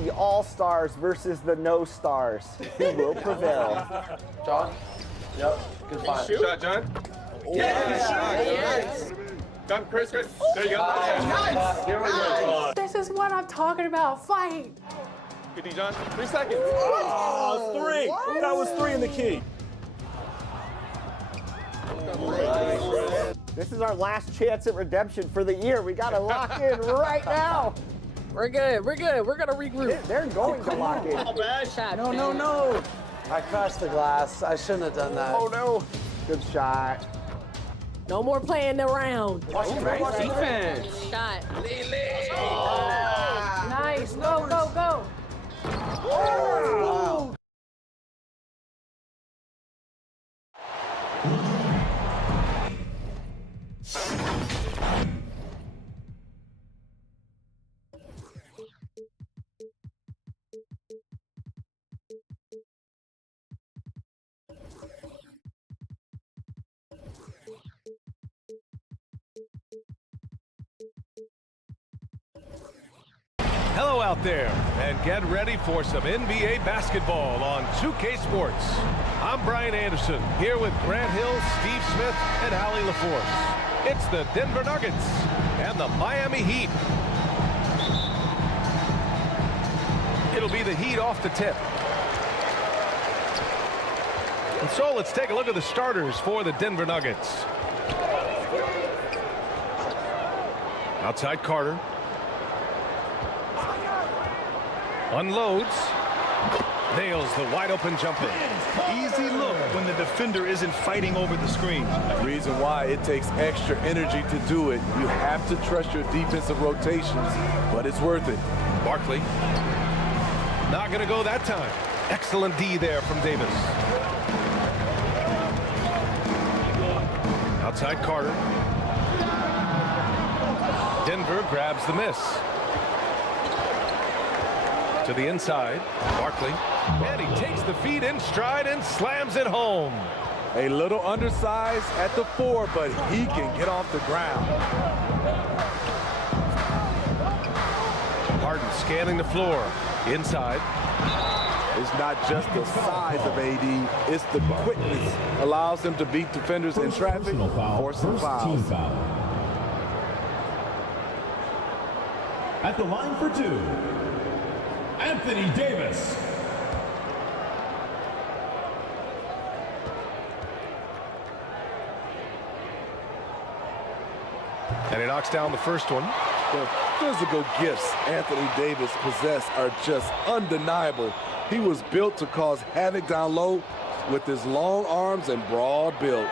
The all-stars versus the no-stars. Who will prevail? John? Yep. Good find. Shot, John. Yes. Got him, Chris. There you go. Nice. Here we go. This is what I'm talking about. Fight. Good D, John. 3 seconds. Oh, 3. What? That was 3 in the key. This is our last chance at redemption for the year. We got to lock in right now. We're good. We're good. We're going to regroup. They're going to lock in. No, no, No. I crashed the glass. I shouldn't have done that. Oh, no. Good shot. No more playing around. Defense. Shot. Nice. Go, go, go. Oh. Hello out there, and get ready for some NBA basketball on 2K Sports. I'm Brian Anderson, here with Grant Hill, Steve Smith, and Allie LaForce. It's the Denver Nuggets and the Miami Heat. It'll be the Heat off the tip. And so let's take a look at the starters for the Denver Nuggets. Outside Carter. Unloads. Nails the wide open jumper. Easy look when the defender isn't fighting over the screen. Reason why it takes extra energy to do it. You have to trust your defensive rotations, but it's worth it. Barkley. Not going to go that time. Excellent D there from Davis. Outside Carter. Denver grabs the miss. To the inside, Barkley. And he takes the feed in stride and slams it home. A little undersized at the 4, but he can get off the ground. Harden scanning the floor. Inside. It's not just the size of AD, it's the quickness. Allows him to beat defenders in traffic, forcing fouls. At the line for 2, Anthony Davis. And he knocks down the first one. The physical gifts Anthony Davis possesses are just undeniable. He was built to cause havoc down low with his long arms and broad build.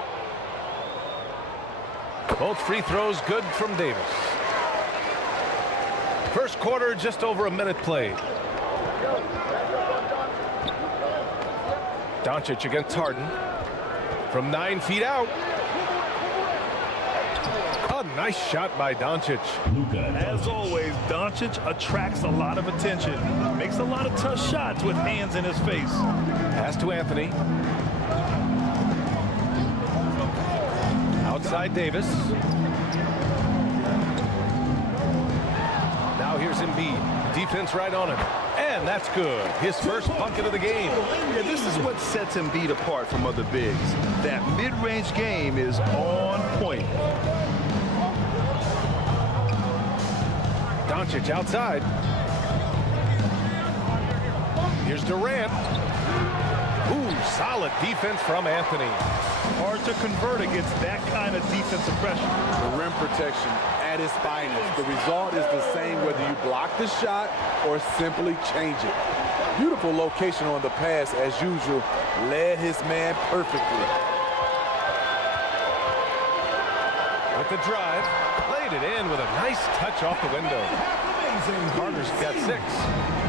Both free throws good from Davis. First quarter, just over a minute played. Doncic against Harden. From 9 feet out. A nice shot by Doncic. As always, Doncic attracts a lot of attention. Makes a lot of tough shots with hands in his face. Pass to Anthony. Outside Davis. Now here's Embiid. Defense right on him. And that's good. His first bucket of the game. Yeah, this is what sets Embiid apart from other bigs. That mid-range game is on point. Doncic outside. Here's Durant. Ooh, solid defense from Anthony. Hard to convert against that kind of defensive pressure. The rim protection at its finest. The result is the same whether you block the shot or simply change it. Beautiful location on the pass, as usual. Led his man perfectly. With the drive, played it in with a nice touch off the window. Carter's got 6.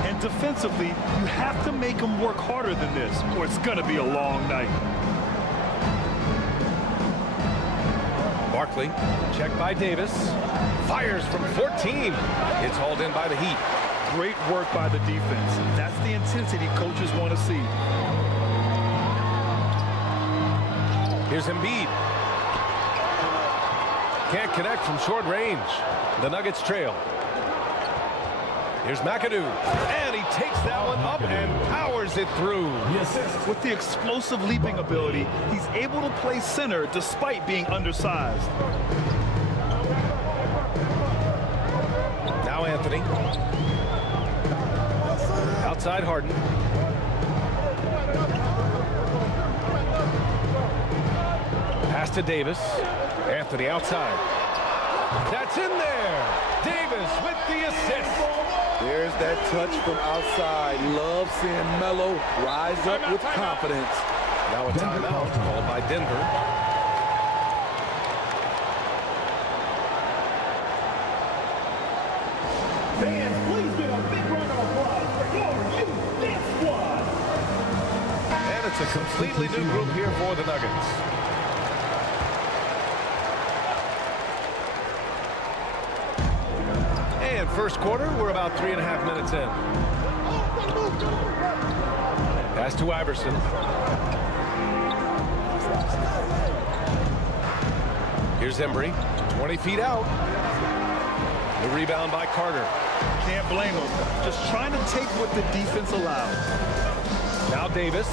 And defensively, you have to make them work harder than this, or it's going to be a long night. Barkley, checked by Davis. Fires from 14. It's hauled in by the Heat. Great work by the defense. That's the intensity coaches want to see. Here's Embiid. Can't connect from short range. The Nuggets trail. Here's McAdoo, and he takes that one up and powers it through. With the explosive leaping ability, he's able to play center despite being undersized. Now Anthony. Outside Harden. Pass to Davis. Anthony outside. That's in there. Davis with the assist. There's that touch from outside. Love seeing Melo rise up with confidence. Now a timeout called by Denver. Fans, please give a big round of applause for your youth dance squad. And it's a completely new group here for the Nuggets. And first quarter, we're about 3.5 minutes in. Pass to Iverson. Here's Embry, 20 feet out. The rebound by Carter. Can't blame him. Just trying to take what the defense allows. Now Davis.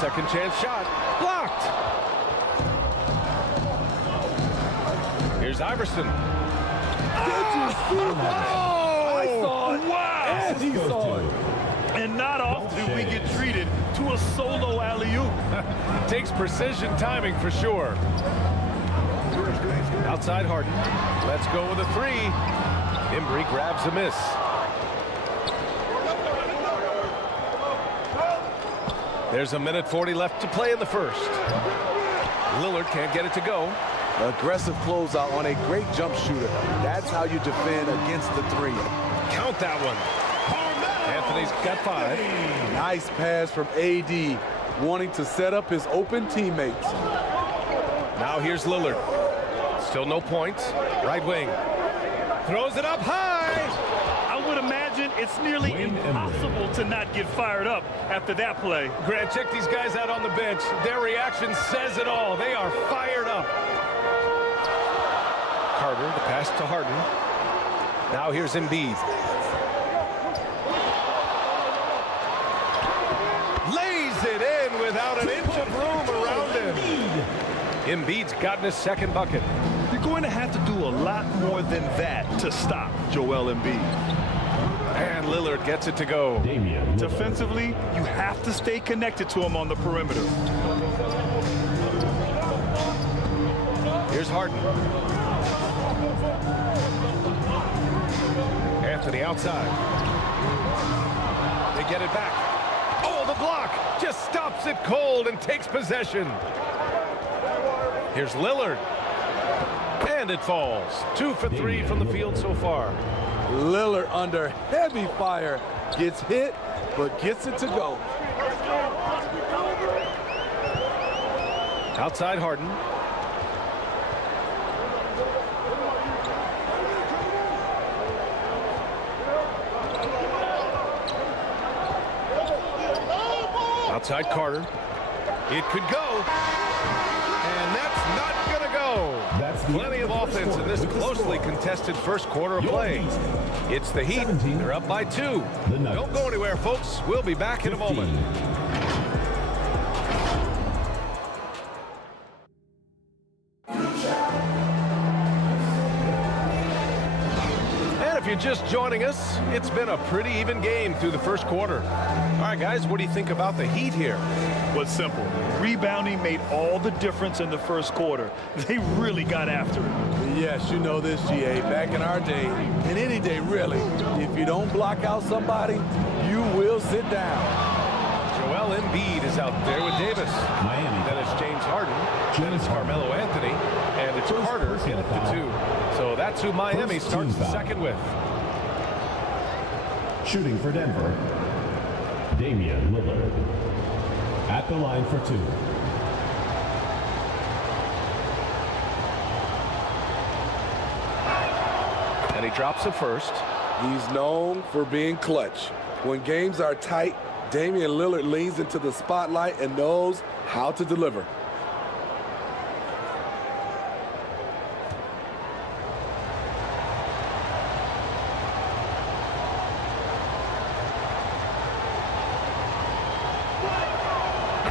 Second chance shot. Blocked. Here's Iverson. I saw it. Wow. And he saw it. And not often we get treated to a solo alley-oop. Takes precision timing for sure. Outside Harden. Let's go with a 3. Embry grabs a miss. There's a minute 40 left to play in the first. Lillard can't get it to go. Aggressive closeout on a great jump shooter. That's how you defend against the 3. Count that one. Anthony's got 5. Nice pass from AD, wanting to set up his open teammates. Now here's Lillard. Still no points. Right wing. Throws it up high. I would imagine it's nearly impossible to not get fired up after that play. Grant, check these guys out on the bench. Their reaction says it all. They are fired up. Carter, the pass to Harden. Now here's Embiid. Lays it in without an inch of room around him. Embiid's gotten his second bucket. You're going to have to do a lot more than that to stop Joel Embiid. And Lillard gets it to go. Defensively, you have to stay connected to him on the perimeter. Here's Harden. Anthony outside. They get it back. Oh, the block just stops it cold and takes possession. Here's Lillard. And it falls. 2 for 3 from the field so far. Lillard under heavy fire. Gets hit, but gets it to go. Outside Harden. Outside Carter. It could go. And that's not going to go. Plenty of offense in this closely contested first quarter of play. It's the Heat. They're up by 2. Don't go anywhere, folks. We'll be back in a moment. And if you're just joining us, it's been a pretty even game through the first quarter. All right, guys, what do you think about the Heat here? was simple. Rebounding made all the difference in the first quarter. They really got after it. Yes, you know this, GA. Back in our day, and any day really, if you don't block out somebody, you will sit down. Joel Embiid is out there with Davis. Miami. Then it's James Harden. Then it's Carmelo Anthony. And it's Carter in at the 2. So that's who Miami starts the second with. Shooting for Denver, Damian Lillard. At the line for 2. And he drops the first. He's known for being clutch. When games are tight, Damian Lillard leans into the spotlight and knows how to deliver.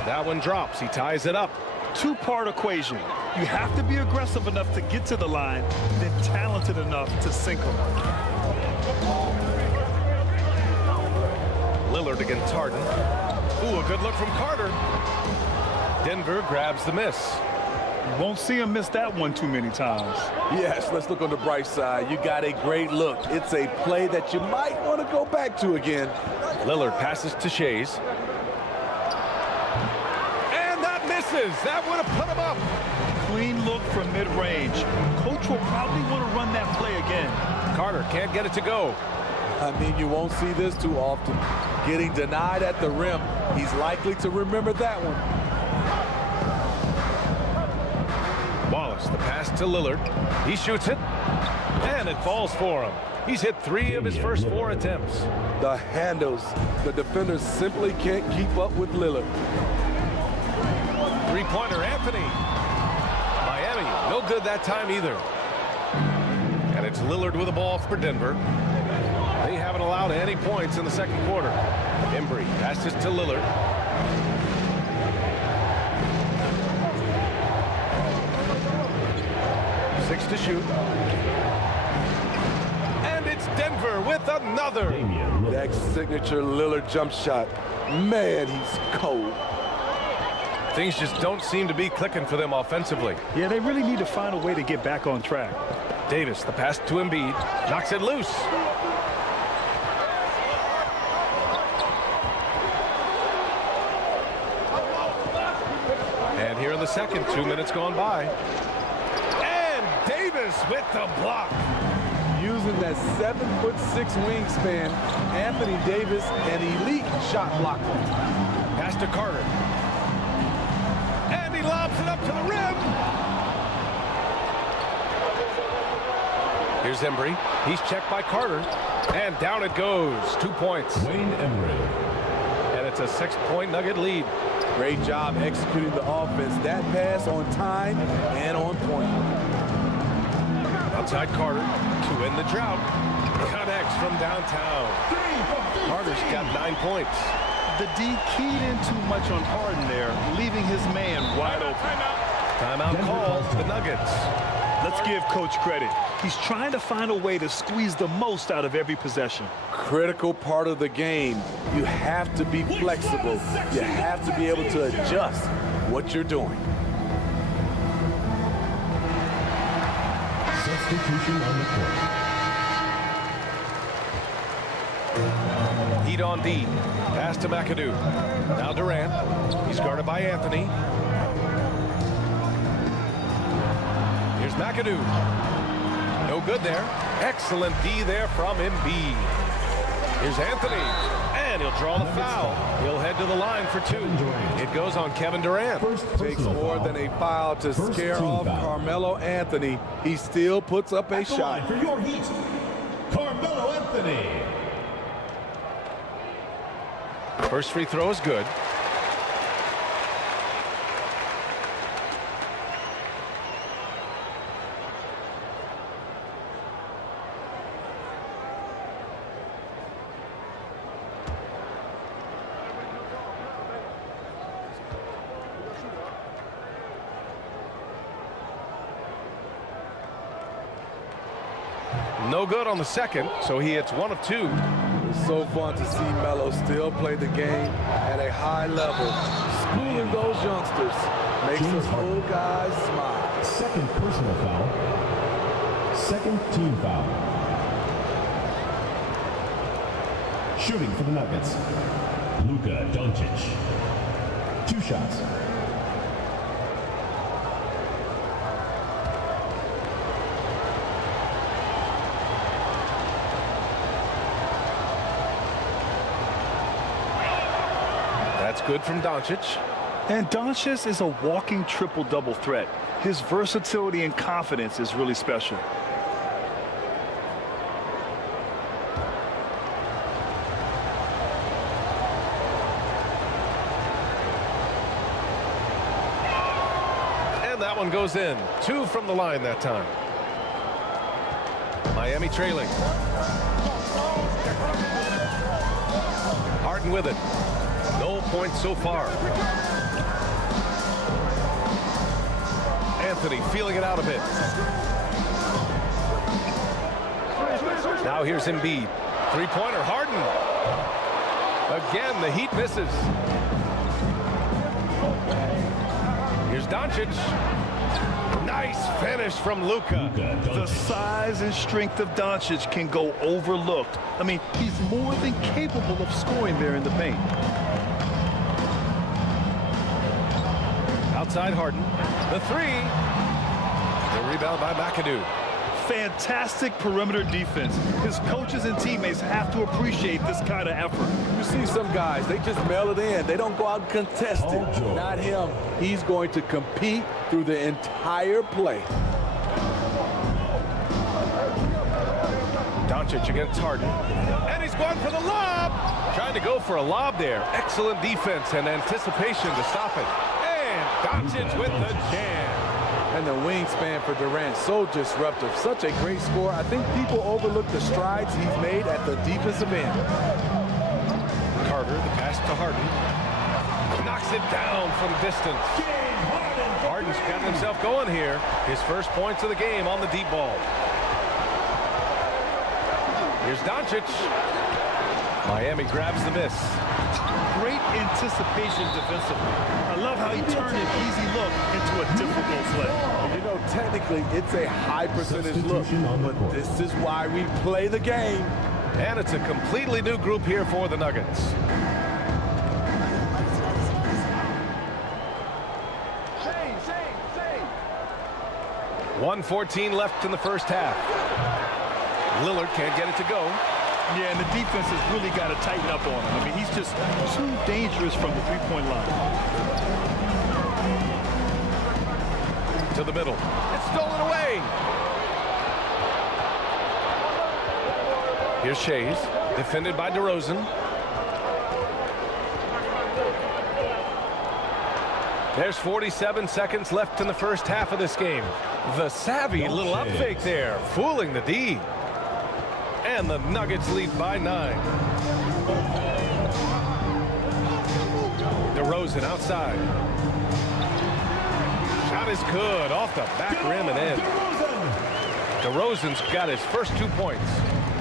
That one drops. He ties it up. Two-part equation. You have to be aggressive enough to get to the line, then talented enough to sink them. Lillard against Harden. Ooh, a good look from Carter. Denver grabs the miss. You won't see him miss that one too many times. Yes, let's look on the bright side. You got a great look. It's a play that you might want to go back to again. Lillard passes to Shays. And that misses. That would have put him up. Clean look from mid-range. Coach will probably want to run that play again. Carter can't get it to go. I mean, you won't see this too often. Getting denied at the rim. He's likely to remember that one. Wallace, the pass to Lillard. He shoots it, and it falls for him. He's hit 3 of his first 4 attempts. The handles. The defenders simply can't keep up with Lillard. Three-pointer, Anthony. Miami, no good that time either. And it's Lillard with the ball for Denver. They haven't allowed any points in the second quarter. Embry passes to Lillard. Six to shoot. And it's Denver with another. That signature Lillard jump shot. Man, he's cold. Things just don't seem to be clicking for them offensively. Yeah, they really need to find a way to get back on track. Davis, the pass to Embiid, knocks it loose. And here in the second, 2 minutes gone by. And Davis with the block. Using that 7'6" wingspan, Anthony Davis, an elite shot blocker. Pass to Carter. And he lobs it up to the rim. Here's Embry. He's checked by Carter. And down it goes. 2 points. Wayne Embry. And it's a 6-point Nugget lead. Great job executing the offense. That pass on time and on point. Outside Carter to end the drought. Connects from downtown. Carter's got 9 points. The D keyed in too much on Harden there, leaving his man wide open. Timeout called the Nuggets. Let's give Coach credit. He's trying to find a way to squeeze the most out of every possession. Critical part of the game. You have to be flexible. You have to be able to adjust what you're doing. Substitution on the court. Heat on D. Pass to McAdoo. Now Durant. He's guarded by Anthony. Here's McAdoo. No good there. Excellent D there from Embiid. Here's Anthony. And he'll draw the foul. He'll head to the line for 2. It goes on Kevin Durant. Takes more than a foul to scare off Carmelo Anthony. He still puts up a shot. For your Heat, Carmelo Anthony. First free throw is good. No good on the second, so he hits 1 of 2. It's so fun to see Melo still play the game at a high level. Schooling those youngsters makes us old guys smile. Second personal foul. Second team foul. Shooting for the Nuggets, Luka Doncic. 2 shots. That's good from Doncic. And Doncic is a walking triple-double threat. His versatility and confidence is really special. And that one goes in. 2 from the line that time. Miami trailing. Harden with it. No points so far. Anthony feeling it out a bit. Now here's Embiid. 3-pointer, Harden. Again, the Heat misses. Here's Doncic. Nice finish from Luka. The size and strength of Doncic can go overlooked. I mean, he's more than capable of scoring there in the paint. Outside Harden. The 3. The rebound by McAdoo. Fantastic perimeter defense. His coaches and teammates have to appreciate this kind of effort. You see some guys, they just mail it in. They don't go out and contest it. Not him. He's going to compete through the entire play. Doncic against Harden. And he's going for the lob. Trying to go for a lob there. Excellent defense and anticipation to stop it. And Doncic with the jam. And the wingspan for Durant, so disruptive. Such a great score. I think people overlook the strides he's made at the defensive end. Carter, the pass to Harden. Knocks it down from distance. Harden's got himself going here. His first points of the game on the deep ball. Here's Doncic. Miami grabs the miss. Great anticipation defensively. I love how he turned an easy look into a difficult play. You know, technically, it's a high percentage look, but this is why we play the game. And it's a completely new group here for the Nuggets. Shane. 1:14 left in the first half. Lillard can't get it to go. Yeah, and the defense has really got to tighten up on him. I mean, he's just too dangerous from the three-point line. To the middle. It's stolen away. Here's Shays, defended by DeRozan. There's 47 seconds left in the first half of this game. The savvy little up fake there, fooling the D. And the Nuggets lead by 9. DeRozan outside. Shot is good, off the back rim and in. DeRozan's got his first 2 points.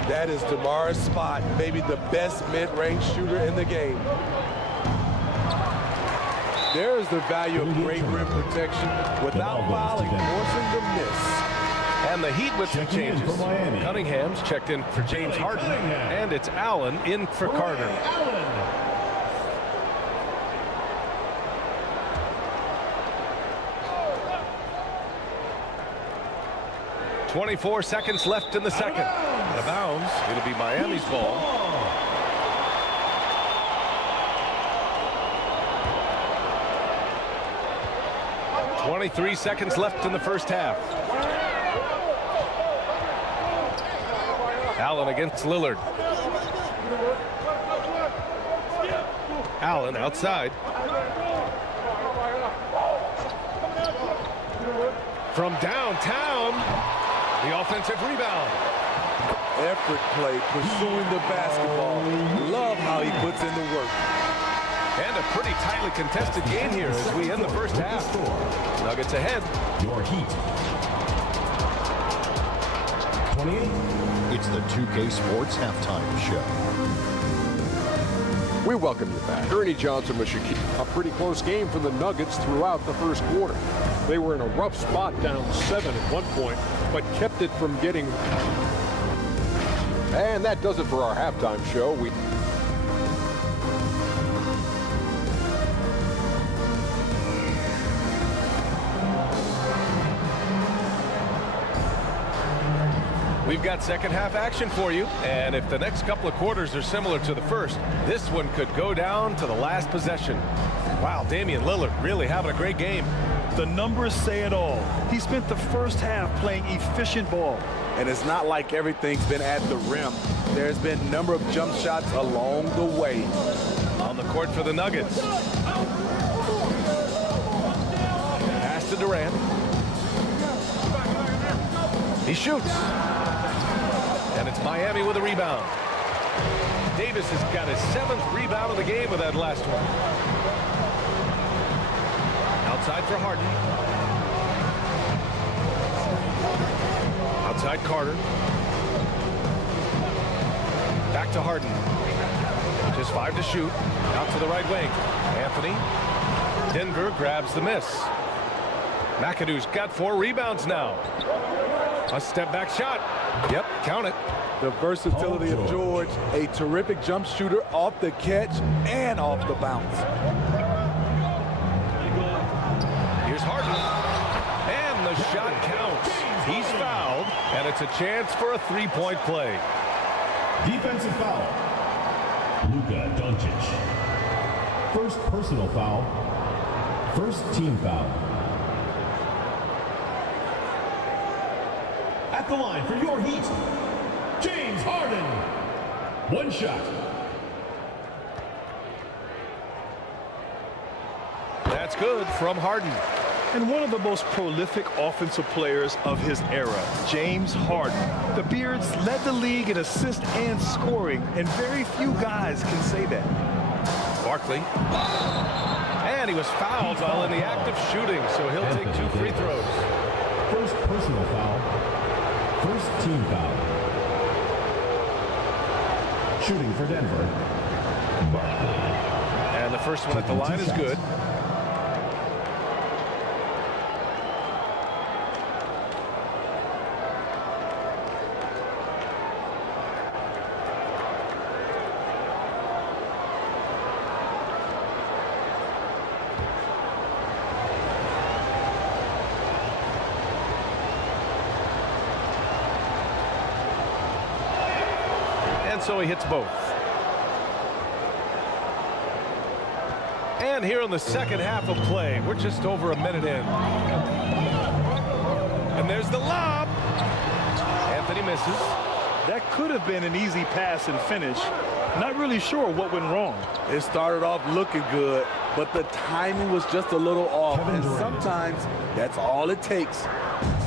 That is DeMar's spot, maybe the best mid-range shooter in the game. There is the value of great rim protection without fouling, forcing the miss. And the Heat with some changes. Cunningham's checked in for James Harden, and it's Allen in for Carter. 24 seconds left in the second. Out of bounds. It'll be Miami's ball. .23 seconds left in the first half. Allen against Lillard. Allen outside. From downtown, the offensive rebound. Effort play, pursuing the basketball. Love how he puts in the work. And a pretty tightly contested game here as we end the first half. Nuggets ahead. Your Heat. 28. It's the 2K Sports Halftime Show. We welcome you back. Ernie Johnson with Shaquille. A pretty close game for the Nuggets throughout the first quarter. They were in a rough spot, down 7 at one point, but kept it from getting... And that does it for our halftime show. We've got second half action for you, and if the next couple of quarters are similar to the first, this one could go down to the last possession. Wow, Damian Lillard really having a great game. The numbers say it all. He spent the first half playing efficient ball. And it's not like everything's been at the rim. There's been a number of jump shots along the way. On the court for the Nuggets. Pass to Durant. He shoots. And it's Miami with a rebound. Davis has got his 7th rebound of the game with that last one. Outside for Harden. Outside Carter. Back to Harden. Just 5 to shoot. Out to the right wing. Anthony. Denver grabs the miss. McAdoo's got 4 rebounds now. A step back shot. Yep, count it. The versatility of George, a terrific jump shooter off the catch and off the bounce. Here's Harden. And the shot counts. He's fouled, and it's a chance for a 3-point play. Defensive foul. Luka Doncic. First personal foul. First team foul. At the line for your Heat, James Harden. 1 shot. That's good from Harden. And one of the most prolific offensive players of his era, James Harden. The Beards led the league in assists and scoring, and very few guys can say that. Barkley. And he was fouled while in the act of shooting, so he'll take 2 free throws. First personal foul. First team foul. Shooting for Denver. Barkley. And the first one at the line is good. So he hits both. And here in the second half of play, we're just over a minute in. And there's the lob. Anthony misses. That could have been an easy pass and finish. Not really sure what went wrong. It started off looking good, but the timing was just a little off. And sometimes that's all it takes.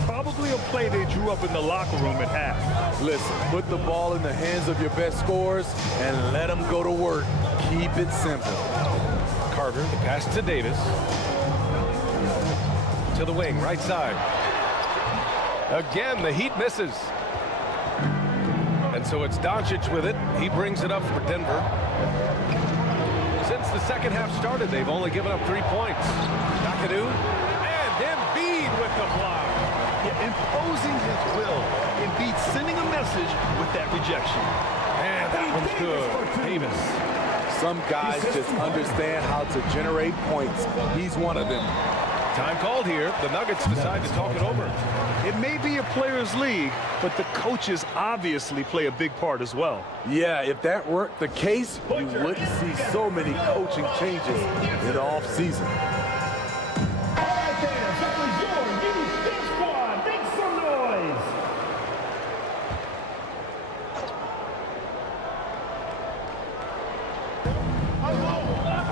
Probably a play they drew up in the locker room at half. Listen, put the ball in the hands of your best scorers and let them go to work. Keep it simple. Carter, the pass to Davis. To the wing, right side. Again, the Heat misses. And so it's Doncic with it. He brings it up for Denver. Since the second half started, they've only given up 3 points. McAdoo and Embiid with the block. Imposing his will. Embiid sending a message with that rejection. And that one's good. Davis. Some guys just understand how to generate points. He's one of them. Time called here. The Nuggets decide to talk it over. It may be a players' league, but the coaches obviously play a big part as well. Yeah, if that weren't the case, you wouldn't see so many coaching changes in the offseason.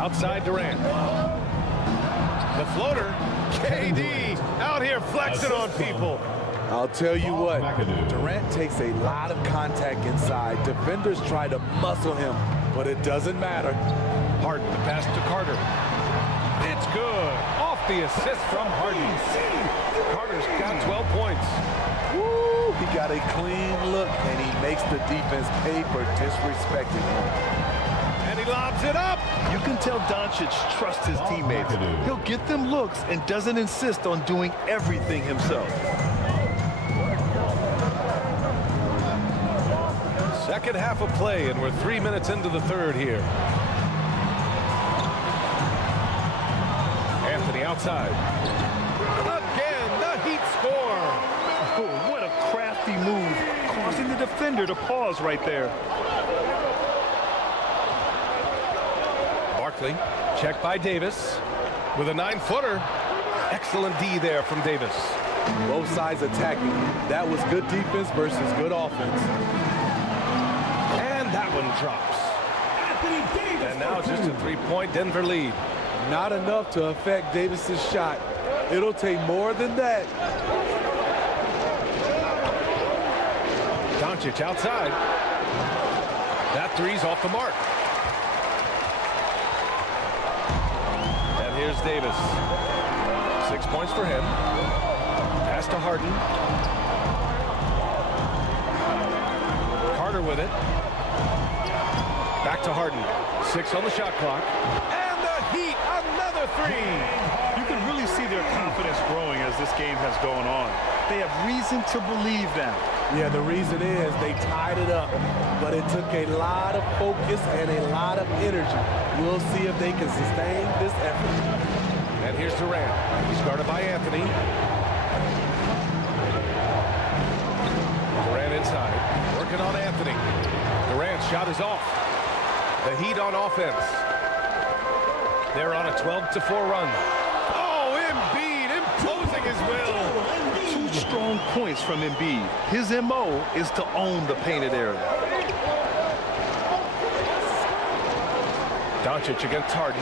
Outside Durant. The floater. KD out here flexing on people. I'll tell you what, Durant takes a lot of contact inside. Defenders try to muscle him, but it doesn't matter. Harden, the pass to Carter. It's good. Off the assist from Harden. Carter's got 12 points. Woo, he got a clean look, and he makes the defense pay for disrespecting him. And he lobs it up. You can tell Doncic trusts his teammates. He'll get them looks and doesn't insist on doing everything himself. Second half of play, and we're 3 minutes into the third here. Anthony outside. Again, the Heat score. Oh, what a crafty move, causing the defender to pause right there. Barkley, checked by Davis with a 9-footer. Excellent D there from Davis. Both sides attacking. That was good defense versus good offense. And that one drops. And now just a 3-point Denver lead. Not enough to affect Davis's shot. It'll take more than that. Doncic outside. That three's off the mark. And here's Davis. 6 points for him. Pass to Harden. Carter with it. Back to Harden. 6 on the shot clock. And the Heat, another three. You can really see their confidence growing as this game has gone on. They have reason to believe now. Yeah, the reason is they tied it up, but it took a lot of focus and a lot of energy. We'll see if they can sustain this effort. And here's Durant. He's guarded by Anthony. Durant inside. Working on Anthony. Durant's shot is off. The Heat on offense. They're on a 12-4 run. Oh, Embiid imposing his will. Two strong points from Embiid. His MO is to own the painted area. Doncic against Harden.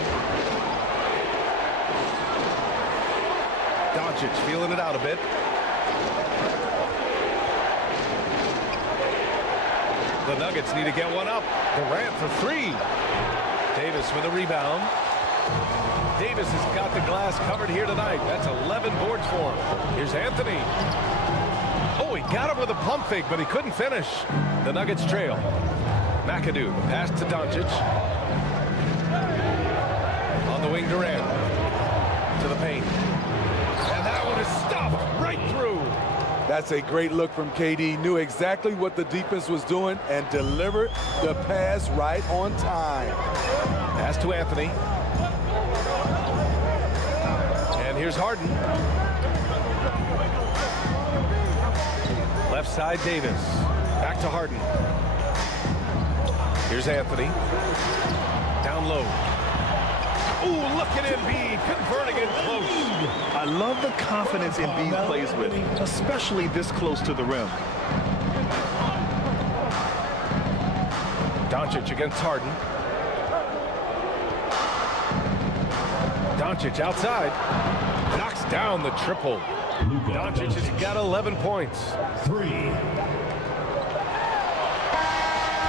Doncic feeling it out a bit. The Nuggets need to get one up. Durant for three. Davis with a rebound. Davis has got the glass covered here tonight. That's 11 boards for him. Here's Anthony. Oh, he got him with a pump fake, but he couldn't finish. The Nuggets trail. McAdoo, pass to Doncic. On the wing, Durant. To the paint. And that one is stuffed right through. That's a great look from KD. Knew exactly what the defense was doing and delivered the pass right on time. Pass to Anthony. And here's Harden. Left side, Davis. Back to Harden. Here's Anthony. Down low. Ooh, look at Embiid converting it close. I love the confidence Embiid plays with, especially this close to the rim. Doncic against Harden. Doncic outside. Knocks down the triple. Doncic has got 11 points.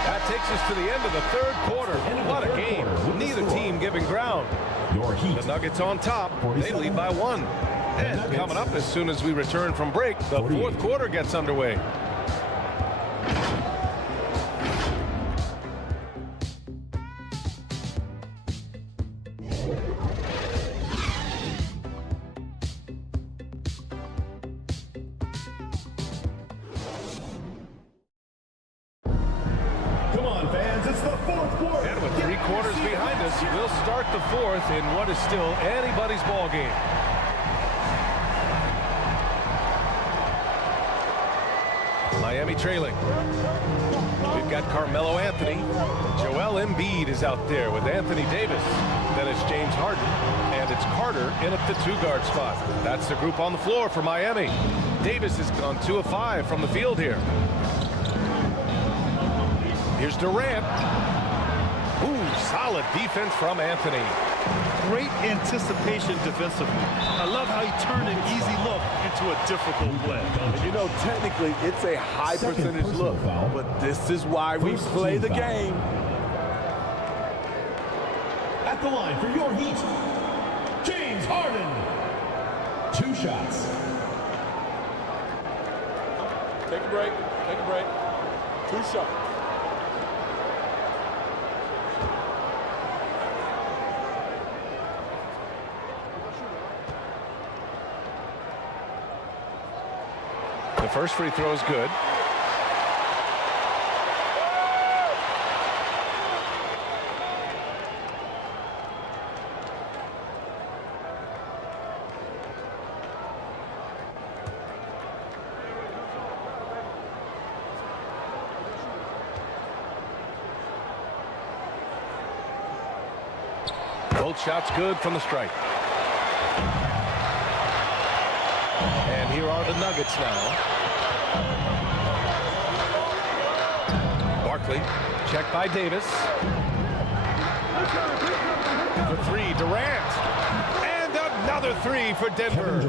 That takes us to the end of the third quarter. What a game. Neither team giving ground. The Nuggets on top. They lead by 1. And coming up as soon as we return from break, the fourth quarter gets underway. And with 3 quarters behind us, we'll start the fourth in what is still anybody's ball game. Miami trailing. We've got Carmelo Anthony. Joel Embiid is out there with Anthony Davis. Then it's James Harden. And it's Carter in at the 2-guard spot. That's the group on the floor for Miami. Davis has gone 2 of 5 from the field here. Here's Durant. Ooh, solid defense from Anthony. Great anticipation defensively. I love how he turned an easy look into a difficult play. And you know, technically, it's a high percentage look, but this is why we play the game. At the line for your Heat, James Harden. 2 shots. Take a break. Take a break. 2 shots. first free throw is good. Both shots good from the stripe. And here are the Nuggets now. Barkley, checked by Davis. For three, Durant. And another three for Denver.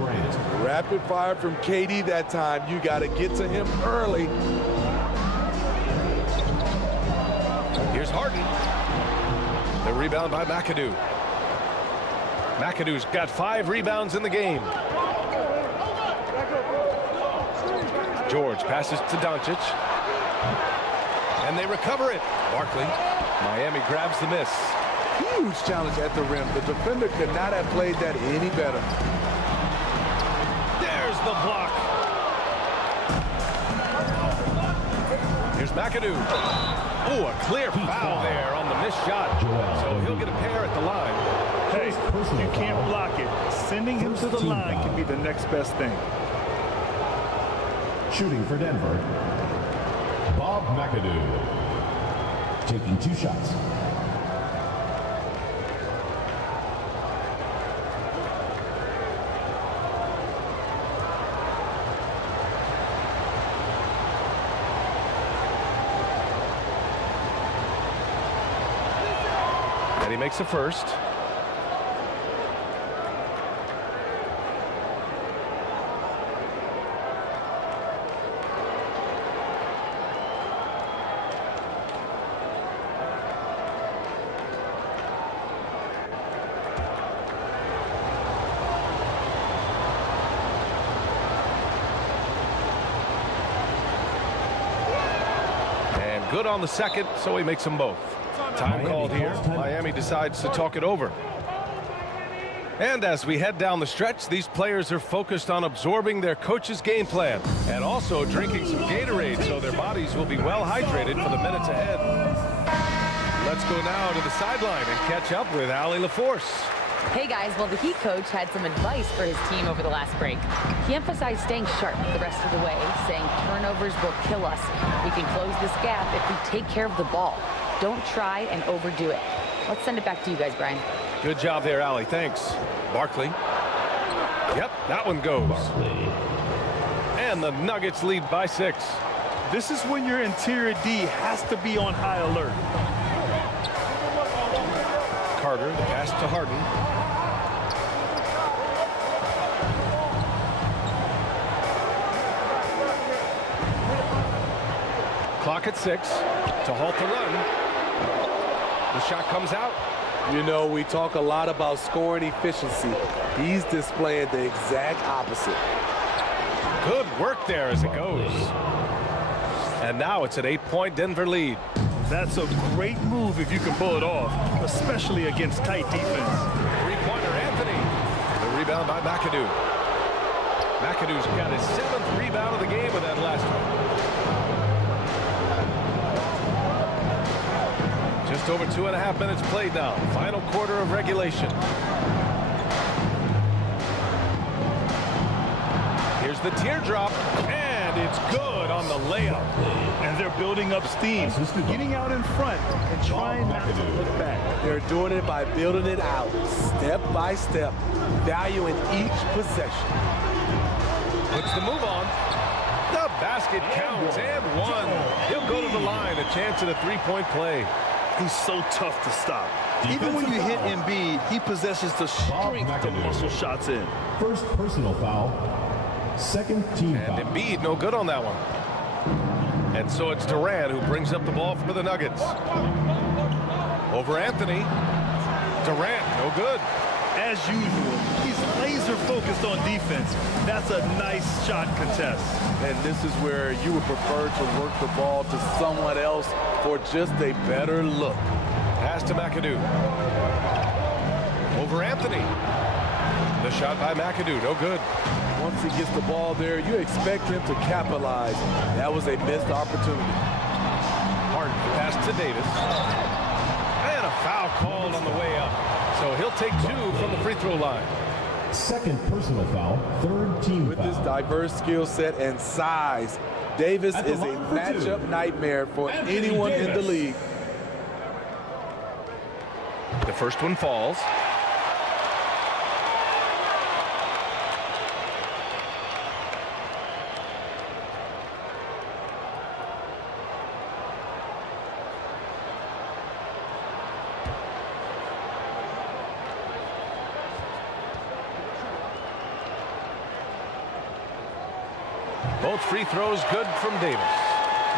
Rapid fire from KD that time. You got to get to him early. Here's Harden. The rebound by McAdoo. McAdoo's got 5 rebounds in the game. George passes to Doncic. And they recover it. Barkley. Miami grabs the miss. Huge challenge at the rim. The defender could not have played that any better. There's the block. Here's McAdoo. Oh, a clear foul there on the missed shot. So he'll get a pair at the line. Hey, you can't block it. Sending him to the line can be the next best thing. Shooting for Denver, Bob McAdoo. Taking 2 shots. And he makes the first. Good on the second, so he makes them both. Time called here. Miami decides to talk it over. And as we head down the stretch, these players are focused on absorbing their coach's game plan and also drinking some Gatorade so their bodies will be well hydrated for the minutes ahead. Let's go now to the sideline and catch up with Allie LaForce. Hey guys, well the Heat coach had some advice for his team over the last break. He emphasized staying sharp the rest of the way, saying turnovers will kill us. We can close this gap if we take care of the ball. Don't try and overdo it. Let's send it back to you guys, Brian. Good job there, Allie. Thanks. Barkley. Yep, that one goes. And the Nuggets lead by 6. This is when your interior D has to be on high alert. Carter, the pass to Harden. Clock at 6 to halt the run. The shot comes out. You know, we talk a lot about scoring efficiency. He's displaying the exact opposite. Good work there as it goes. And now it's an 8-point Denver lead. That's a great move if you can pull it off, especially against tight defense. Three-pointer Anthony. The rebound by McAdoo. McAdoo's got his 7th rebound of the game with that last one. Just over 2.5 minutes played now. Final quarter of regulation. Here's the teardrop, and it's good on the layup. And they're building up steam, getting out in front and trying not to look back. They're doing it by building it out, step by step, valuing each possession. Puts the move on. The basket counts and 1. He'll go to the line, a chance at a 3-point play. He's so tough to stop. Even when you hit Embiid, he possesses the strength to muscle shots in. First personal foul. Second team foul. And Embiid no good on that one. And so it's Durant who brings up the ball for the Nuggets. Over Anthony. Durant no good. As usual, he's laser focused on defense. That's a nice shot contest. And this is where you would prefer to work the ball to someone else for just a better look. Pass to McAdoo. Over Anthony. The shot by McAdoo, no good. Once he gets the ball there, you expect him to capitalize. That was a missed opportunity. Harden pass to Davis. And a foul called on the way up. So he'll take 2 from the free throw line. Second personal foul, third team With foul. his diverse skill set and size, Davis is a matchup nightmare for anyone in the league. The first one falls. Both free throws good from Davis.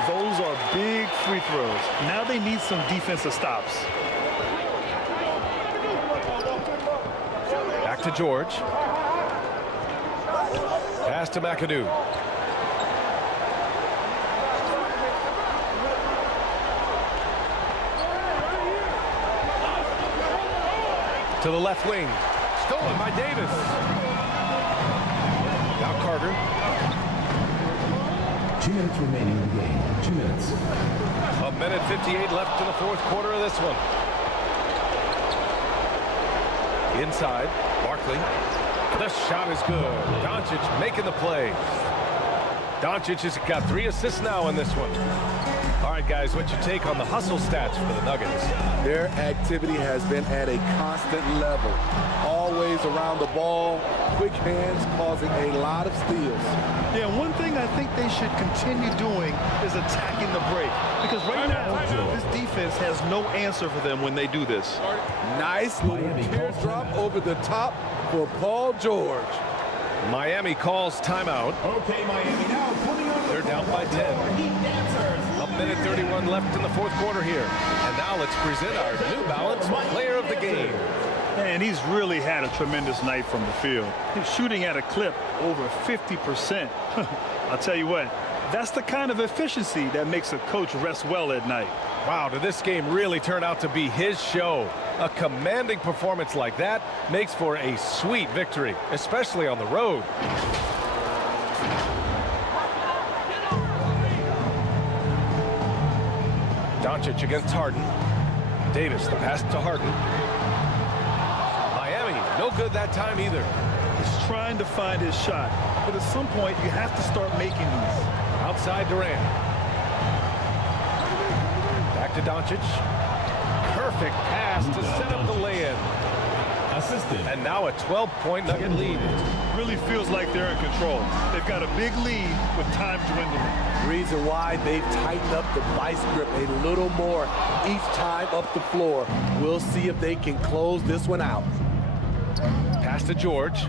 Those are big free throws. Now they need some defensive stops. Back to George. Pass to McAdoo. To the left wing. Stolen by Davis. Now Carter. 2 minutes remaining in the game. 2 minutes. A minute 58 left in the fourth quarter of this one. Inside, Barkley. The shot is good. Doncic making the play. Doncic has got 3 assists now in this one. All right, guys, what's your take on the hustle stats for the Nuggets? Their activity has been at a constant level. Always around the ball, quick hands causing a lot of steals. Yeah, one thing I think they should continue doing is attacking the break. Because right now, this defense has no answer for them when they do this. Nice little teardrop over the top for Paul George. Miami calls timeout. Okay, Miami now coming on. They're down by 10. A minute 31 left in the fourth quarter here. And now let's present our New Balance Player of the Game. And he's really had a tremendous night from the field. He's shooting at a clip over 50%. I'll tell you what, that's the kind of efficiency that makes a coach rest well at night. Wow, did this game really turn out to be his show? A commanding performance like that makes for a sweet victory, especially on the road. Doncic against Harden. Davis, the pass to Harden. Miami, no good that time either. He's trying to find his shot, but at some point you have to start making these. Outside Durant. Back to Doncic. Perfect pass to set up the lay-in. Assisted. And now a 12-point Nugget lead. Really feels like they're in control. They've got a big lead with time dwindling. Reason why they've tightened up the vice grip a little more each time up the floor. We'll see if they can close this one out. Pass to George.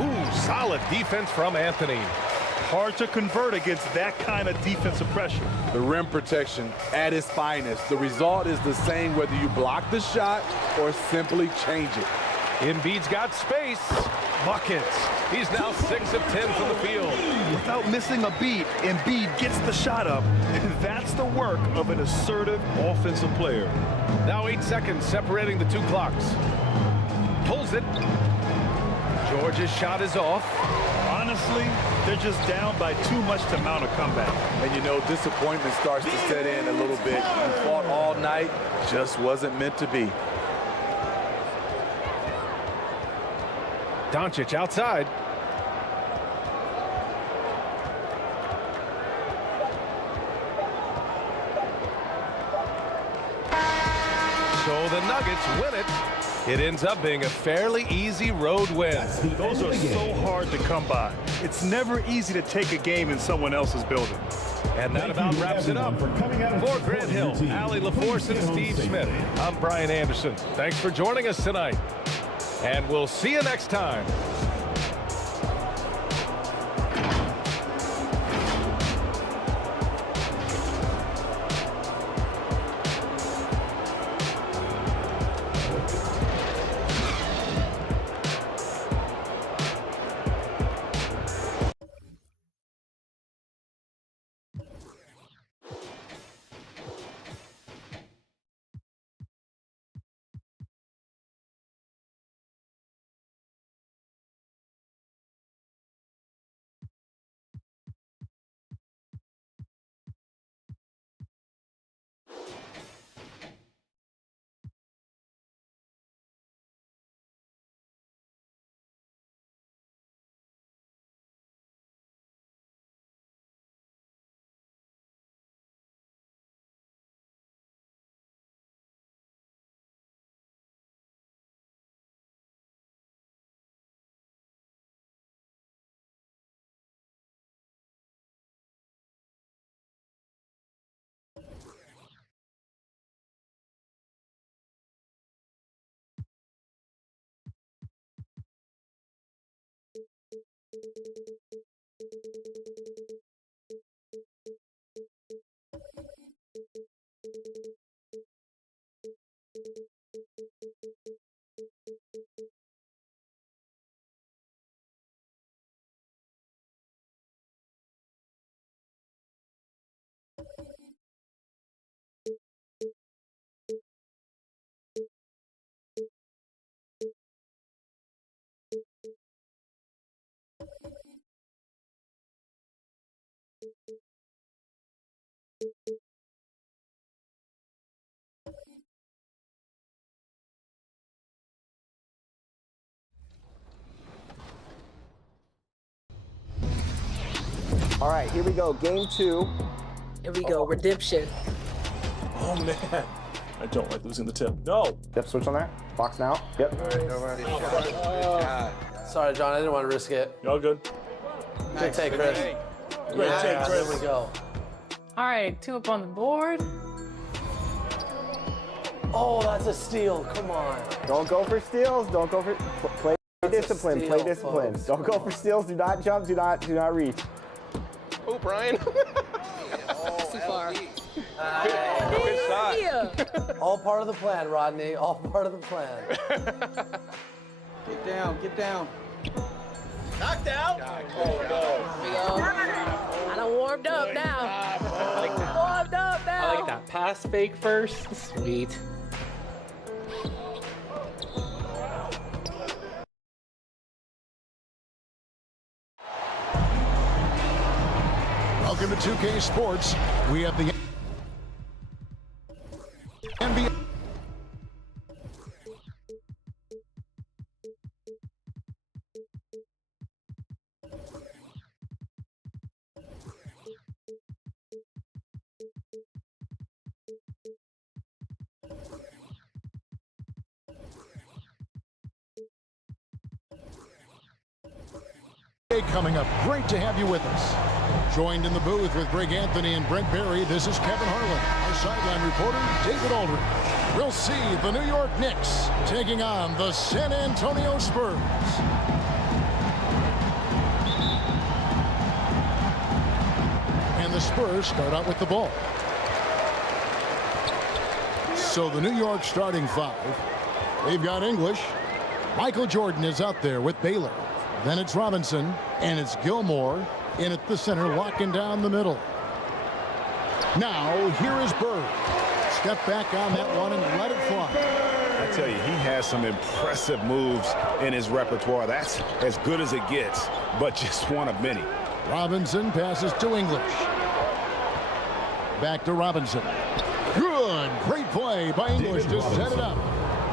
Ooh, solid defense from Anthony. Hard to convert against that kind of defensive pressure. The rim protection at its finest. The result is the same whether you block the shot or simply change it. Embiid's got space. Buckets. He's now 6 of 10 from the field. Without missing a beat, Embiid gets the shot up. That's the work of an assertive offensive player. Now 8 seconds separating the 2 clocks. Pulls it. George's shot is off. Honestly, they're just down by too much to mount a comeback. And you know, disappointment starts to set in a little bit. You fought all night, just wasn't meant to be. Doncic outside. So the Nuggets win it. It ends up being a fairly easy road win. Those are so hard to come by. It's never easy to take a game in someone else's building. And that about wraps it up. For Grant Hill, Allie LaForce, and Steve Smith, I'm Brian Anderson. Thanks for joining us tonight. And we'll see you next time. All right, here we go. Game 2. Here we go. Redemption. Oh, man. I don't like losing the tip. No. Yep, switch on there. Box now. Yep. Sorry, John, I didn't want to risk it. Y'all good? Good take, Chris. Great take, Chris. There we go. All right, 2 up on the board. Oh, that's a steal. Come on. Don't go for steals. Don't go for play discipline. steal, Play discipline. folks. Don't go for steals. Do not jump. Do not reach. Oh, Brian. Too far. Good shot. Yeah. All part of the plan, Rodney. All part of the plan. Get down. Get down. Knocked out. Oh, Here we go. I done warmed up now. Warmed up now. I like that pass fake first. Sweet. Welcome to 2K Sports. We have the NBA. Coming up, great to have you with us. Joined in the booth with Greg Anthony and Brent Barry, this is Kevin Harlan. Our sideline reporter, David Aldridge. We'll see the New York Knicks taking on the San Antonio Spurs. And the Spurs start out with the ball. So the New York starting 5. They've got English. Michael Jordan is out there with Baylor. Then it's Robinson, and it's Gilmore in at the center, locking down the middle. Now, here is Bird. Step back on that one and let it fly. I tell you, he has some impressive moves in his repertoire. That's as good as it gets, but just one of many. Robinson passes to English. Back to Robinson. Good, great play by English to set it up.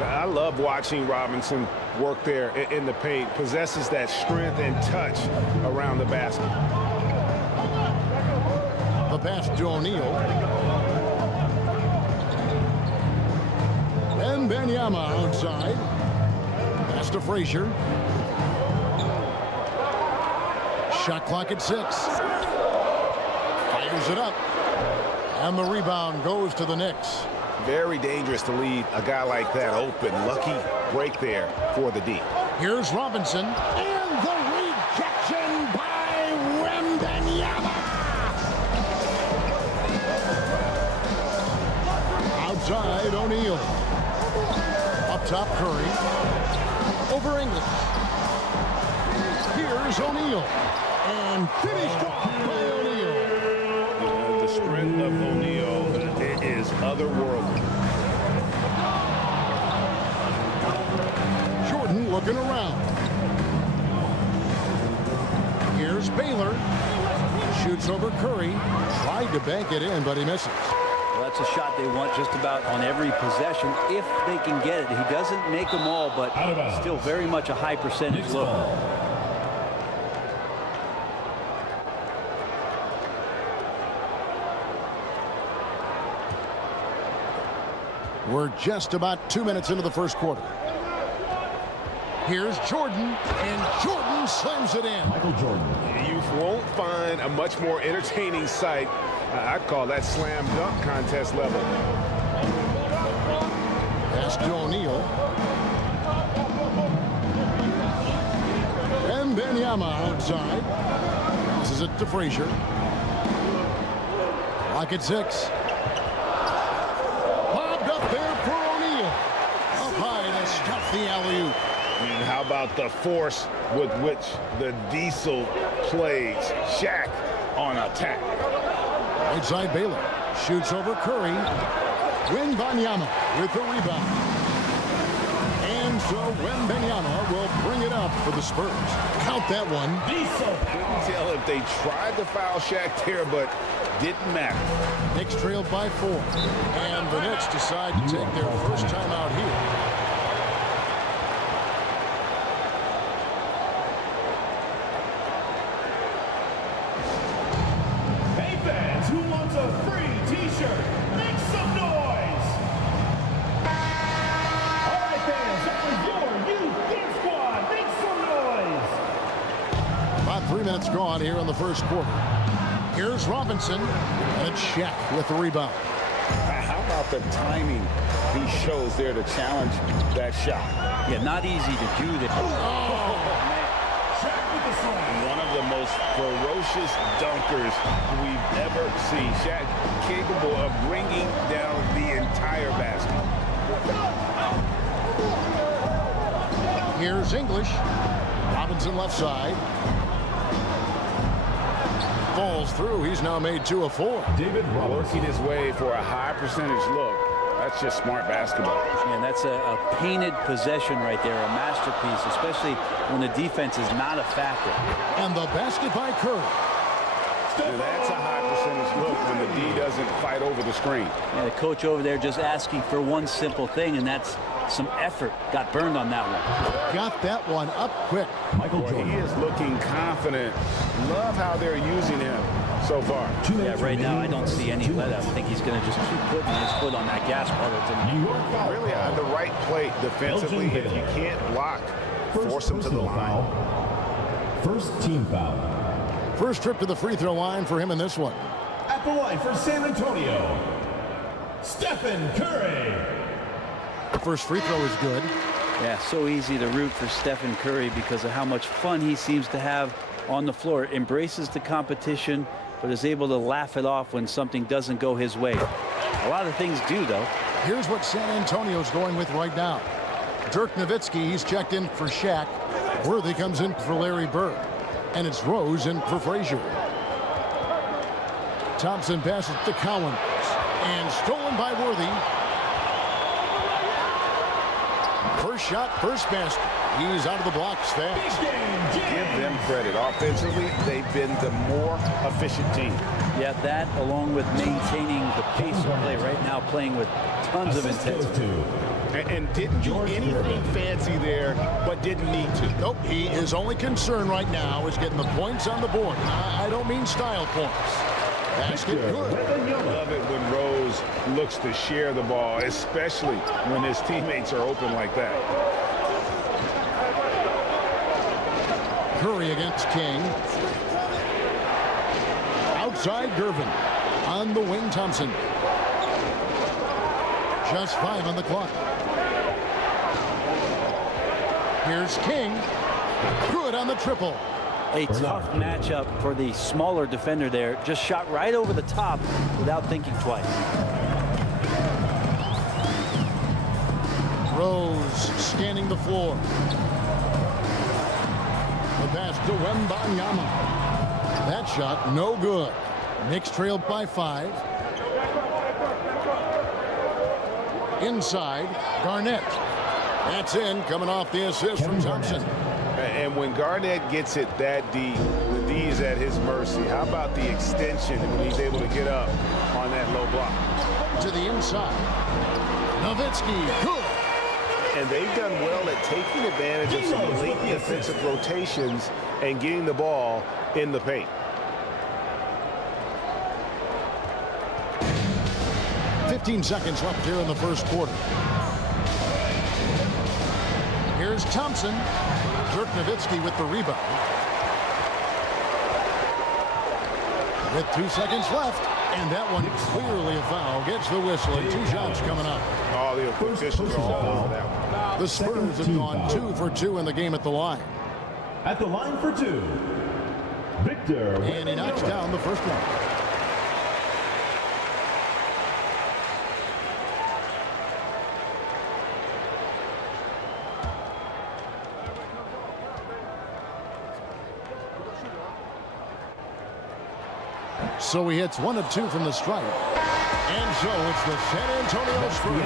I love watching Robinson work there in the paint. Possesses that strength and touch around the basket. The pass to O'Neal. WEMBANYAMA outside. Pass to Frazier. Shot clock at 6. Fires it up. And the rebound goes to the Knicks. Very dangerous to leave a guy like that open. Lucky break there for the D. Here's Robinson. And the rejection by WEMBANYAMA. Outside, O'Neal. Up top, Curry. Over English. Here's O'Neal. And finished off by O'Neal. The strength of O'Neal is otherworldly. Jordan looking around. Here's Baylor. Shoots over Curry. Tried to bank it in, but he misses. Well, that's a shot they want just about on every possession if they can get it. He doesn't make them all, but still very much a high percentage look. We're just about 2 minutes into the first quarter. Here's Jordan, and Jordan slams it in. Michael Jordan. You won't find a much more entertaining sight. I'd call that slam dunk contest level. Pass to O'Neal. WEMBANYAMA Wembanyama outside. This is it to Frazier. Lock at 6. Bobbed up there for O'Neal. Up high to stuff the alley-oop. And how about the force with which the Diesel plays Shaq on attack? Right side Baylor. Shoots over Curry. Wembanyama with the rebound. And so Wembanyama will bring it up for the Spurs. Count that one. Couldn't tell if they tried to foul Shaq there, but didn't matter. Knicks trailed by 4. And the Knicks decide to take their first time out here. Hey fans, who wants a free t-shirt? Make some noise! All right fans, that was your youth dance squad. Make some noise! About 3 minutes gone here in the first quarter. Here's Robinson, and it's Shaq with the rebound. How about the timing he shows there to challenge that shot? Yeah, not easy to do that. One of the most ferocious dunkers we've ever seen. Shaq capable of bringing down the entire basket. Here's English. Robinson left side. Falls through. He's now made 2 of 4. David working his way for a high percentage look. That's just smart basketball. And that's a painted possession right there, a masterpiece, especially when the defense is not a factor. And the basket by Curry. That's a high percentage look when the D doesn't fight over the screen. Yeah, the coach over there just asking for one simple thing, and that's some effort. Got burned on that one. Got that one up quick. Michael Jordan. He is looking confident. Love how they're using him so far. Yeah, right now I don't see any let up. I think he's going to just keep putting his foot on that gas pedal tonight. Really on the right plate defensively. If you can't block, force him to the line. First team foul. First trip to the free throw line for him in this one. At the line for San Antonio, Stephen Curry. The first free throw is good. Yeah, so easy to root for Stephen Curry because of how much fun he seems to have on the floor. Embraces the competition, but is able to laugh it off when something doesn't go his way. A lot of things do, though. Here's what San Antonio's going with right now. Dirk Nowitzki, he's checked in for Shaq. Worthy comes in for Larry Bird. And it's Rose in for Frazier. Thompson passes to Collins. And stolen by Worthy. First shot, first basket. He's out of the blocks fast. Give them credit. Offensively, they've been the more efficient team. Yeah, that along with maintaining the pace of play right now, playing with tons of intensity. And didn't do anything fancy there, but didn't need to. Nope, his only concern right now is getting the points on the board. I don't mean style points. Basket good. Love it when Rose looks to share the ball, especially when his teammates are open like that. Curry against King. Outside Gervin. On the wing, Thompson. Just 5 on the clock. Here's King. Good on the triple. A tough matchup for the smaller defender there. Just shot right over the top without thinking twice. Rose scanning the floor. The pass to Wembanyama. That shot no good. Knicks trailed by 5. Inside, Garnett. That's in, coming off the assist from Thompson. And when Garnett gets it that deep, the D is at his mercy. How about the extension when he's able to get up on that low block? To the inside. Nowitzki, good. And they've done well at taking advantage of some late defensive rotations and getting the ball in the paint. .15 seconds left here in the first quarter. Here's Thompson. Dirk Nowitzki with the rebound. With 2 seconds left, and that one clearly a foul. Gets the whistle, and 2 shots coming up. All the officials are all over that one. The Spurs have gone 2 for 2 in the game at the line. At the line for two, Victor. And he knocks down the first one. So he hits 1 of 2 from the stripe. And so it's the San Antonio Spurs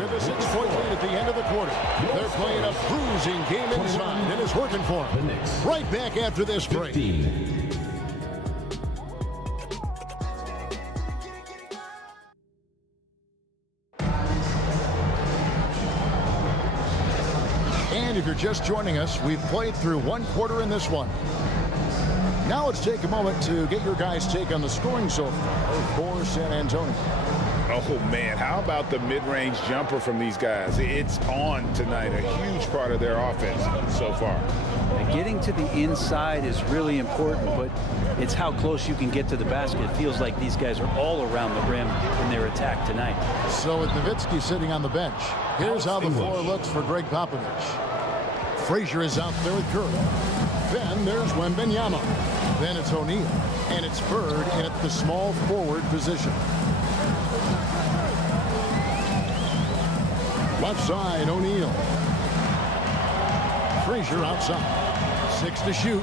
with a 6-point lead at the end of the quarter. They're playing a bruising game inside, and it's working for them. Right back after this break. And if you're just joining us, we've played through 1 quarter in this one. Now let's take a moment to get your guys' take on the scoring so far for San Antonio. Oh, man, how about the mid-range jumper from these guys? It's on tonight, a huge part of their offense so far. Getting to the inside is really important, but it's how close you can get to the basket. It feels like these guys are all around the rim in their attack tonight. So with NOWITZKI sitting on the bench, here's how the floor looks for Greg Popovich. Frazier is out there with Curry. Then there's Wembanyama. Then it's O'Neal. And it's Bird in at the small forward position. Left side, O'Neal. Frazier outside. 6 to shoot.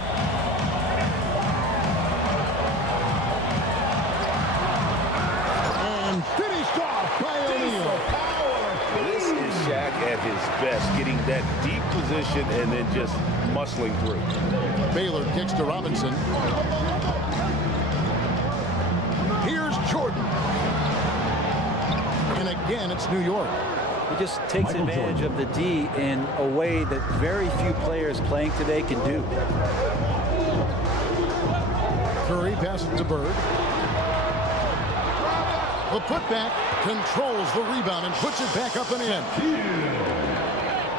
And finished off by O'Neal. This is Shaq at his best, getting that deep position and then just muscling through. Baylor kicks to Robinson. Here's Jordan. And again, it's New York. He just takes advantage of the D in a way that very few players playing today can do. Curry passes to Bird. The putback controls the rebound and puts it back up and in.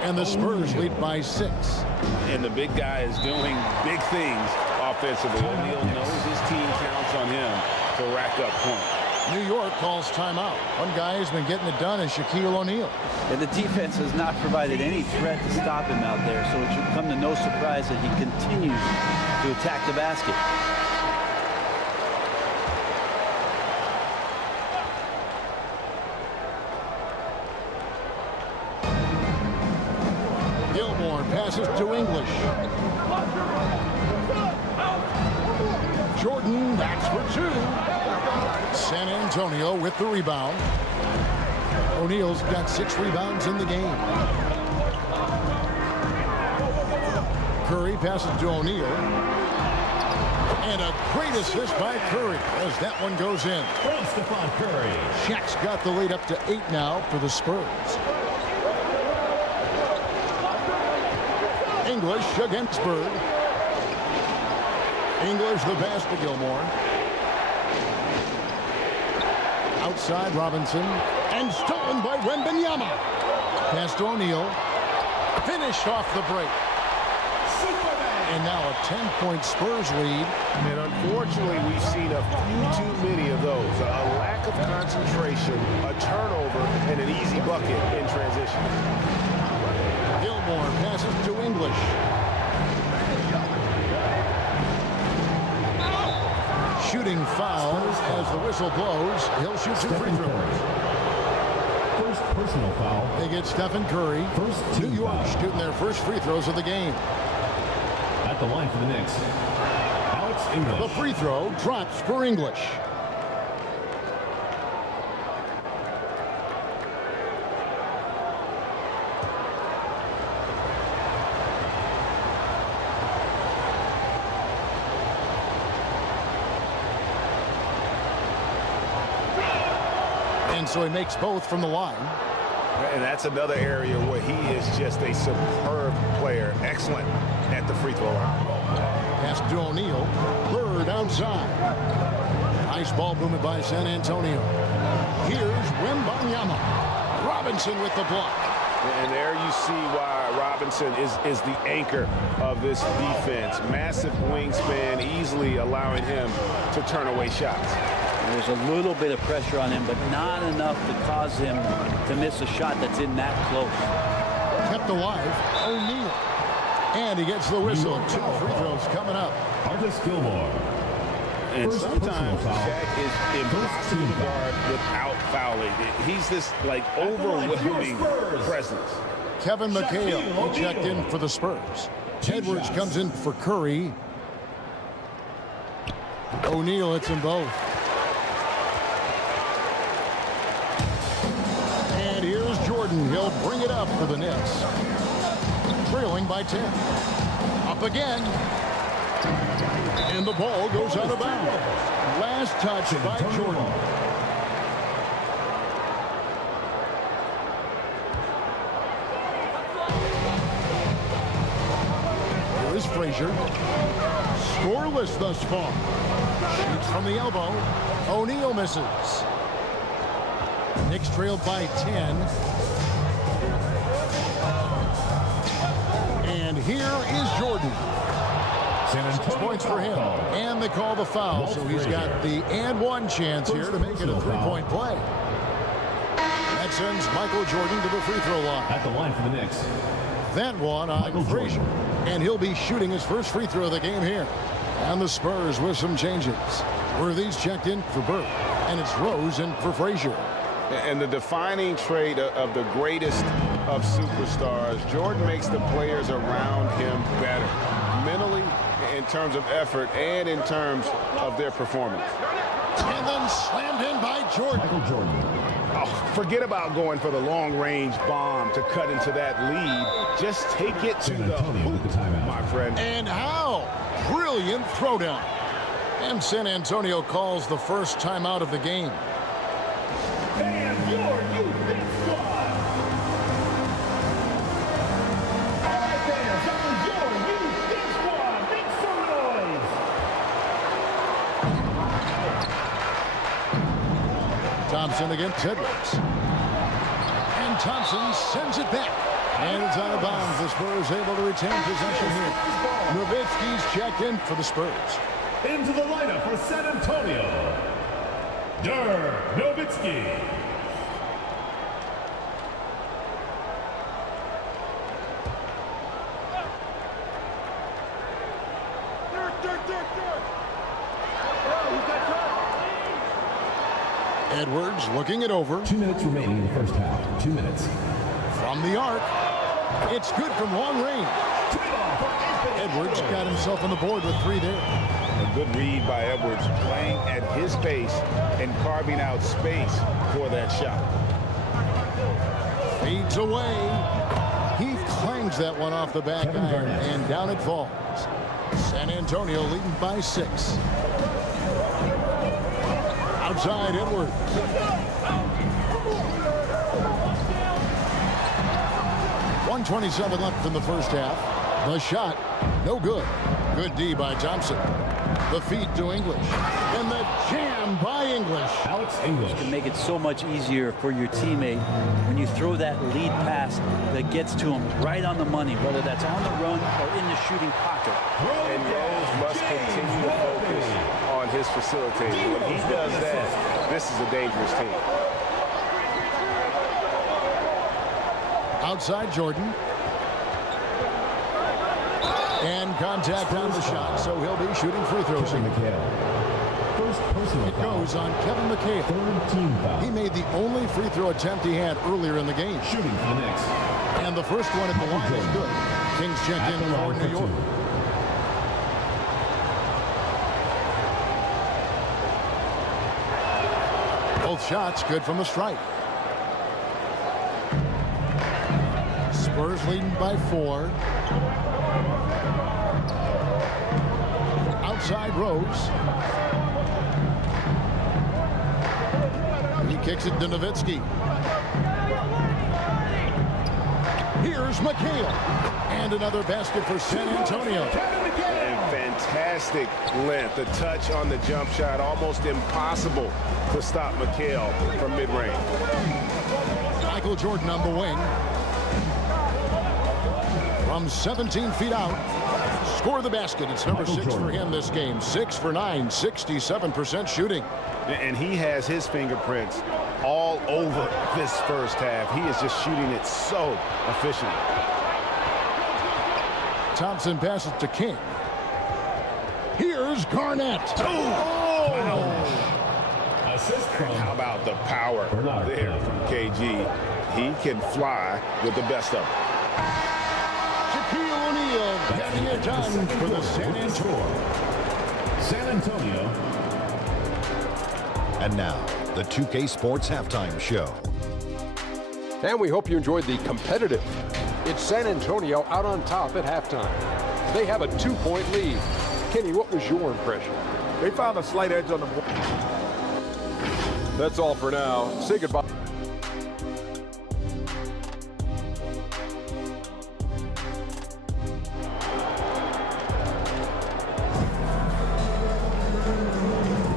And the Spurs lead by 6. And the big guy is doing big things offensively. O'Neal knows his team counts on him to rack up points. New York calls timeout. One guy who's been getting it done is Shaquille O'Neal. And the defense has not provided any threat to stop him out there, so it should come to no surprise that he continues to attack the basket. Passes to English. Jordan, that's for 2. San Antonio with the rebound. O'Neal's got 6 rebounds in the game. Curry passes to O'Neal. And a great assist by Curry as that one goes in. From Stephen Curry. Shaq's got the lead up to 8 now for the Spurs. English against Bird. English the pass to Gilmore. Outside Robinson. And stolen by Wembanyama. Pass to O'Neal. Finished off the break. And now a 10-point Spurs lead. And unfortunately, we've seen a few too many of those. A lack of concentration, a turnover, and an easy bucket in transition. Gilmore passes to English. Shooting foul as the whistle blows. He'll shoot 2 free throws. First personal foul. They get Stephen Curry. New York shooting their first free throws of the game. At the line for the Knicks, Alex English. The free throw drops for English. And so he makes both from the line. And that's another area where he is just a superb player. Excellent at the free throw line. Pass to O'Neal. Bird outside. Nice ball movement by San Antonio. Here's Wembanyama. Robinson with the block. And there you see why Robinson is the anchor of this defense. Massive wingspan, easily allowing him to turn away shots. There's a little bit of pressure on him, but not enough to cause him to miss a shot that's in that close. Kept alive, O'Neal. And he gets the whistle. 2 free throws coming up. Artis Gilmore. And sometimes Shaq is impossible to guard without fouling. He's this like overwhelming presence. Kevin McHale, he checked in for the Spurs. Edwards comes in for Curry. O'Neal hits them both. And here's Jordan. He'll bring it up for the Knicks. Trailing by 10. Up again. And the ball goes out of bounds. Last touch by Jordan. Here is Frazier. Scoreless thus far. Shoots from the elbow. O'Neal misses. Knicks trailed by 10. And here is Jordan. 6 points for him. And they call the foul, so he's got the and one chance here to make it a 3-point play. That sends Michael Jordan to the free throw line. At the line for the Knicks. That one on Frazier. And he'll be shooting his first free throw of the game here. And the Spurs with some changes. Worthy's checked in for Burke. And it's Rose in for Frazier. And the defining trait of the greatest of superstars, Jordan makes the players around him better. Mentally, in terms of effort, and in terms of their performance. And then slammed in by Jordan. Oh, forget about going for the long-range bomb to cut into that lead. Just take it to the hoop, my friend. And how? Brilliant throwdown. And San Antonio calls the first timeout of the game. And your youth squad. All right, fans, that was your youth squad. Make some noise. Thompson against Edwards. And Thompson sends it back. And it's out of bounds. The Spurs able to retain possession here. Nowitzki's checked in for the Spurs. Into the lineup for San Antonio, Dirk Nowitzki. Edwards looking it over. 2 minutes remaining in the first half. 2 minutes. From the arc. It's good from long range. Edwards got himself on the board with 3 there. A good read by Edwards, playing at his pace and carving out space for that shot. Fades away. He clangs that one off the back iron, and down it falls. San Antonio leading by 6. Outside Edwards. .127 left in the first half. The shot, no good. Good D by Thompson. The feed to English. And the jam by English. Alex English can make it so much easier for your teammate when you throw that lead pass that gets to him right on the money, whether that's on the run or in the shooting pocket. And Rose must continue to focus on his facilitating. When he does that, this is a dangerous team. Outside Jordan. And contact on the shot, so he'll be shooting free throws. It goes on Kevin McHale. He made the only free throw attempt he had earlier in the game. Shooting for the Knicks. And the first one at the line is good. Kings check in for New York. Both shots good from the stripe. Spurs leading by 4. Outside Rose. He kicks it to Nowitzki. Here's McHale. And another basket for San Antonio. And fantastic length. The touch on the jump shot, almost impossible to stop McHale from mid-range. Michael Jordan on the wing. From 17 feet out. Score the basket. It's number 6 for him this game. 6 for 9, 67% shooting. And he has his fingerprints all over this first half. He is just shooting it so efficiently. Thompson passes to King. Here's Garnett. Assist from. How about the power there from KG? He can fly with the best of them. Shaquille O'Neal getting it done for the San Antonio. And now, the 2K Sports Halftime Show. And we hope you enjoyed the competitive. It's San Antonio out on top at halftime. They have a 2-point lead. Kenny, what was your impression? They found a slight edge on the board. That's all for now. Say goodbye.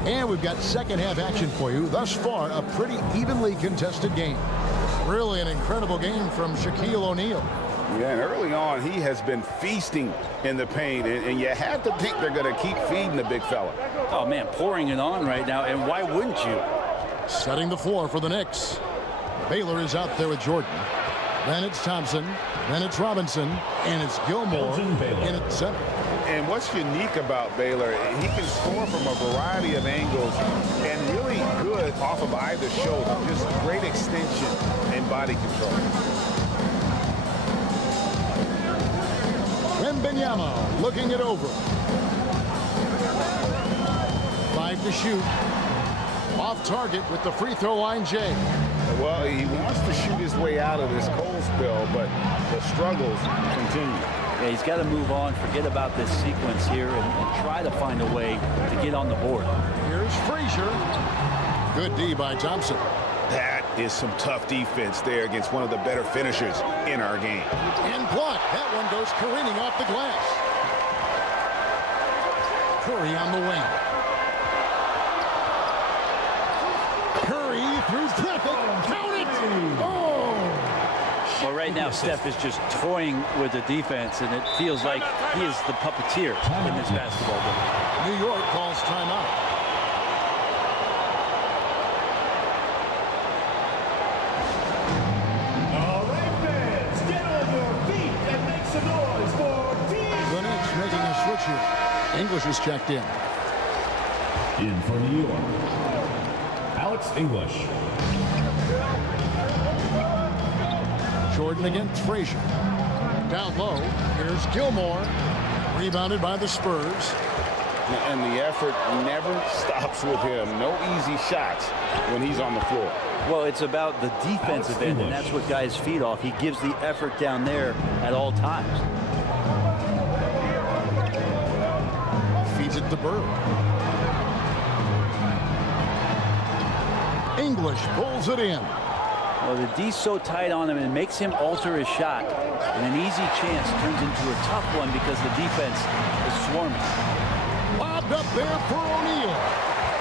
And we've got second half action for you. Thus far, a pretty evenly contested game. Really an incredible game from Shaquille O'Neal. Yeah, and early on, he has been feasting in the paint, and you have to think they're going to keep feeding the big fella. Oh, man, pouring it on right now, and why wouldn't you? Setting the floor for the Knicks. Baylor is out there with Jordan. Then it's Thompson. Then it's Robinson. And it's Gilmore in at center. And what's unique about Baylor, he can score from a variety of angles and really good off of either shoulder. Just great extension and body control. WEMBANYAMA looking it over. 5 to shoot. Off target with the free throw line, Jay. Well, he wants to shoot his way out of this cold spell, but the struggles continue. Yeah, he's got to move on, forget about this sequence here, and try to find a way to get on the board. Here's Frazier. Good D by Thompson. That is some tough defense there against one of the better finishers in our game. And blocked. That one goes careening off the glass. Curry on the wing. Curry through traffic. Count it! Oh! Well, right now, Steph is just toying with the defense, and it feels like he is the puppeteer in this basketball game. New York calls timeout. All right, fans, get on your feet and make some noise for team. The Knicks making a switch here. English is checked in. In for New York, Alex English. Jordan against Frazier. Down low, here's Gilmore. Rebounded by the Spurs. And the effort never stops with him. No easy shots when he's on the floor. Well, it's about the defensive end, and that's what guys feed off. He gives the effort down there at all times. Feeds it to Bird. English pulls it in. Well, the D's so tight on him and makes him alter his shot. And an easy chance turns into a tough one because the defense is swarming. Lobbed up there for O'Neal.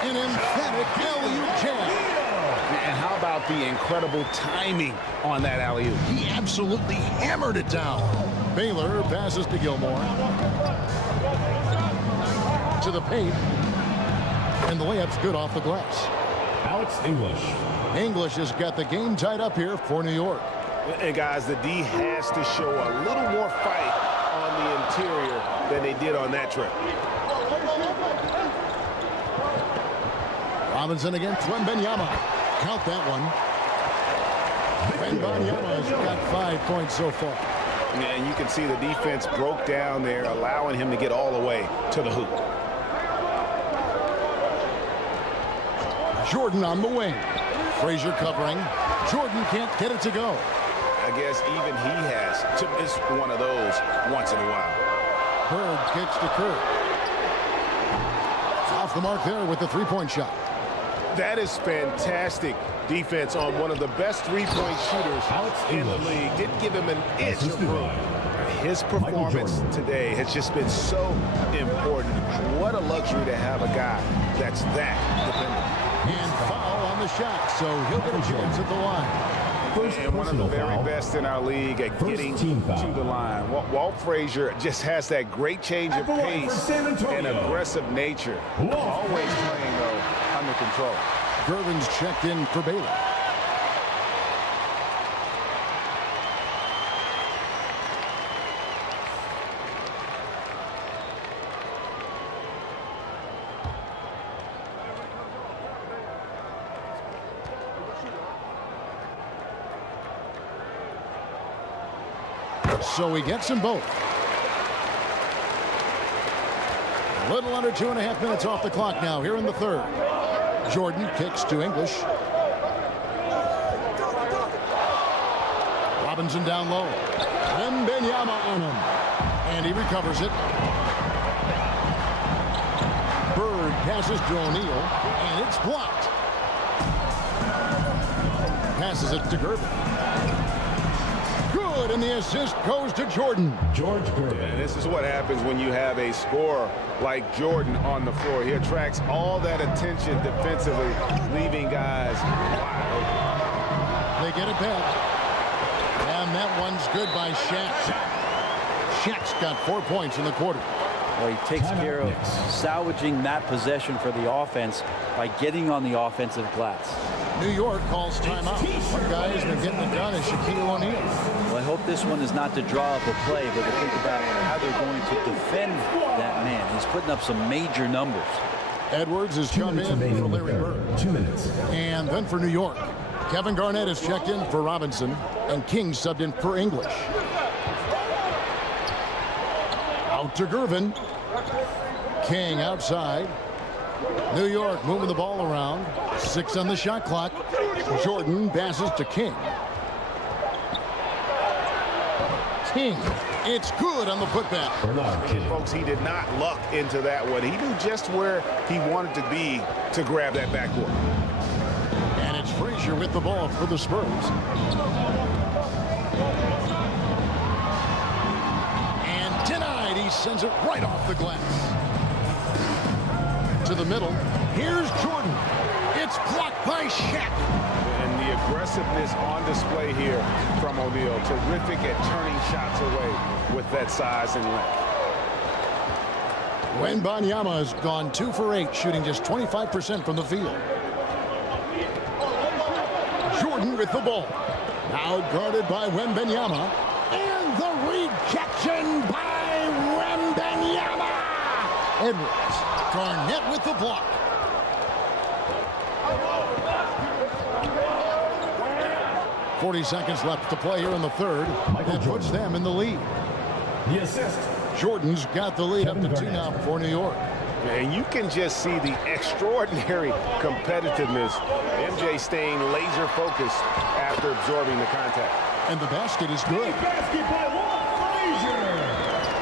An emphatic alley-oop jam. And how about the incredible timing on that alley-oop? He absolutely hammered it down. Baylor passes to Gilmore. To the paint. And the layup's good off the glass. Alex English. English has got the game tied up here for New York. And guys, the D has to show a little more fight on the interior than they did on that trip. Robinson against WEMBANYAMA. Count that one. WEMBANYAMA has got 5 points so far. And you can see the defense broke down there, allowing him to get all the way to the hoop. Jordan on the wing. Frazier covering. Jordan can't get it to go. I guess even he has to miss one of those once in a while. Bird kicks to Kerr. Off the mark there with the three-point shot. That is fantastic defense on one of the best three-point shooters in the league. Didn't give him an inch of room. His performance today has just been so important. What a luxury to have a guy that's that dependent. And foul on the shot, so he'll get a chance at the line. And one of the very best in our league at getting to the line. Walt Frazier just has that great change of pace and aggressive nature. Always playing, though, under control. Gervin's checked in for Baylor. So he gets them both. A little under 2.5 minutes off the clock now here in the third. Jordan kicks to English. Robinson down low. WEMBANYAMA on him. And he recovers it. Bird passes to O'Neal. And it's blocked. Passes it to Gervin. Good, and the assist goes to Jordan. George Gervin. And this is what happens when you have a scorer like Jordan on the floor. He attracts all that attention defensively, leaving guys wide open. They get it back. And that one's good by Shaq. Shaq's got 4 points in the quarter. Well, he takes care of salvaging that possession for the offense by getting on the offensive glass. New York calls timeout. One guy has been getting it done is Shaquille O'Neal. Well, I hope this one is not to draw up a play, but to think about how they're going to defend that man. He's putting up some major numbers. Edwards has come in for Larry Bird. 2 minutes. And then for New York, Kevin Garnett has checked in for Robinson, and King subbed in for English. Out to Gervin. King outside. New York moving the ball around. 6 on the shot clock. Jordan passes to King. King. It's good on the putback. Folks, he did not luck into that one. He knew just where he wanted to be to grab that backboard. And it's Frazier with the ball for the Spurs. And denied. He sends it right off the glass. To the middle. Here's Jordan. It's blocked by Shaq. And the aggressiveness on display here from O'Neal. Terrific at turning shots away with that size and length. WEMBANYAMA has gone 2 for 8, shooting just 25% from the field. Jordan with the ball. Now guarded by WEMBANYAMA. And the rejection by WEMBANYAMA. Edwards. Garnett with the block. .40 seconds left to play here in the third. That puts them in the lead. The assist. Jordan's got the lead up to 2 now for New York. And you can just see the extraordinary competitiveness. MJ staying laser focused after absorbing the contact. And the basket is good.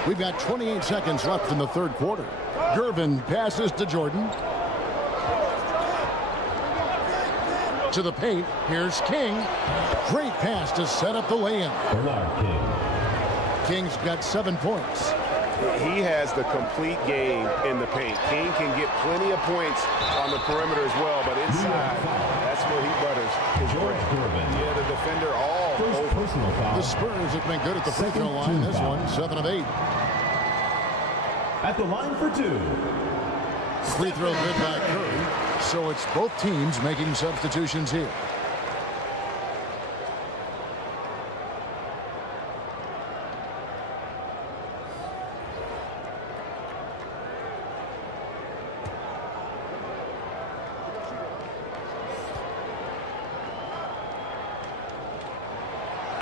We've got 28 seconds left in the third quarter. Gervin passes to Jordan. To the paint. Here's King. Great pass to set up the lay-in. King's got 7 points. He has the complete game in the paint. King can get plenty of points on the perimeter as well, but inside, that's where he butters his bread. Yeah, the defender all over. The Spurs have been good at the free throw line. This one, 7 of 8. At the line for 2. Free throw good by Curry. So it's both teams making substitutions here.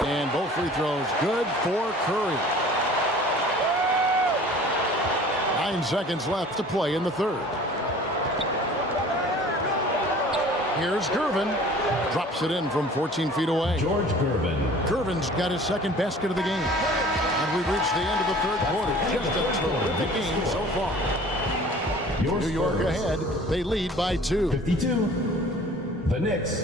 And both free throws good for Curry. 9 seconds left to play in the third. Here's Gervin. Drops it in from 14 feet away. George Gervin. Gervin's got his second basket of the game. And we've reached the end of the third quarter. Just a terrific game so far. New York ahead. They lead by 2. 52. The Knicks.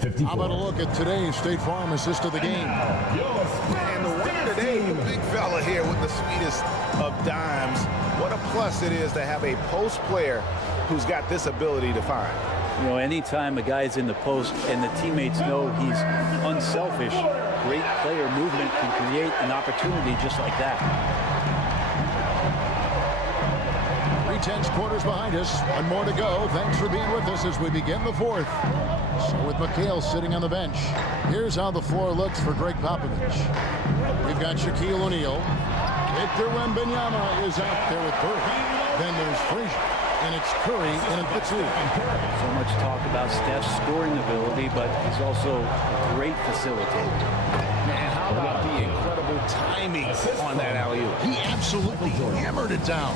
54. How about a look at today's State Farm assist of the game? And the winner today, the big fella here with the sweetest of dimes. What a plus it is to have a post player who's got this ability to find. You know, anytime a guy's in the post and the teammates know he's unselfish, great player movement can create an opportunity just like that. 3/10 quarters behind us. One more to go. Thanks for being with us as we begin the fourth. So with McHale sitting on the bench, here's how the floor looks for Greg Popovich. We've got Shaquille O'Neal. Victor Wembanyama is out there with Bird. Then there's Frazier. And it's Curry in at the 2. So much talk about Steph's scoring ability, but he's also a great facilitator. Man, how about the incredible timing on that alley-oop. He absolutely hammered it down.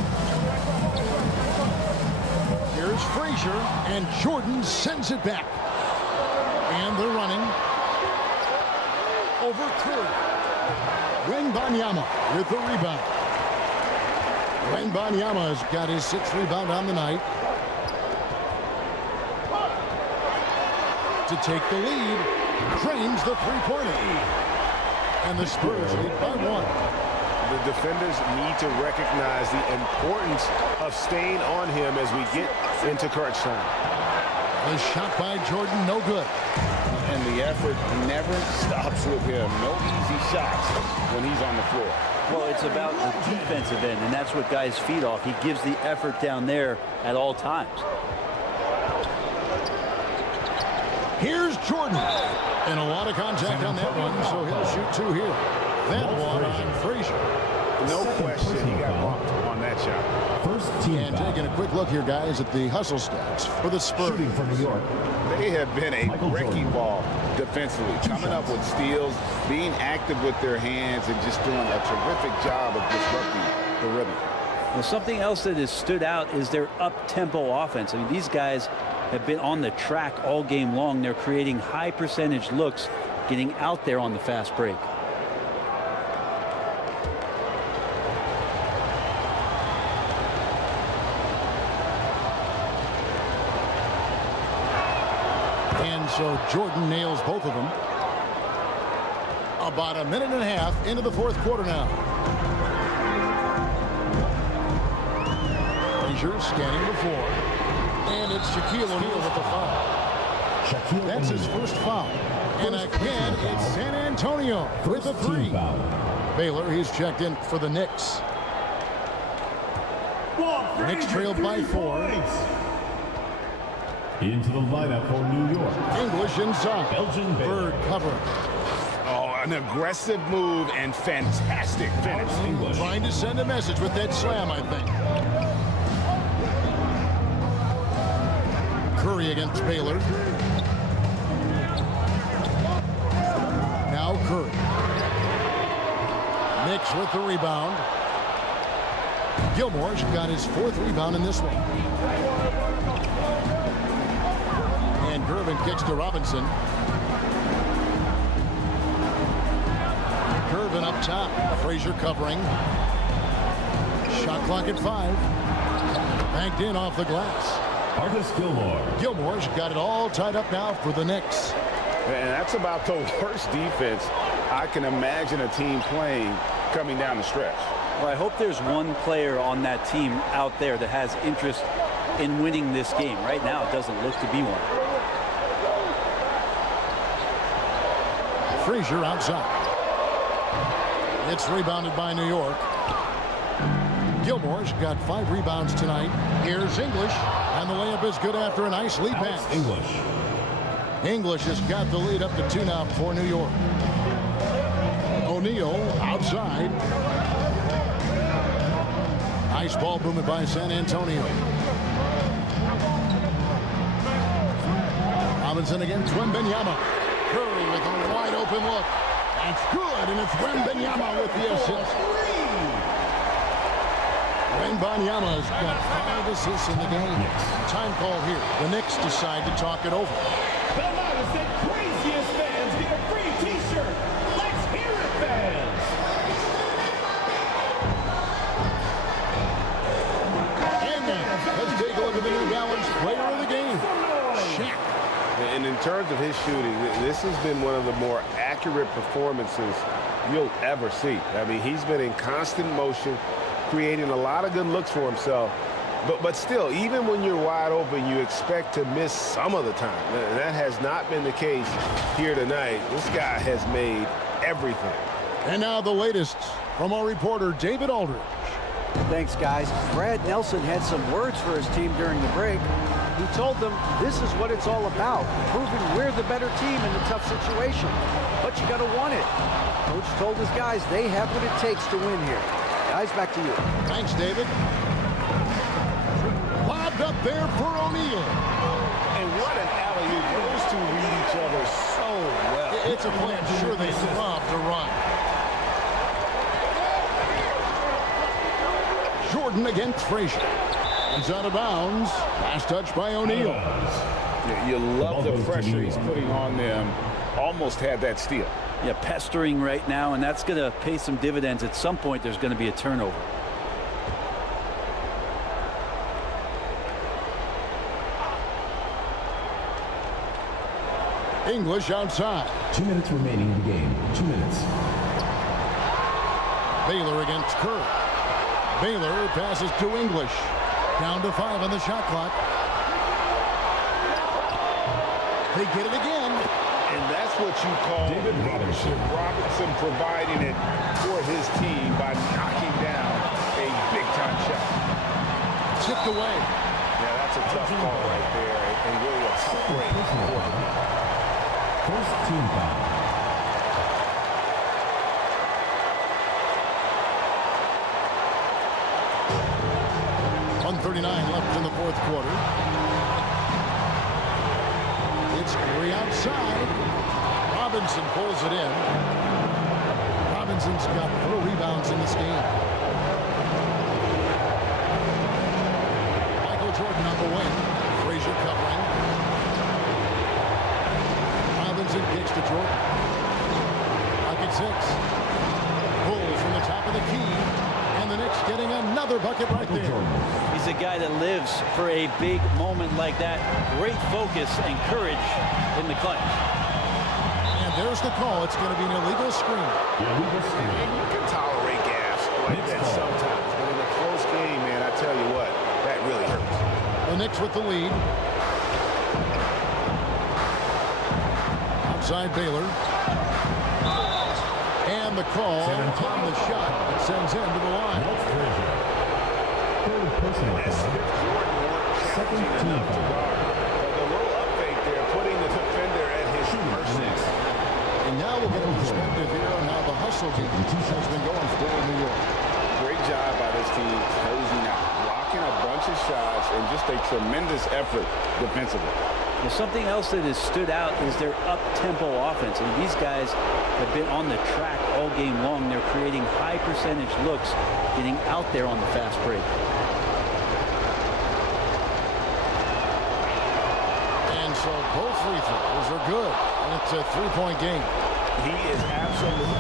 Here's Frazier, and Jordan sends it back. And they're running over Curry. WEMBANYAMA with the rebound. WEMBANYAMA has got his 6th rebound on the night. To take the lead, drains the three-pointer. And the Spurs lead by 1. The defenders need to recognize the importance of staying on him as we get into crunch time. The shot by Jordan, no good. And the effort never stops with him. No easy shots when he's on the floor. Well, it's about the defensive end, and that's what guys feed off. He gives the effort down there at all times. Here's Jordan. And a lot of contact on that one, so he'll shoot 2 here. That one on Frazier. No question he got bumped on that shot. First team and taking a quick look here, guys, at the hustle stats for the Spurs. Shooting from New York. They have been a wrecking ball defensively, coming up with steals, being active with their hands, and just doing a terrific job of disrupting the rhythm. Well, something else that has stood out is their up-tempo offense. I mean, these guys have been on the track all game long. They're creating high percentage looks, getting out there on the fast break. And so Jordan nails both of them. About a minute and a half into the 4th quarter now. Frazier scanning the floor. And it's Shaquille O'Neal with the foul. That's his first foul. And again, it's San Antonio with a 3. Baylor, he's checked in for the Knicks. Knicks trailed by 4. Into the lineup for New York. English inside. Belgian Bird covering. Oh, an aggressive move and fantastic finish. English. Trying to send a message with that slam, I think. Curry against Baylor. Now Curry. Knicks with the rebound. Gilmore's got his 4th rebound in this one. And Gervin kicks to Robinson. Gervin up top. Frazier covering. Shot clock at 5. Banked in off the glass. Artis Gilmore. Gilmore's got it all tied up now for the Knicks. And that's about the worst defense I can imagine a team playing coming down the stretch. Well, I hope there's one player on that team out there that has interest in winning this game. Right now, it doesn't look to be one. Frazier outside. It's rebounded by New York. Gilmore's got 5 rebounds tonight. Here's English, and the layup is good after a nice lead pass. English has got the lead up to 2 now for New York. O'Neal outside. Nice ball movement by San Antonio. Robinson against WEMBANYAMA. Curry with a wide open look. That's good, and it's WEMBANYAMA with the assist. WEMBANYAMA's got 5 assists in the game. Time call here. The Knicks decide to talk it over. The loudest and craziest fans get a free t-shirt. Let's hear it, fans. And let's take a look at the New Balance player of the game, Shaq. And in terms of his shooting, this has been one of the more accurate performances you'll ever see. I mean, he's been in constant motion, creating a lot of good looks for himself. But still, even when you're wide open, you expect to miss some of the time. And that has not been the case here tonight. This guy has made everything. And now the latest from our reporter, David Aldridge. Thanks, guys. Brad Nelson had some words for his team during the break. He told them this is what it's all about, proving we're the better team in a tough situation. But you got to want it. Coach told his guys they have what it takes to win here. Guys, back to you. Thanks, David. Lobbed up there for O'Neal. And what an alley-oop. Those two read each other so well. It's a play I'm sure they love to run. Jordan against Frazier. He's out of bounds. Last touch by O'Neal. Yeah, you love the pressure he's putting on them. Almost had that steal. Yeah, pestering right now, and that's going to pay some dividends. At some point, there's going to be a turnover. English outside. 2 minutes remaining in the game. 2 minutes. Baylor against Kerr. Baylor passes to English. Down to 5 on the shot clock. They get it again. And that's what you call leadership. Robinson providing it for his team by knocking down a big-time shot. Tipped away. Yeah, that's a tough call right there, and really a tough break for the team. First team foul. .139 left in the fourth quarter. It's Curry outside. Robinson pulls it in. Robinson's got 4 rebounds in this game. Michael Jordan on the wing. Frazier covering. Robinson kicks to Jordan. Bucket 6. Pulls from the top of the key. And the Knicks getting another bucket right there. He's a guy that lives for a big moment like that. Great focus and courage in the clutch. And there's the call. It's going to be an illegal screen. And you can tolerate gas like that sometimes. But in a close game, man, I tell you what, that really hurts. The Knicks with the lead. Outside Baylor. And the call on the shot. It sends him to the line. Second team foul. The little upfake there, putting the defender at his mercy. And now we'll get a perspective here on how the hustle team has been going for New York. Great job by this team closing out, blocking a bunch of shots, and just a tremendous effort defensively. Well, something else that has stood out is their up-tempo offense. I mean, these guys have been on the track all game long. They're creating high percentage looks, getting out there on the fast break. And so both free throws are good. And it's a 3-point game. He is absolutely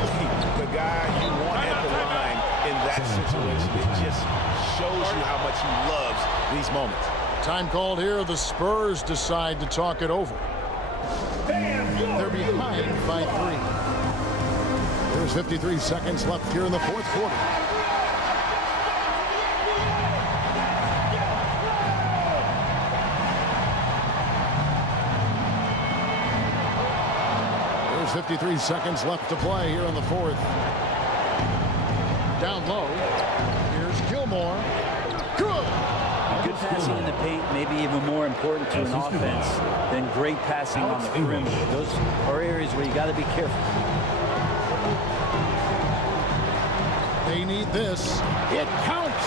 the guy you want at the line in that situation. It just shows you how much he loves these moments. Time called here. The Spurs decide to talk it over. They're behind by 3. There's 53 seconds left here in the fourth quarter. There's 53 seconds left to play here in the fourth. Down low. Here's Gilmore. Good. Good passing in the paint, maybe even more important to an offense than great passing on the perimeter. Those are areas where you got to be careful. They need this. It counts.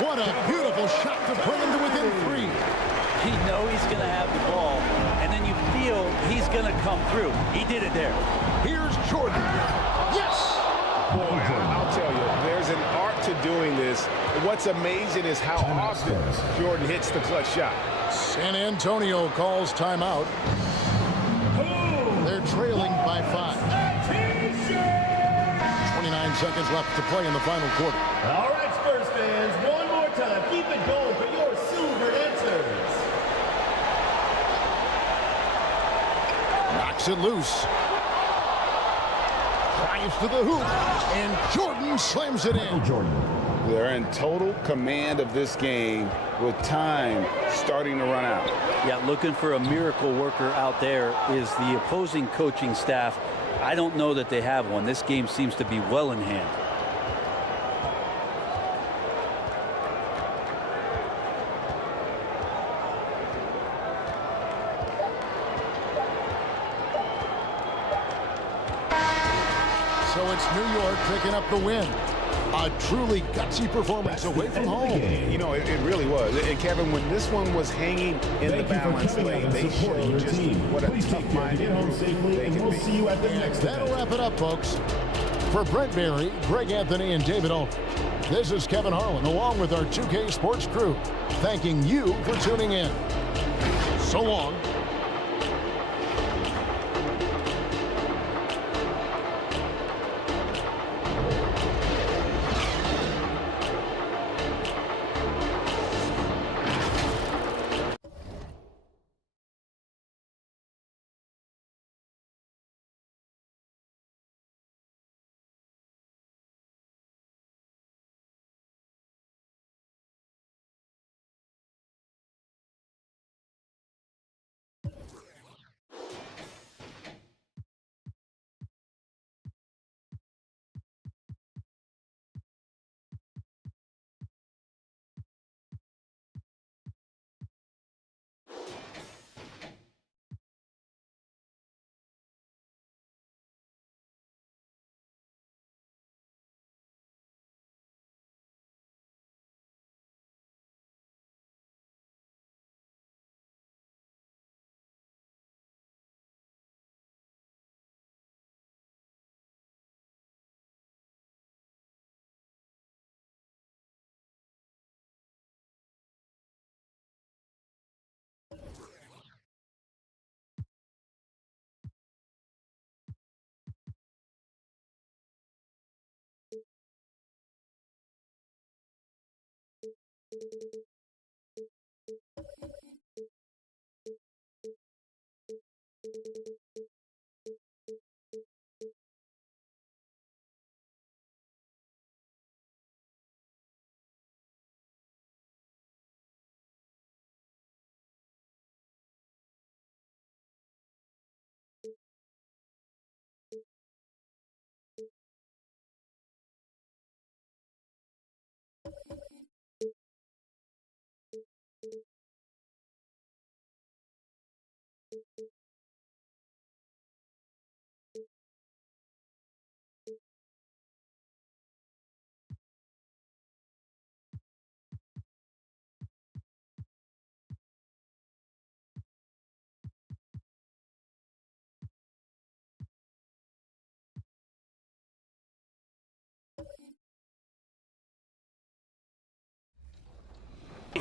What a beautiful shot to bring him to within 3. You know he's going to have the ball, and then you feel he's going to come through. He did it there. Here's Jordan. Yes! Boy, I'll tell you, there's an art to doing this. What's amazing is how often Jordan hits the clutch shot. San Antonio calls timeout. They're trailing by 5. 29 seconds left to play in the final quarter. All right, Spurs fans, one more time. Keep it going for your silver answers. Knocks it loose. Drives to the hoop. And Jordan slams it in. They're in total command of this game with time starting to run out. Yeah, looking for a miracle worker out there is the opposing coaching staff. I don't know that they have one. This game seems to be well in hand. So it's New York picking up the win. A truly gutsy performance away from home. You know, it really was. And Kevin, when this one was hanging in the balance lane, they showed just what a tough-minded group they can be. And that'll wrap it up, folks. For Brent Barry, Greg Anthony, and David Aldridge, this is Kevin Harlan along with our 2K Sports crew, thanking you for tuning in. So long.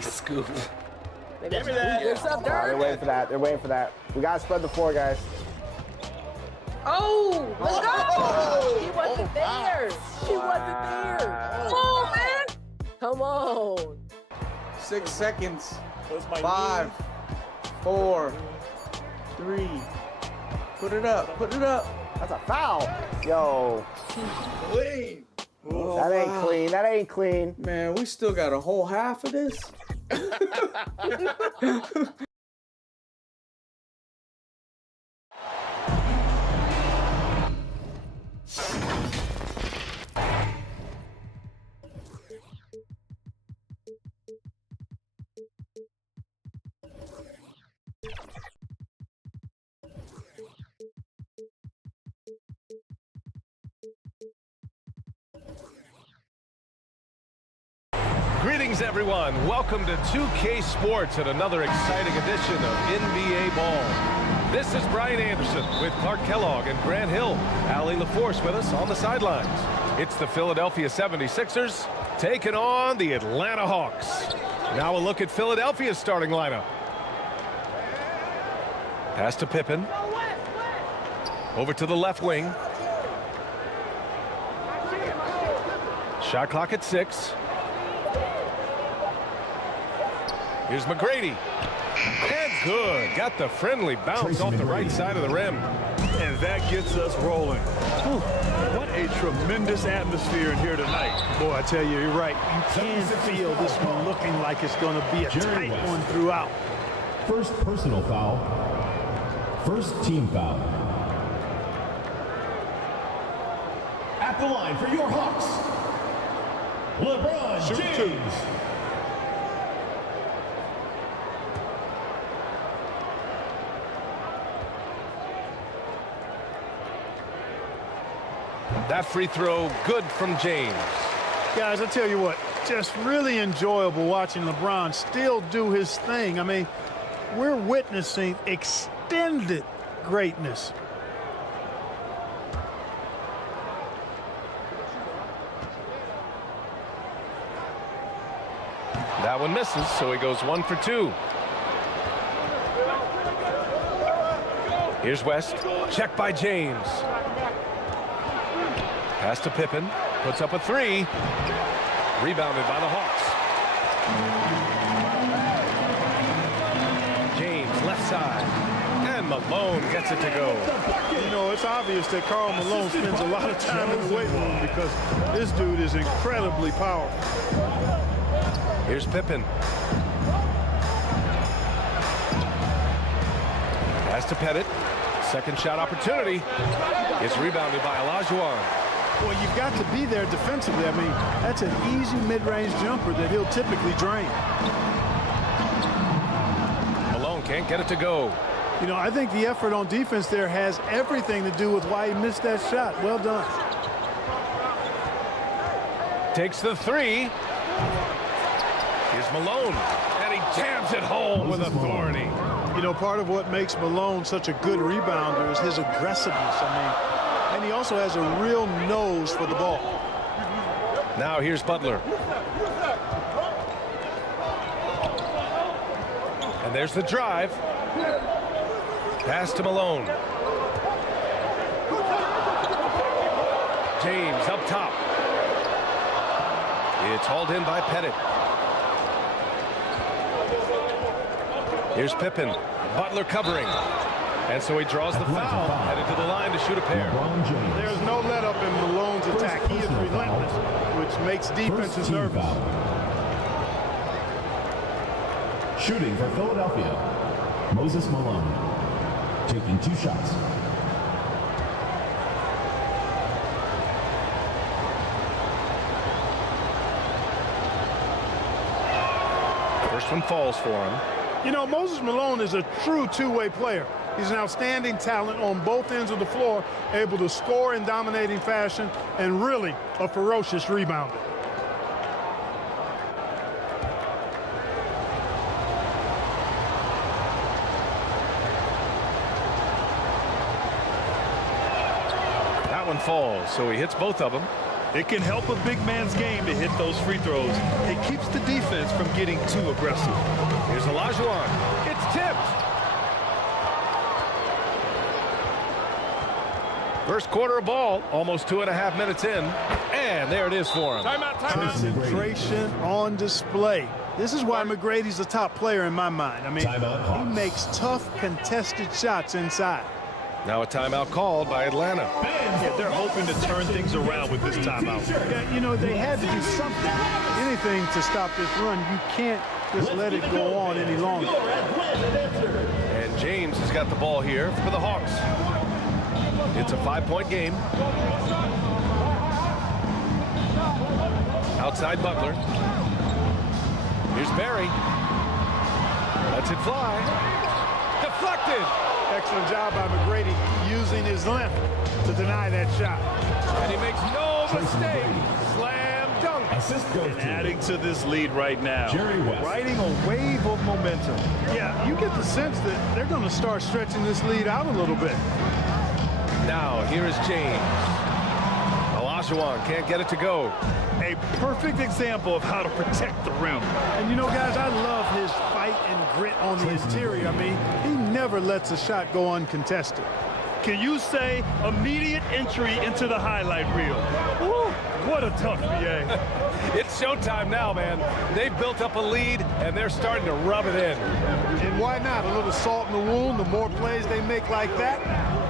Scoop. Give me that. Good stuff, They're Dirk. waiting for that. They're waiting for that. We gotta spread the floor, guys. Oh, let's go. He wasn't there. She wasn't there. Come on, man. Come on. 6 seconds. My 5, 4, 3. Put it up. Put it up. That's a foul. Yo. Clean. Oh, That ain't wow. clean. That ain't clean. Man, we still got a whole half of this. Greetings, everyone. Welcome to 2K Sports and another exciting edition of NBA Ball. This is Brian Anderson with Clark Kellogg and Grant Hill. Allie LaForce with us on the sidelines. It's the Philadelphia 76ers taking on the Atlanta Hawks. Now a look at Philadelphia's starting lineup. Pass to Pippen. Over to the left wing. Shot clock at 6. Here's McGrady. And good. Got the friendly bounce off the right side of the rim. And that gets us rolling. Whew. What a tremendous atmosphere in here tonight. Boy, I tell you, you're right. You can feel this one looking like it's going to be a tight one throughout. First personal foul. First team foul. At the line for your Hawks, LeBron James. That free throw good from James. Guys, I tell you what, just really enjoyable watching LeBron still do his thing. I mean, we're witnessing extended greatness. That one misses, so he goes 1 for 2. Here's West. Check by James. Pass to Pippen. Puts up a 3. Rebounded by the Hawks. James, left side. And Malone gets it to go. You know, it's obvious that Karl Malone spends a lot of time in the weight room because this dude is incredibly powerful. Here's Pippen. Pass to Pettit. Second shot opportunity. It's rebounded by Olajuwon. Well, you've got to be there defensively. I mean, that's an easy mid-range jumper that he'll typically drain. Malone can't get it to go. You know, I think the effort on defense there has everything to do with why he missed that shot. Well done. Takes the 3. Here's Malone, and he jams it home with authority. You know, part of what makes Malone such a good rebounder is his aggressiveness. I mean, and he also has a real nose for the ball. Now here's Butler. And there's the drive. Pass to Malone. James up top. It's hauled in by Pettit. Here's Pippen. Butler covering. And so he draws the foul, headed to the line to shoot a pair. There's no let up in Malone's attack. He is relentless, which makes defenses nervous. Shooting for Philadelphia, Moses Malone, taking 2 shots. First one falls for him. You know, Moses Malone is a true two-way player. He's an outstanding talent on both ends of the floor, able to score in dominating fashion, and really a ferocious rebounder. That one falls, so he hits both of them. It can help a big man's game to hit those free throws. It keeps the defense from getting too aggressive. Here's Olajuwon. It's tipped. First quarter of ball, almost 2.5 minutes in, and there it is for him. Timeout. Concentration on display. This is why McGrady's the top player in my mind. I mean, he makes tough, contested shots inside. Now a timeout called by Atlanta. Yeah, they're hoping to turn things around with this timeout. Yeah, you know, they had to do something, anything to stop this run. You can't just let it go on any longer. And James has got the ball here for the Hawks. It's a 5-point game. Outside Butler. Here's Barry. Lets it fly. Deflected. Excellent job by McGrady using his length to deny that shot. And he makes no mistake. Slam dunk. Assist goes and adding to this lead right now. Jerry West. Riding a wave of momentum. Yeah, you get the sense that they're going to start stretching this lead out a little bit. Now here is James. Olajuwon can't get it to go. A perfect example of how to protect the rim. And you know, guys, I love his fight and grit on the interior. I mean, he never lets a shot go uncontested. Can you say immediate entry into the highlight reel? Woo, what a tough BA. It's showtime now, man. They've built up a lead, and they're starting to rub it in. And why not? A little salt in the wound. The more plays they make like that,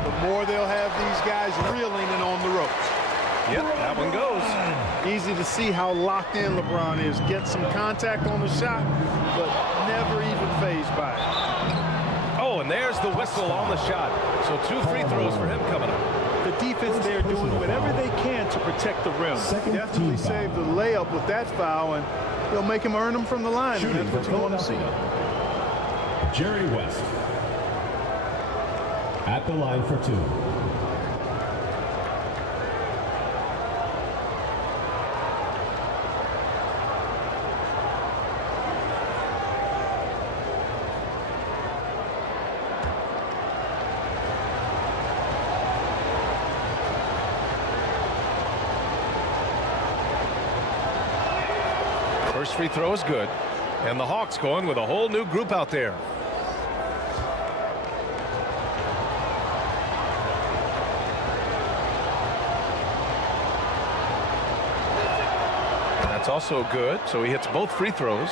the more they'll have these guys reeling and on the ropes. Yep, that one goes. Easy to see how locked in LeBron is. Gets some contact on the shot, but never even fazed by it. Oh, and there's the whistle on the shot. So 2 free throws for him coming up. The defense there doing whatever they can to protect the rim. Definitely saved the layup with that foul, and they'll make him earn them from the line. Shooting That's what you want to see. Jerry West. At the line for 2. First free throw is good. And the Hawks going with a whole new group out there. That's also good, so he hits both free throws.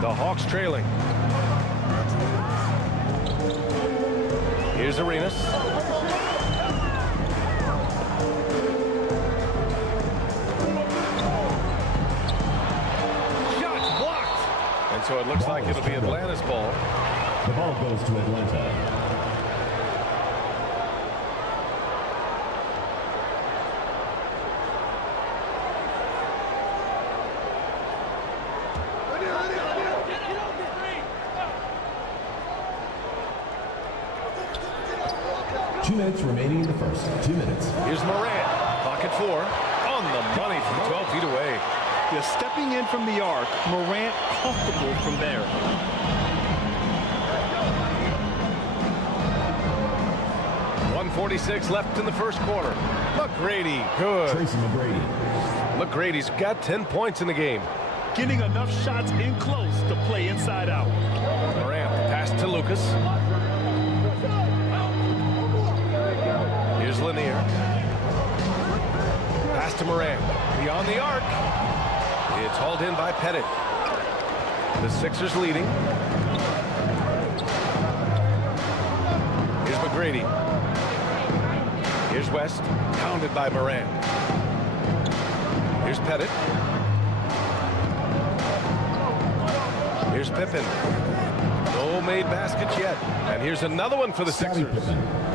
The Hawks trailing. Here's Arenas. Shots blocked. And so it looks like it'll be Atlanta's ball. The ball goes to Atlanta. Minutes remaining in the first. 2 minutes. Here's Morant. Clock at 4. On the money from 12 feet away. Yeah, stepping in from the arc, Morant comfortable from there. .146 left in the first quarter. McGrady, good. TRACY McGrady. McGrady's got 10 points in the game. Getting enough shots in close to play inside out. Morant, pass to Lucas. Here's Lanier. Pass to Morant. Beyond the arc. It's hauled in by Pettit. The Sixers leading. Here's McGrady. Here's West. Pounded by Morant. Here's Pettit. Here's Pippen. No made baskets yet. And here's another one for the Sixers.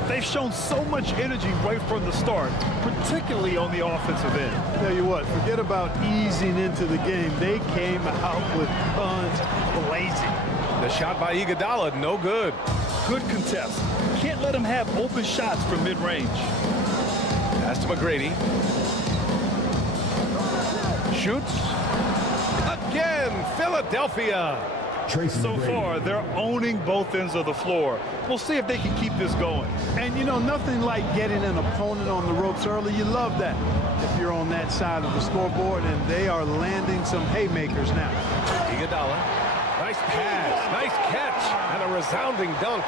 They've shown so much energy right from the start, particularly on the offensive end. Tell you what, forget about easing into the game. They came out with guns blazing. The shot by Iguodala, no good. Good contest. Can't let him have open shots from mid-range. Pass to McGrady. Shoots. Again, Philadelphia. So far, they're owning both ends of the floor. We'll see if they can keep this going. And, you know, nothing like getting an opponent on the ropes early. You love that if you're on that side of the scoreboard, and they are landing some haymakers now. Iguodala. Nice pass. Nice catch. And a resounding dunk.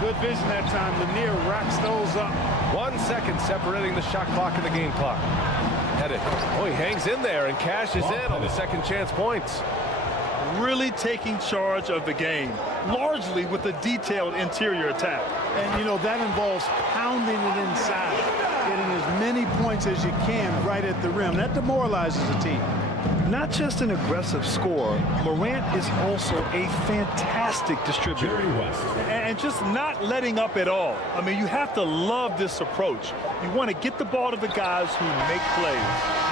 Good vision that time. Lanier racks those up. 1 second separating the shot clock and the game clock. Pettit. Oh, he hangs in there and cashes in on the second chance points. Really taking charge of the game, largely with a detailed interior attack. And, you know, that involves pounding it inside, getting as many points as you can right at the rim. That demoralizes a team. Not just an aggressive scorer, Morant is also a fantastic distributor. And just not letting up at all. I mean, you have to love this approach. You want to get the ball to the guys who make plays.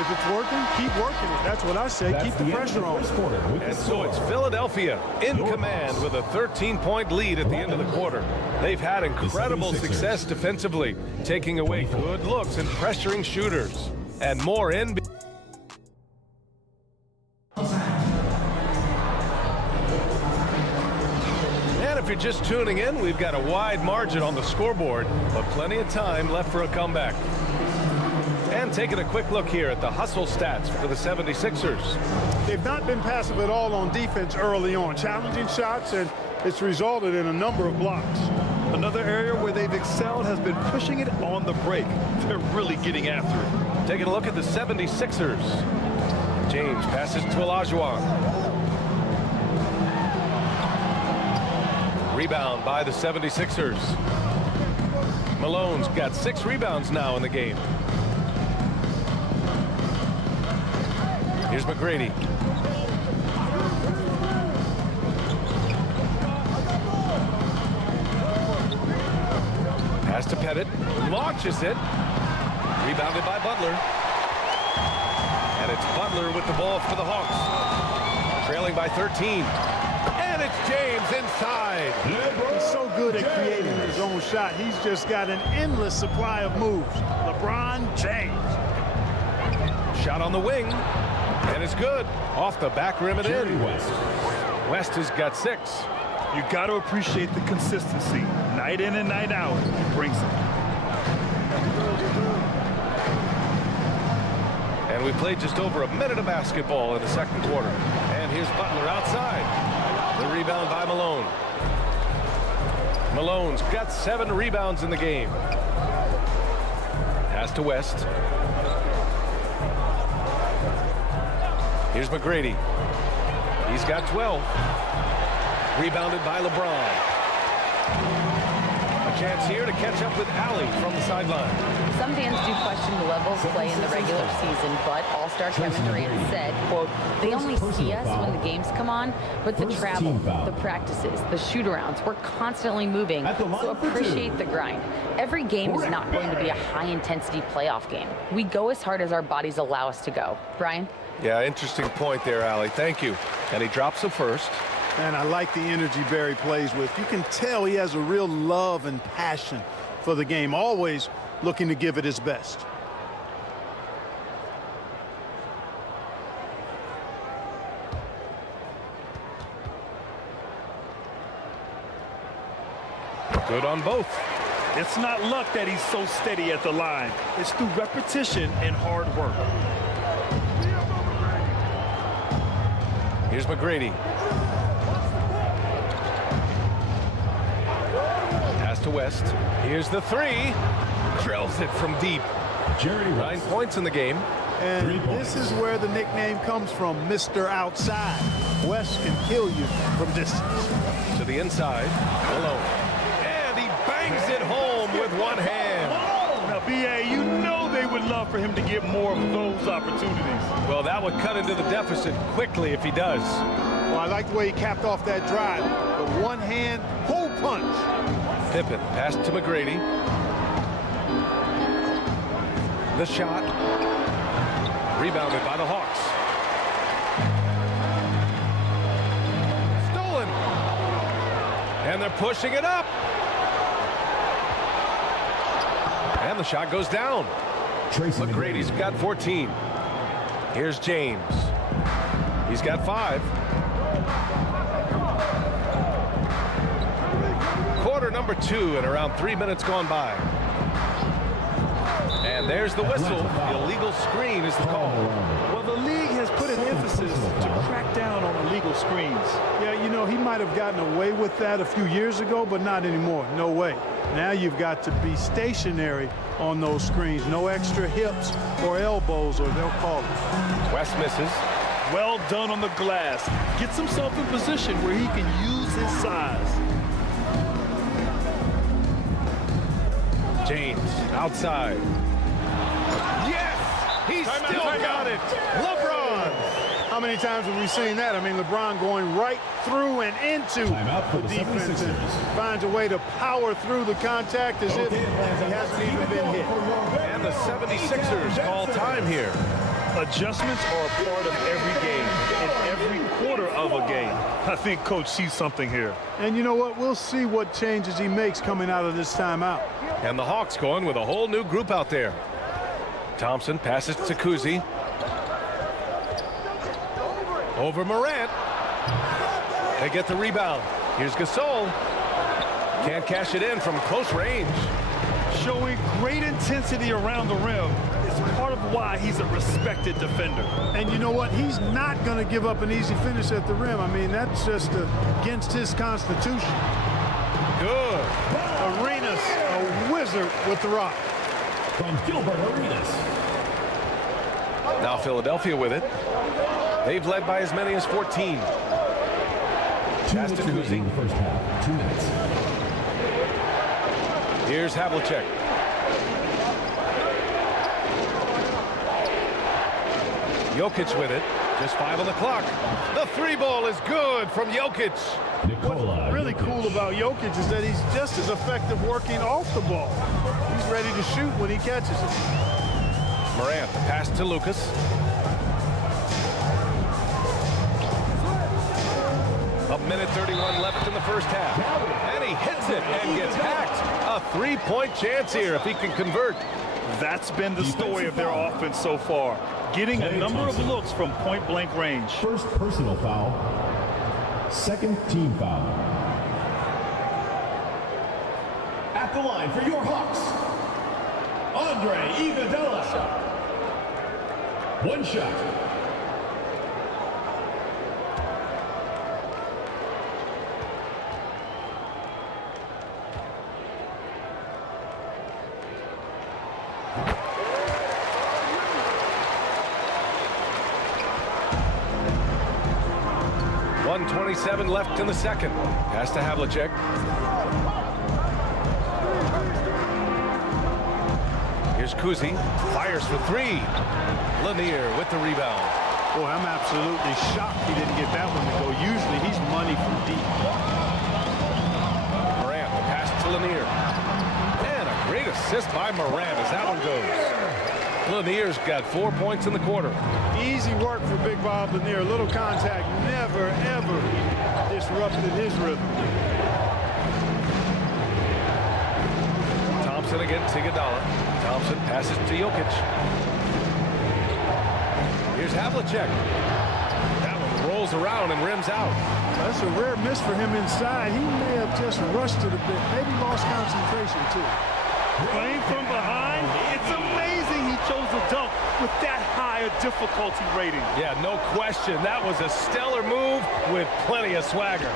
If it's working, keep working it. That's what I say. Keep the pressure on. And so it's Philadelphia in command with a 13-point lead at the end of the quarter. They've had incredible success defensively, taking away good looks and pressuring shooters. And more NBA. And if you're just tuning in, we've got a wide margin on the scoreboard, but plenty of time left for a comeback. And taking a quick look here at the hustle stats for the 76ers. They've not been passive at all on defense early on. Challenging shots, and it's resulted in a number of blocks. Another area where they've excelled has been pushing it on the break. They're really getting after it. Taking a look at the 76ers. James passes to Olajuwon. Rebound by the 76ers. Malone's got 6 rebounds now in the game. Here's McGrady. Pass to Pettit. Launches it. Rebounded by Butler. And it's Butler with the ball for the Hawks. Trailing by 13. And it's James inside. He's so good at creating his own shot. He's just got an endless supply of moves. LeBron James. Shot on the wing. And it's good. Off the back rim and in. West has got 6. You got to appreciate the consistency. Night in and night out, he brings it. And we played just over a minute of basketball in the second quarter. And And here's Butler outside. The rebound by Malone. Malone's got 7 rebounds in the game. Pass to West. Here's McGrady. He's got 12. Rebounded by LeBron. A chance here to catch up with Allie from the sideline. Some fans do question the level of play in the regular season, but All-Star Kevin Durant said, quote, they only see us when the games come on, but the travel, the practices, the shoot-arounds, we're constantly moving, so appreciate the grind. Every game is not going to be a high-intensity playoff game. We go as hard as our bodies allow us to go. Brian? Yeah, interesting point there, Allie. Thank you. And he drops the first. And I like the energy Barry plays with. You can tell he has a real love and passion for the game, always looking to give it his best. Good on both. It's not luck that he's so steady at the line. It's through repetition and hard work. Here's McGrady. Pass to West. Here's the 3. Drills it from deep. 9 points in the game. And this is where the nickname comes from, Mr. Outside. West can kill you from distance. To the inside. Malone. And he bangs it home with one hand. Now, B.A., you know they would love for him to get more of those opportunities. Well, that would cut into the deficit quickly if he does. Well, I like the way he capped off that drive. The one hand, pull punch. Pippen, pass to McGrady. The shot. Rebounded by the Hawks. Stolen. And they're pushing it up. And the shot goes down. McGrady's got 14. Here's James. He's got 5. Quarter number 2 and around 3 minutes gone by. And there's the whistle. The illegal screen is the call. Well, the league has put an emphasis to crack down on illegal screens. Yeah, you know, he might have gotten away with that a few years ago, but not anymore. No way. Now you've got to be stationary on those screens. No extra hips or elbows, or they'll call it. West misses. Well done on the glass. Gets himself in position where he can use his size. James outside. Yes! He's still got it. LeBron. How many times have we seen that? I mean, LeBron going right through and into the defense and finds a way to power through the contact as if he hasn't even been hit. And the 76ers call time here. Adjustments are a part of every game, and every quarter of a game. I think Coach sees something here. And you know what? We'll see what changes he makes coming out of this timeout. And the Hawks going with a whole new group out there. Thompson passes to COUSY. Over Morant. They get the rebound. Here's GASOL. Can't cash it in from close range. Showing great intensity around the rim is part of why he's a respected defender. And you know what? He's not going to give up an easy finish at the rim. I mean, that's just against his constitution. Good. Arenas, a wizard with the rock. From Gilbert Arenas. Now Philadelphia with it. They've led by as many as 14. Pass to COUSY. First half, 2 minutes. Here's HAVLICEK. Jokic with it. Just 5 on the clock. The 3 ball is good from Jokic. What's really cool about Jokic is that he's just as effective working off the ball. He's ready to shoot when he catches it. Morant, the pass to Lucas. A minute 31 left in the first half. And he hits it and gets hacked. A 3-point chance here if he can convert. That's been the story of their offense so far. Getting a number of looks from point-blank range. First personal foul. Second team foul. At the line for your Hawks, Andre Iguodala. One shot. 1:27 left in the second. Pass to HAVLICK. Here's COUSY. Fires for three. Lanier with the rebound. Boy, I'm absolutely shocked he didn't get that one to go. Usually he's money from deep. Morant, the pass to Lanier. And a great assist by Morant as that one goes. Lanier's got 4 points in the quarter. Easy work for Big Bob Lanier. Little contact never, ever disrupted his rhythm. Thompson against Iguodala. Thompson passes to Jokic. Here's HAVLICK. That one rolls around and rims out. That's a rare miss for him inside. He may have just rushed it a bit. Maybe lost concentration, too. Playing from behind, it's amazing he chose a dunk with that high a difficulty rating. Yeah, no question. That was a stellar move with plenty of swagger.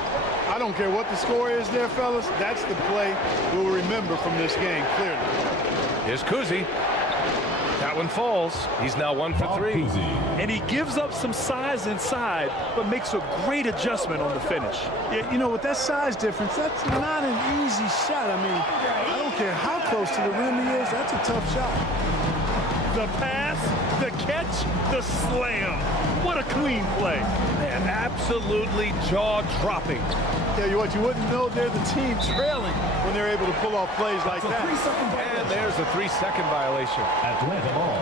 I don't care what the score is there, fellas. That's the play we'll remember from this game, clearly. Here's COUSY. That one falls. He's now 1 for 3. And he gives up some size inside, but makes a great adjustment on the finish. Yeah, you know, with that size difference, that's not an easy shot. I mean, I don't care how close to the rim he is. That's a tough shot. The pass, the catch, the slam. What a clean play. Man, absolutely jaw-dropping. Tell you what, you wouldn't know they're the team trailing when they're able to pull off plays like that. And there's a 3-second violation. Atlanta ball.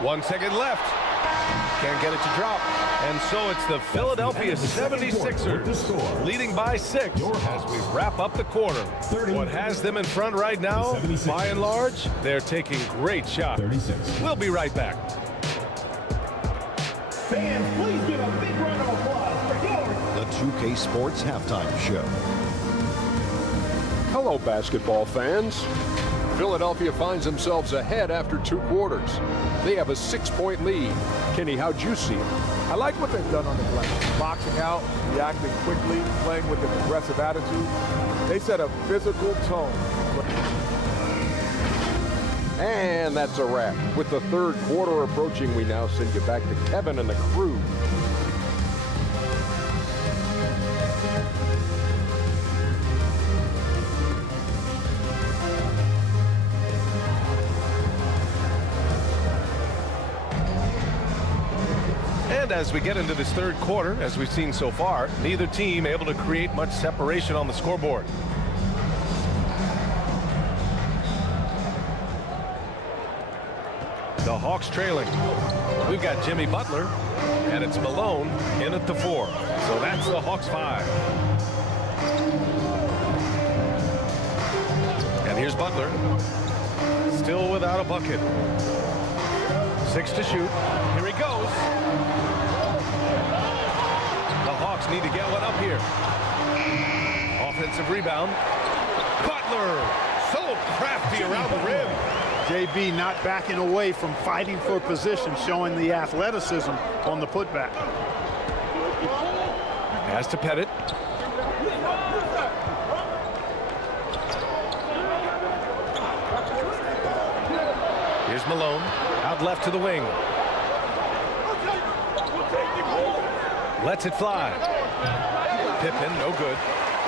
1 second left. Can't get it to drop. And so it's the Philadelphia 76ers leading by 6 as we wrap up the quarter. What has them in front right now, by and large, they're taking great shots. We'll be right back. Fans, please give a big round of applause for yours. The 2K Sports Halftime Show. Hello, basketball fans. Philadelphia finds themselves ahead after 2 quarters. They have a 6-point lead. Kenny, how'd you see it? I like what they've done on the glass. Boxing out, reacting quickly, playing with an aggressive attitude. They set a physical tone. And that's a wrap. With the 3rd quarter approaching, we now send you back to Kevin and the crew. And as we get into this 3rd quarter, as we've seen so far, neither team able to create much separation on the scoreboard. The Hawks trailing. We've got Jimmy Butler, and it's Malone in at the 4. So that's the Hawks 5. And here's Butler, still without a bucket. 6 to shoot. Here he goes. The Hawks need to get one up here. Offensive rebound. Butler, so crafty around the rim. JB not backing away from fighting for position, showing the athleticism on the putback. Pass to Pettit. Here's Malone, out left to the wing. Lets it fly. Pippen, no good.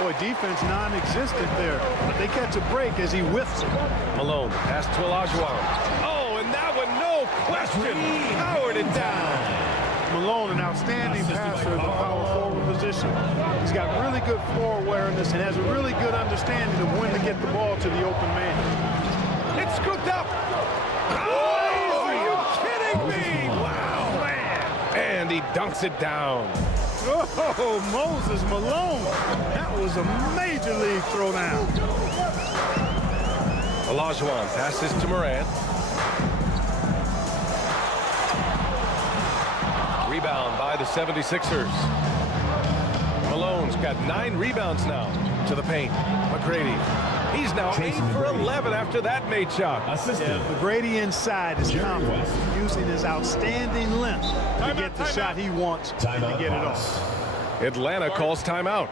Boy, defense non-existent there, but they catch a break as he whiffs it. Malone, pass to Olajuwon. Oh, and that one, no question, powered it down. Malone, an outstanding passer in the power forward position. He's got really good floor awareness and has a really good understanding of when to get the ball to the open man. It's scooped up. Oh, are you kidding me? Wow, man. And he dunks it down. Oh, Moses Malone. That was a major league throwdown. Olajuwon passes to Morant. Rebound by the 76ers. Malone's got 9 rebounds now to the paint. McGrady. He's now 8 for 11 after that made shot. Yeah, McGrady inside is confident, using his outstanding length to get the shot he wants and to get it off. Atlanta calls timeout.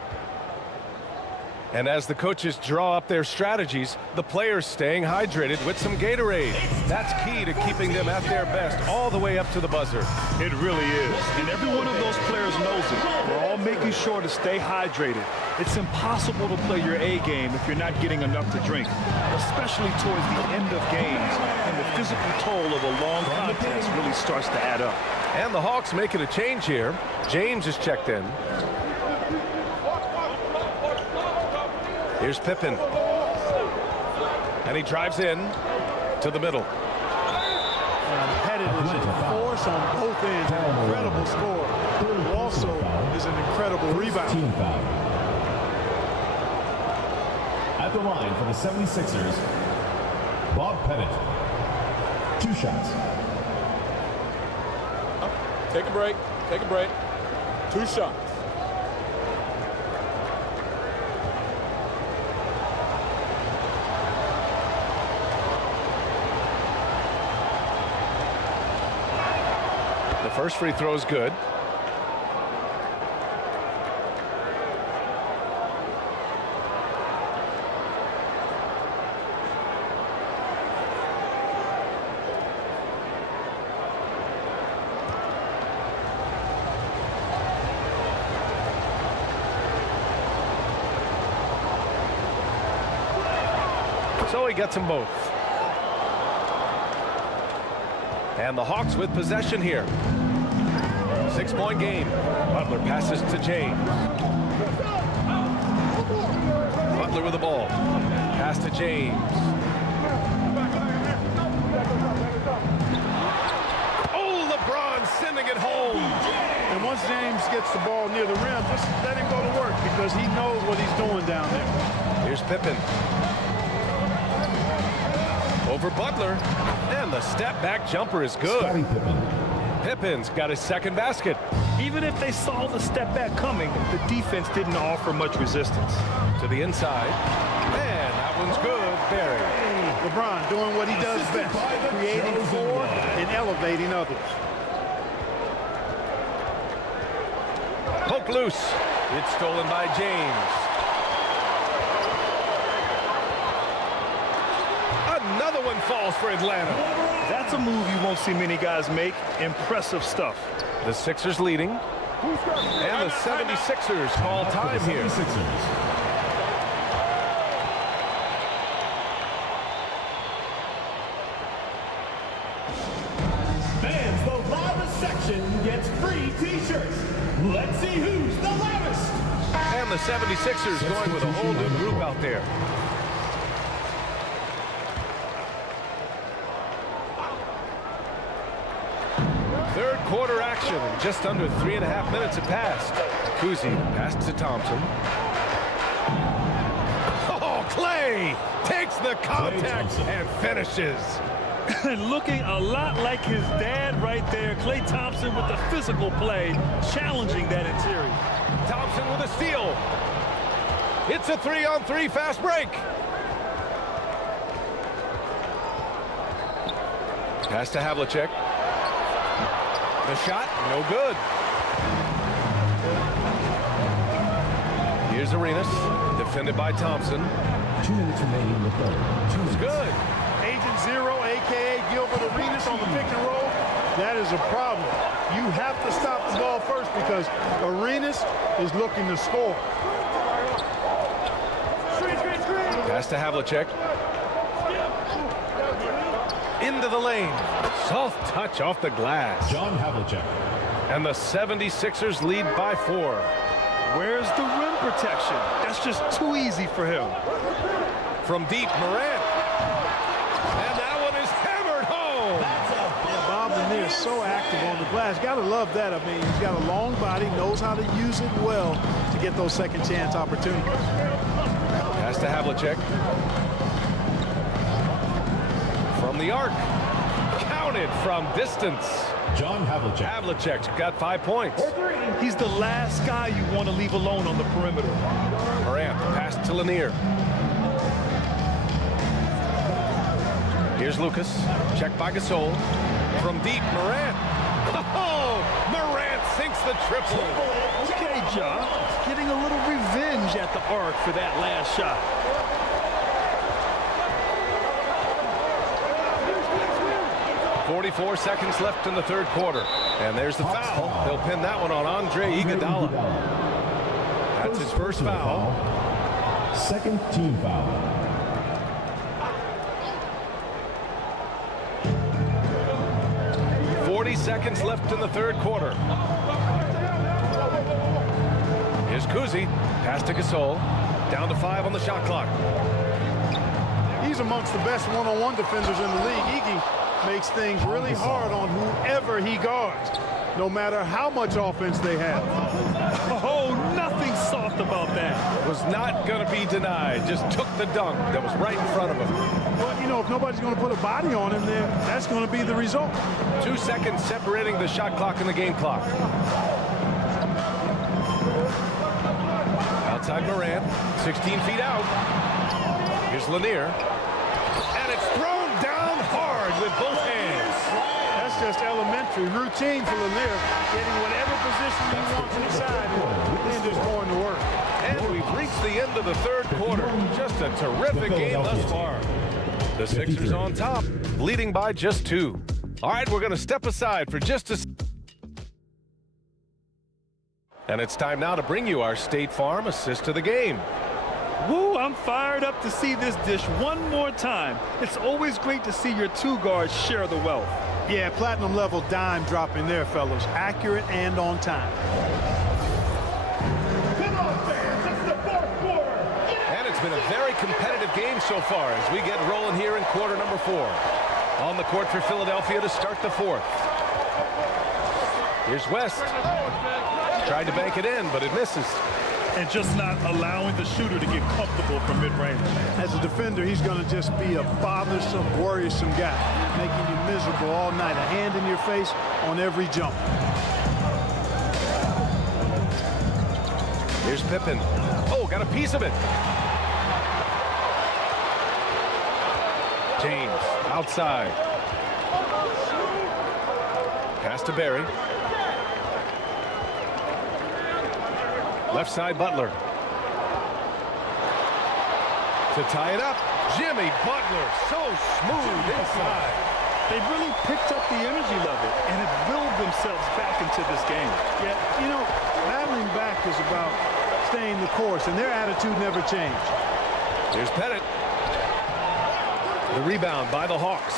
And as the coaches draw up their strategies, the players staying hydrated with some Gatorade. That's key to keeping them at their best all the way up to the buzzer. It really is. And every one of those players knows it. We're all making sure to stay hydrated. It's impossible to play your A game if you're not getting enough to drink, especially towards the end of games, and the physical toll of a long contest really starts to add up. And the Hawks making a change here. James is checked in. Here's Pippen. And he drives in to the middle. Pettit is a force on both ends. An incredible score. Who also is an incredible rebound. Team foul. At the line for the 76ers, Bob Pettit. 2 shots. Take a break. Take a break. 2 shots. The first free throw is good. So he gets them both. And the Hawks with possession here. 6-point game. Butler passes to James. Butler with the ball. Pass to James. Oh, LeBron sending it home. And once James gets the ball near the rim, just let him go to work because he knows what he's doing down there. Here's Pippen. Over Butler. And the step-back jumper is good. Pippen's got his second basket. Even if they saw the step back coming, the defense didn't offer much resistance. To the inside. And that one's good. Barry. LeBron doing what he does best, creating for and elevating others. Poke loose. It's stolen by James. Another one falls for Atlanta. That's a move you won't see many guys make. Impressive stuff. The Sixers leading. And the 76ers call time here. Fans, the loudest section gets free t-shirts. Let's see who's the loudest. And the 76ers going with a whole new group out there. Third quarter action, and just under 3.5 minutes have passed. COUSY passed to Thompson. Oh, Clay takes the contact and finishes. Looking a lot like his dad right there. Klay Thompson with the physical play, challenging that interior. Thompson with a steal. It's a 3-on-3 fast break. Pass to HAVLICK. The shot, no good. Here's Arenas, defended by Thompson. 2 minutes remaining in the third. It's good. Agent Zero, a.k.a. Gilbert Arenas on the pick and roll. That is a problem. You have to stop the ball first because Arenas is looking to score. Pass to HAVLICK. Into the lane. Soft touch off the glass. John HAVLICK. And the 76ers lead by 4. Where's the rim protection? That's just too easy for him. From deep, Morant. And that one is hammered home. Bob Lanier is so active on the glass. Got to love that. I mean, he's got a long body, knows how to use it well to get those second chance opportunities. Pass to HAVLICK. From the arc. Counted from distance. John HAVLICK. HAVLICK's got 5 points. He's the last guy you want to leave alone on the perimeter. Morant, pass to Lanier. Here's Lucas. Checked by GASOL. From deep, Morant. Oh, Morant sinks the triple. Okay, John. getting a little revenge at the arc for that last shot. .44 seconds left in the third quarter. And there's the foul. They'll pin that one on Andre Iguodala. That's his first foul. Second team foul. Seconds left in the third quarter. Here's COUSY. Pass to GASOL. Down to 5 on the shot clock. He's amongst the best one-on-one defenders in the league. Iggy makes things really hard on whoever he guards, no matter how much offense they have. Oh, nothing soft about that. Was not going to be denied. Just took the dunk that was right in front of him. Well, you know, if nobody's going to put a body on him, then that's going to be the result. 2 seconds separating the shot clock and the game clock. Outside Morant, 16 feet out. Here's Lanier. And it's thrown down hard with both hands. That's just elementary routine for Lanier, getting whatever position he wants inside and then just going to work. And we've reached the end of the third quarter. Just a terrific game thus far. The Sixers on top, leading by just 2. All right, we're going to step aside for just a... And it's time now to bring you our State Farm assist to the game. Woo, I'm fired up to see this dish one more time. It's always great to see your 2 guards share the wealth. Yeah, platinum level dime dropping there, fellas. Accurate and on time. And it's been a very competitive game so far as we get rolling here in quarter number 4. On the court for Philadelphia to start the 4th. Here's West. Tried to bank it in, but it misses. And just not allowing the shooter to get comfortable from mid-range. As a defender, he's going to just be a bothersome, worrisome guy, making you miserable all night. A hand in your face on every jump. Here's Pippen. Oh, got a piece of it. James outside. Pass to Barry. Left side, Butler. To tie it up, Jimmy Butler, so smooth inside. They really picked up the energy level and have willed themselves back into this game. Yeah, you know, battling back is about staying the course, and their attitude never changed. Here's Pettit. The rebound by the Hawks.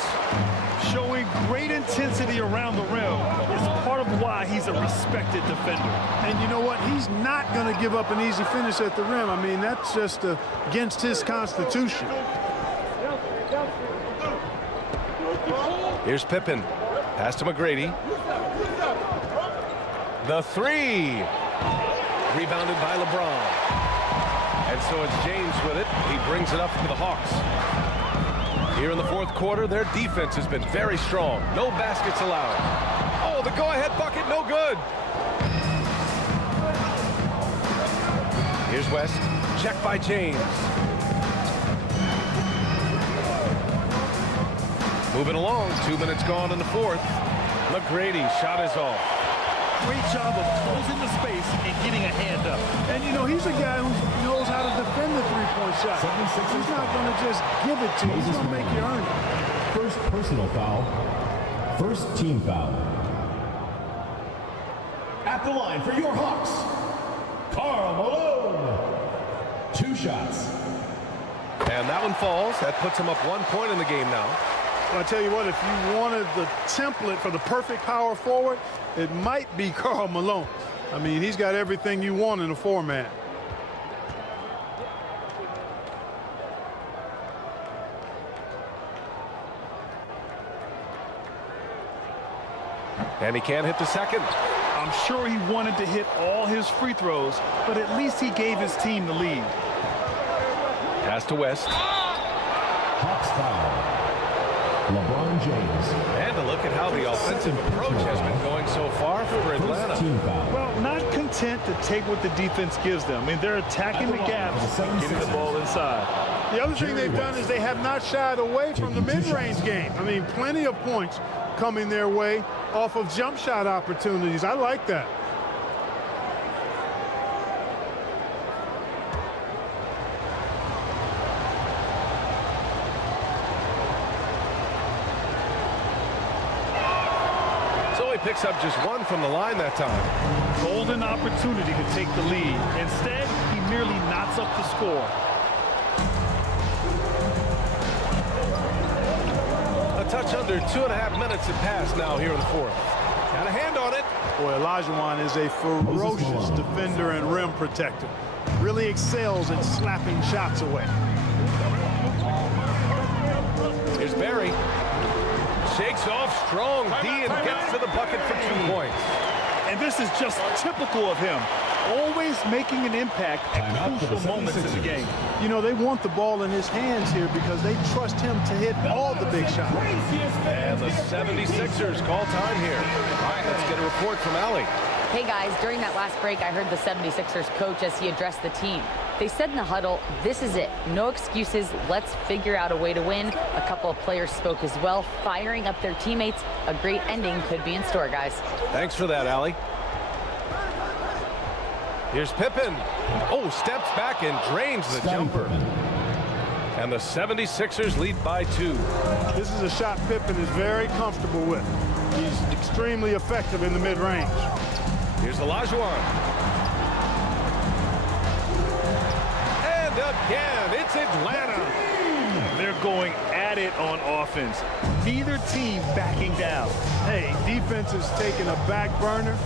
Showing great intensity around the rim is part of why he's a respected defender. And you know what? He's not going to give up an easy finish at the rim. I mean, that's just against his constitution. Here's Pippen. Pass to McGrady. The 3. Rebounded by LeBron. And so it's James with it. He brings it up for the Hawks. Here in the 4th quarter, their defense has been very strong. No baskets allowed. Oh, the go-ahead bucket, no good. Here's West. Check by James. Moving along, 2 minutes gone in the 4th. McGrady, shot is off. Great job of closing the space and getting a hand up. And, you know, he's a guy who knows how to defend the three-point shot. He's not going to just give it to you. He's going to make you earn it. First personal foul. First team foul. At the line for your Hawks, Karl Malone. 2 shots. And that one falls. That puts him up 1 point in the game now. Well, I tell you what, if you wanted the template for the perfect power forward, it might be Karl Malone. I mean, he's got everything you want in a 4-man. And he can't hit the second. I'm sure he wanted to hit all his free throws, but at least he gave his team the lead. Pass to West. Hawks foul. LeBron James. And a look at how the offensive approach has been going so far for Atlanta. Well, not content to take what the defense gives them. I mean, they're attacking the gaps and getting the ball inside. The other thing they've done is they have not shied away from the mid-range game. I mean, plenty of points coming their way off of jump shot opportunities. I like that. picks up just one from the line that time. Golden opportunity to take the lead. Instead, he merely knots up the score. A touch under 2.5 minutes have passed now here in the fourth. Got a hand on it. Boy, Olajuwon is a ferocious defender and rim protector. Really excels at slapping shots away. Here's Barry. Shakes off strong D and gets to the bucket for 2 points. And this is just typical of him. Always making an impact at crucial moments in the game. You know, they want the ball in his hands here because they trust him to hit all the big shots. And the 76ers call time here. All right, let's get a report from Allie. Hey guys, during that last break, I heard the 76ers coach as he addressed the team. They said in the huddle, this is it. No excuses. Let's figure out a way to win. A couple of players spoke as well, firing up their teammates. A great ending could be in store, guys. Thanks for that, Allie. Here's Pippen. Oh, steps back and drains the jumper. And the 76ers lead by 2. This is a shot Pippen is very comfortable with. He's extremely effective in the mid-range. Here's Olajuwon. And again, it's Atlanta. They're going at it on offense. Neither team backing down. Hey, defense is taking a back burner,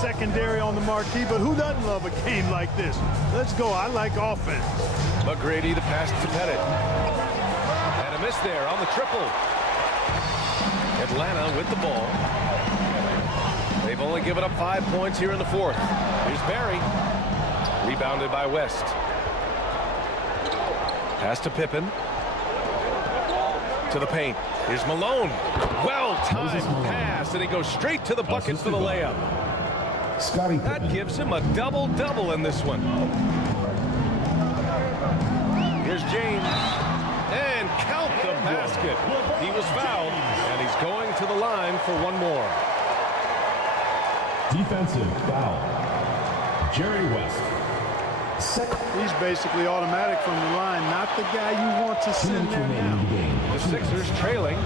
secondary on the marquee, but who doesn't love a game like this? Let's go. I like offense. McGrady, the pass to Pettit. And a miss there on the triple. Atlanta with the ball. They've only given up 5 points here in the fourth. Here's Barry. Rebounded by West. Pass to Pippen. To the paint. Here's Malone. Well-timed pass, and he goes straight to the bucket for the layup. That gives him a double-double in this one. Here's James. And count the basket. He was fouled, and he's going to the line for one more. Defensive foul. Jerry West. He's basically automatic from the line, not the guy you want to send there now. The Sixers trailing.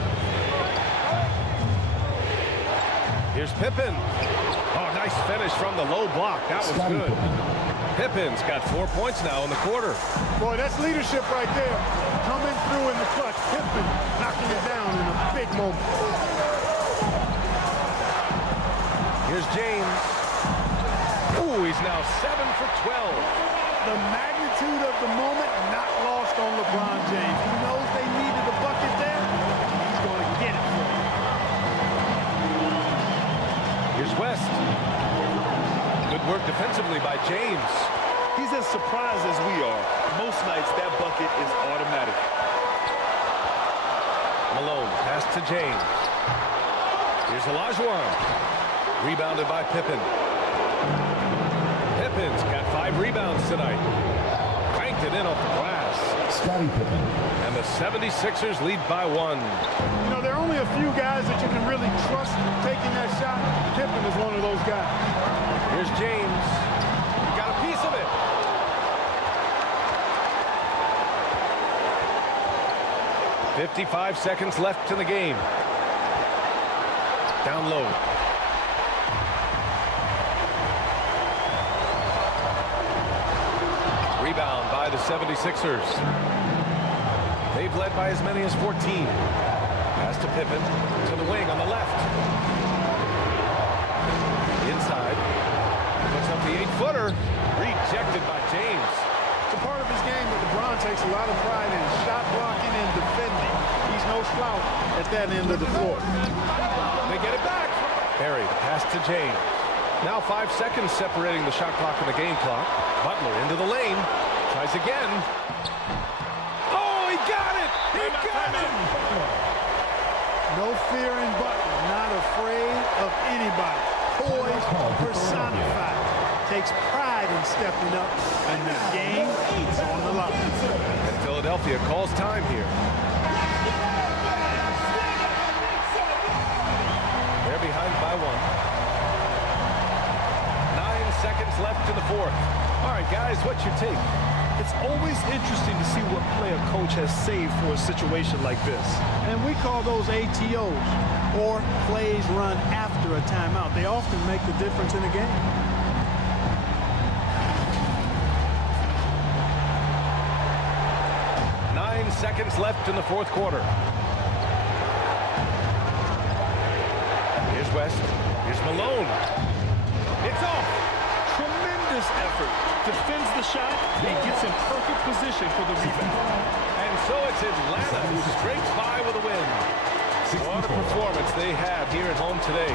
Here's Pippen. Oh, nice finish from the low block. That was good. Pippen's got 4 points now in the quarter. Boy, that's leadership right there. Coming through in the clutch. Pippen knocking it down in a big moment. Here's James. Ooh, he's now 7 for 12. The magnitude of the moment not lost on LeBron James. He knows they needed a bucket there. He's going to get it for them. Here's West. Good work defensively by James. He's as surprised as we are. Most nights, that bucket is automatic. Malone, pass to James. Here's Olajuwon. Rebounded by Pippen. Pippen's got 5 rebounds tonight. Cranked it in off the glass. And the 76ers lead by 1. You know, there are only a few guys that you can really trust taking that shot. Pippen is one of those guys. Here's James. He got a piece of it. .55 seconds left in the game. Down low. Rebound by the 76ers. They've led by as many as 14. Pass to Pippen to the wing on the left. Inside. Puts up the 8-footer. Rejected by James. It's a part of his game that LeBron takes a lot of pride in. Shot blocking and defending. He's no slouch at that end of the floor. They get it back. Barry, the pass to James. Now 5 seconds separating the shot clock and the game clock. Butler into the lane. Tries again. Oh, he got it! He got it! No fear in Butler. Not afraid of anybody. Poise personified. Takes pride in stepping up. And the game is on the line. And Philadelphia calls time here. They're behind by 1. 9 seconds left in the fourth. All right, guys, what's your take? It's always interesting to see what play a coach has saved for a situation like this. And we call those ATOs, or plays run after after a timeout. They often make the difference in a game. Seconds left in the fourth quarter. Here's West. Here's Malone. It's off. Tremendous effort. Defends the shot and gets in perfect position for the rebound. And so it's Atlanta who scrapes by with a win. What a performance they have here at home today.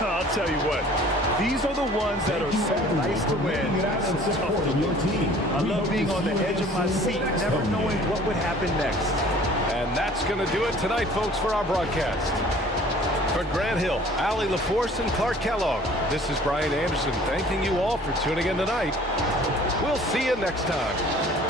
I'll tell you what, these are the ones that are so nice to win. So tough to lose. I love being on the edge of my seat, never knowing what would happen next. And that's going to do it tonight, folks, for our broadcast. For Grant Hill, Allie LaForce, and Clark Kellogg, this is Brian Anderson thanking you all for tuning in tonight. We'll see you next time.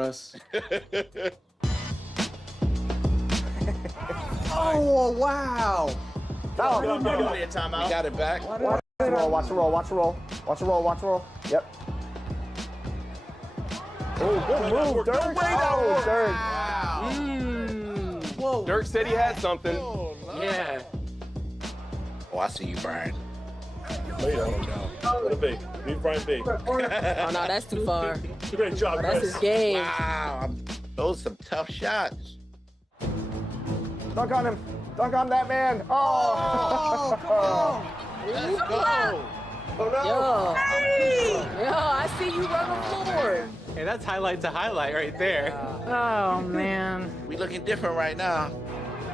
Us. Oh, wow. Foul. We got it back. Watch the roll, watch the roll, watch the roll. Watch the roll, watch the roll. Yep. Oh, good move, Dirk. Oh, Dirk. Wow. Whoa. Dirk said he had something. Yeah. Oh, I see you, Brian. Let it be. Leave Brian be. Oh, no, that's too far. Great job, That's Chris. his game. Wow, those are some tough shots. Dunk on him. Dunk on that man. Oh. Come on. Let's go. Oh, no. Yo, I see you run the floor. Hey, that's highlight to highlight right there. Oh, man. We looking different right now.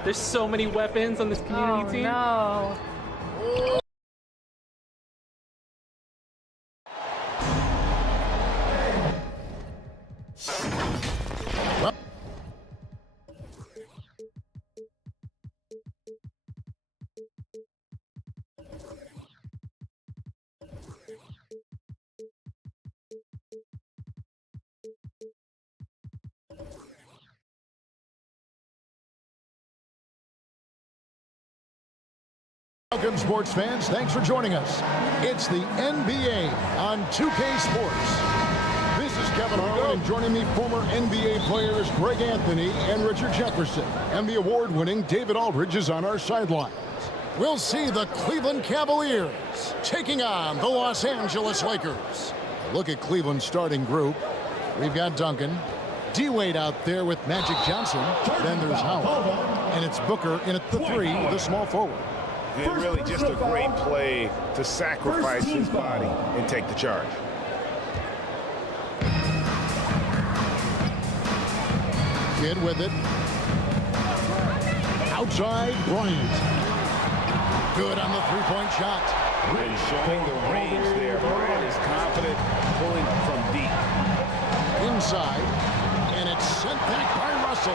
There's so many weapons on this community team. No. Welcome, sports fans. Thanks for joining us. It's the NBA on 2K Sports. This is Kevin Harlan, and joining me, former NBA players Greg Anthony and Richard Jefferson. And the award-winning David Aldridge is on our sidelines. we'll see the Cleveland Cavaliers taking on the Los Angeles Lakers. A look at Cleveland's starting group. We've got Duncan, D-Wade out there with Magic Johnson. Then there's Howard. And it's Booker in at the 3, the small forward. And really just a great play to sacrifice his body and take the charge. Kid with it. Outside, Bryant. Good on the three-point shot. And showing the range there. Bryant is confident pulling from deep. Inside, and it's sent back by Russell.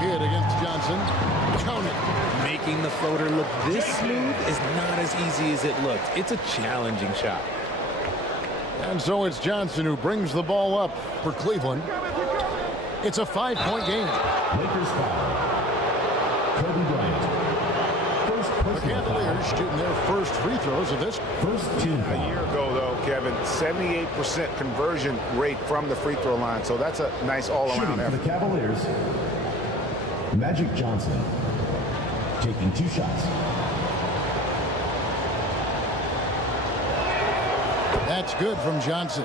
Kid against Johnson. Count it. Making the floater look this smooth is not as easy as it looked. It's a challenging shot. And so it's Johnson who brings the ball up for Cleveland. It's a 5-point game. Lakers foul. Kobe Bryant. The Cavaliers shooting their first free throws of this. First team foul. A year ago, though, Kevin, 78% conversion rate from the free throw line. So that's a nice all-around effort. For the Cavaliers, Magic Johnson taking 2 shots. That's good from Johnson.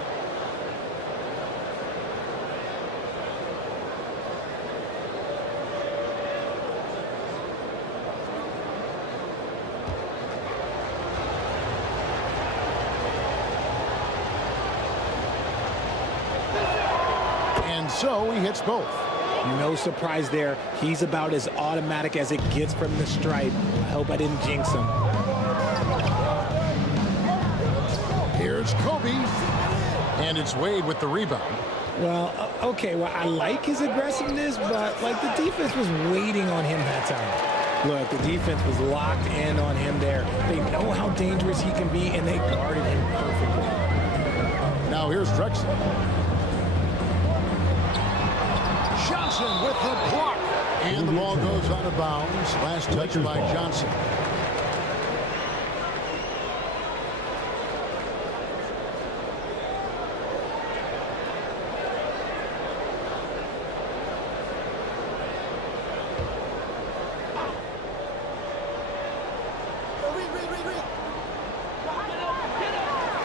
And so he hits both. No surprise there. He's about as automatic as it gets from the stripe. I hope I didn't jinx him. Here's Kobe. And it's Wade with the rebound. Well, okay, well, I like his aggressiveness, but, like, the defense was waiting on him that time. Look, the defense was locked in on him there. They know how dangerous he can be, and they guarded him perfectly. Now here's Drexler. Johnson with the block. And the ball goes out of bounds. Last touch by Johnson.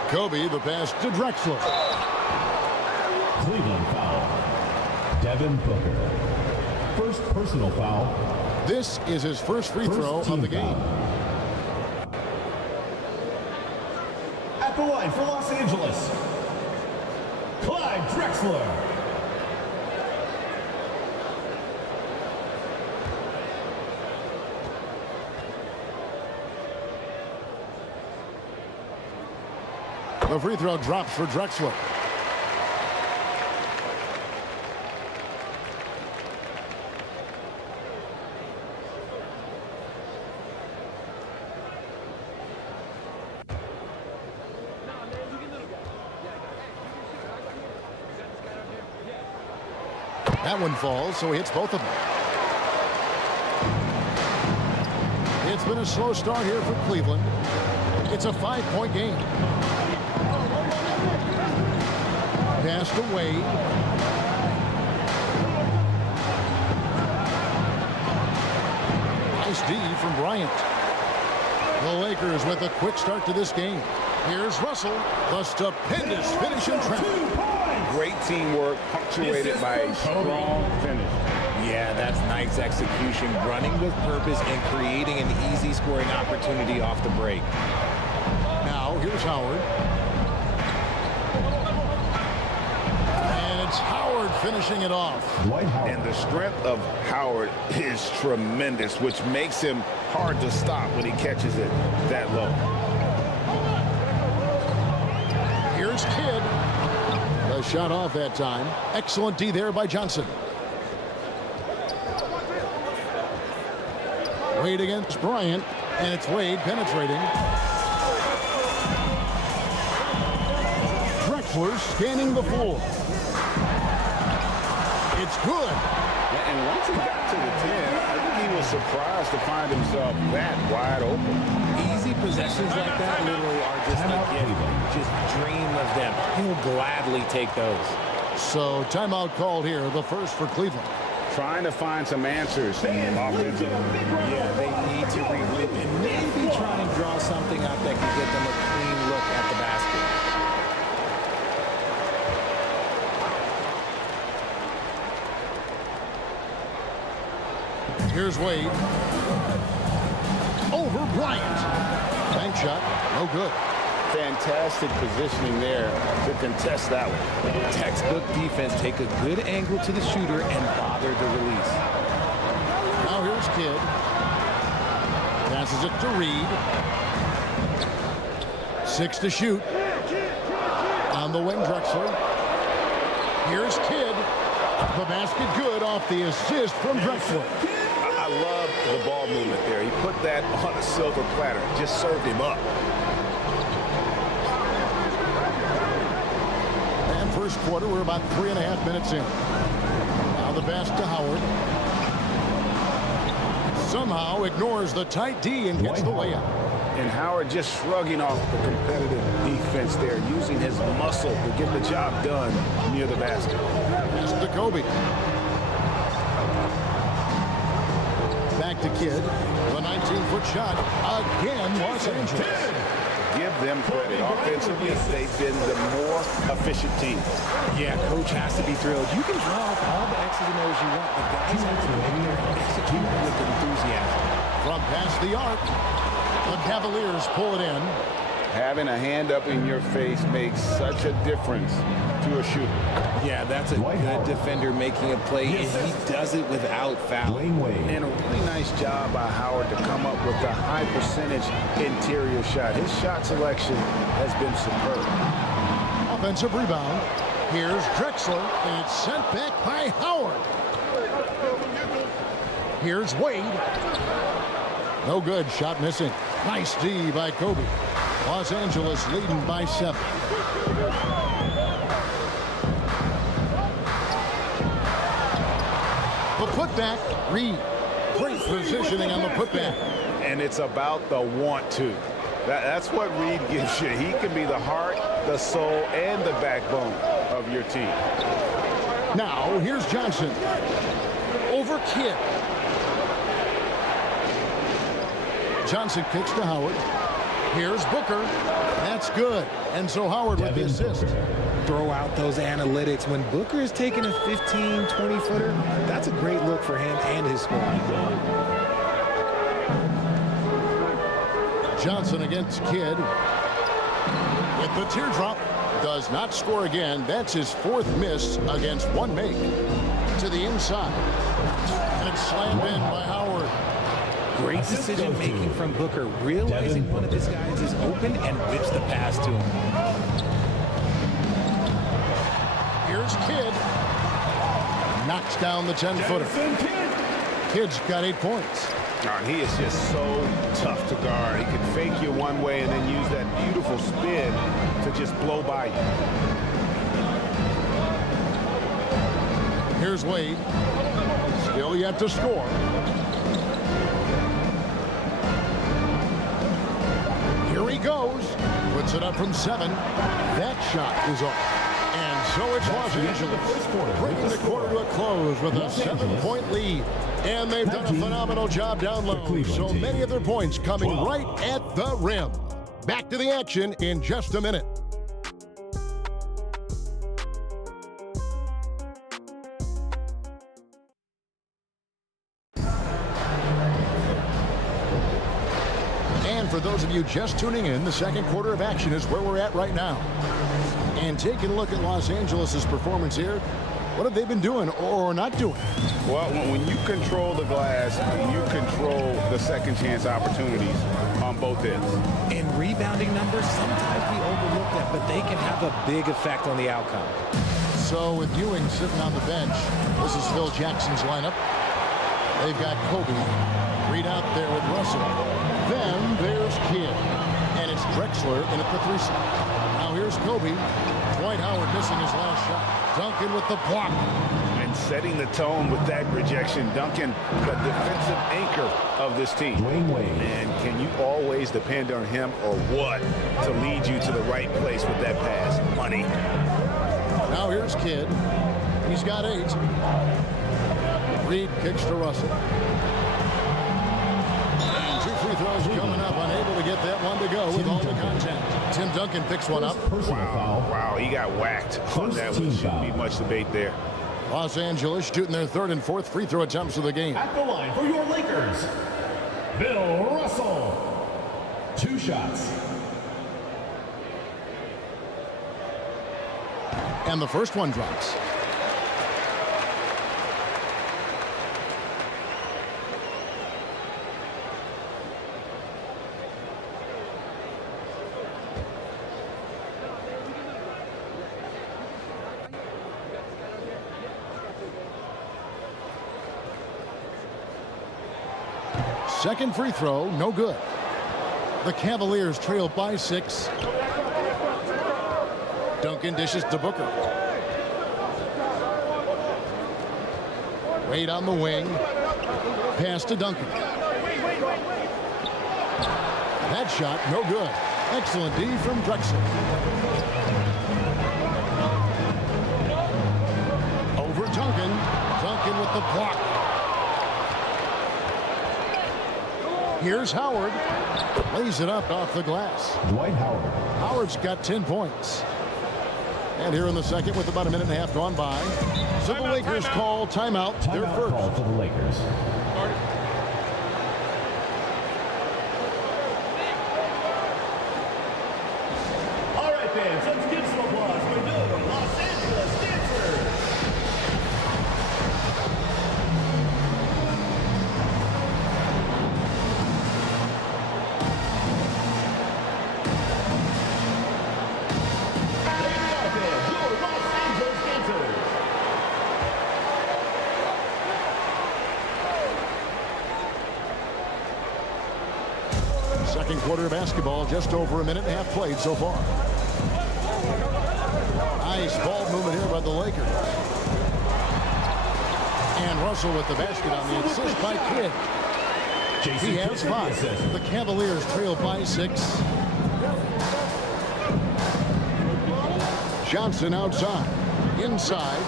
Kobe, the pass to Drexler. Cleveland foul. Devin Booker. First personal foul. This is his first free throw of the game. At the line for Los Angeles, Clyde Drexler. The free throw drops for Drexler. That one falls, so he hits both of them. It's been a slow start here for Cleveland. It's a 5-point game. Pass to Wade. Nice D from Bryant. The Lakers with a quick start to this game. Here's Russell. The stupendous finish in traffic. Great teamwork, punctuated by a strong finish. Yeah, that's nice execution, running with purpose and creating an easy scoring opportunity off the break. Now, here's Howard. And it's Howard finishing it off. And the strength of Howard is tremendous, which makes him hard to stop when he catches it that low. Here's Kidd. The shot off that time. Excellent D there by Johnson. Wade against Bryant, and it's Wade penetrating. Drexler scanning the floor. It's good. And once he got to the 10, I think he was surprised to find himself that wide open. Easy possessions like that literally are just a gift. Just dream of them. He'll gladly take those. So timeout called here, the first for Cleveland. trying to find some answers offensively. Yeah, they need to regroup and maybe try and draw something up that can get them a clean look at the basket. Here's Wade. Over Bryant. Bank shot, no good. Fantastic positioning there to contest that one. Textbook defense, take a good angle to the shooter and bother the release. Now here's Kidd. Passes it to Reed. 6 to shoot. On the wing, Drexler. Here's Kidd. The basket good off the assist from Drexler. I love the ball movement there. He put that on a silver platter. Just served him up. And first quarter, we're about 3.5 minutes in. Now the pass to Howard. Somehow ignores the tight D and gets the layup. And Howard just shrugging off the competitive defense there, using his muscle to get the job done near the basket. Pass to Kobe. Back to Kidd. The 19-foot shot. Again, Los Angeles. Give them credit. Offensively, they've been the more efficient team. Yeah, coach has to be thrilled. You can draw up all the X's and O's you want, but guys have to execute with enthusiasm. From past the arc, the Cavaliers pull it in. Having a hand up in your face makes such a difference to a shooter. Yeah, that's a good defender making a play, and he does it without fouling. And a really nice job by Howard to come up with a high percentage interior shot. His shot selection has been superb. Offensive rebound. Here's Drexler, and it's sent back by Howard. Here's Wade. No good. Shot missing. Nice D by Kobe. Los Angeles leading by 7. The putback, Reed. Great positioning on the putback. And it's about the want to. That's what Reed gives you. He can be the heart, the soul, and the backbone of your team. Now, here's Johnson. Over Kidd. Johnson kicks to Howard. Here's Booker. That's good. And so Howard with the assist. Throw out those analytics. When Booker is taking a 15, 20-footer, that's a great look for him and his squad. Johnson against Kidd. With the teardrop. Does not score again. That's his 4th miss against 1 make. To the inside. And it's slammed in by Howard. Great decision making from Booker, realizing one of his guys is open and whips the pass to him. Here's Kidd. Knocks down the 10-footer. Kidd's got 8 points. And he is just so tough to guard. He can fake you one way and then use that beautiful spin to just blow by you. Here's Wade. Still yet to score. Here he goes. Puts it up from 7. That shot is off. And so it's Los Angeles bringing the quarter to a close with a 7-point lead. And they've done a phenomenal job down low. So many of their points coming right at the rim. Back to the action in just a minute. And for those of you just tuning in, the second quarter of action is where we're at right now. And taking a look at Los Angeles' performance here, what have they been doing or not doing? Well, when you control the glass, you control the second chance opportunities on both ends. And rebounding numbers, sometimes we overlook that, but they can have a big effect on the outcome. So with Ewing sitting on the bench, this is Phil Jackson's lineup. They've got Kobe. Reed out there with Russell. Then there's Kidd. And it's Drexler in at the 3 spot. Now here's Kobe. Dwight Howard missing his last shot. Duncan with the block. And setting the tone with that rejection. Duncan, the defensive anchor of this team. And can you always depend on him or what to lead you to the right place with that pass? Money. Now here's Kidd. He's got 8. Reed kicks to Russell. And 2 free throws coming up, unable to get that one to go with all the contact. Tim Duncan picks one up. Wow, he got whacked on that one. Shouldn't be much debate there. Los Angeles shooting their 3rd and 4th free throw attempts of the game. At the line for your Lakers, Bill Russell. 2 shots. And the first one drops. Second free throw, no good. The Cavaliers trail by 6. Duncan dishes to Booker. Wade on the wing. Pass to Duncan. That shot, no good. Excellent D from Drexler. Over Duncan. Duncan with the block. Here's Howard. Lays it up off the glass. Dwight Howard. Howard's got 10 points. And here in the second with about a minute and a half gone by. So the Lakers call timeout. Their first. Call for the Lakers. All right, fans, let's give some applause for the Los Angeles Dancers. Second quarter of basketball, just over a minute and a half played so far. Nice ball movement here by the Lakers. And Russell with the basket on the assist by Kidd. He has 5. The Cavaliers trail by 6. Johnson outside. Inside.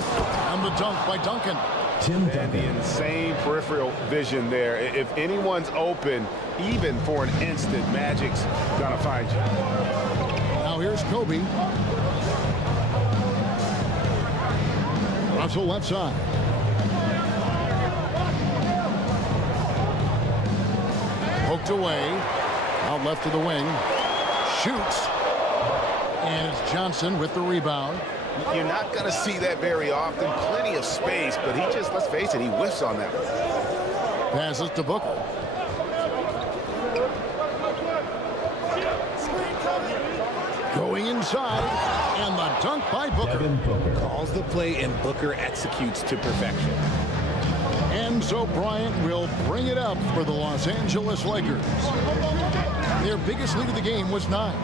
And the dunk by Duncan. And the insane peripheral vision there. If anyone's open, even for an instant, Magic's gonna find you. Now here's Kobe. Russell left side. Poked away. Out left to the wing. Shoots. And it's Johnson with the rebound. You're not going to see that very often. Plenty of space, but he just, let's face it, he whiffs on that one. Passes to Booker. Going inside, and the dunk by Booker. Calls the play, and Booker executes to perfection. And so Bryant will bring it up for the Los Angeles Lakers. Their biggest lead of the game was 9.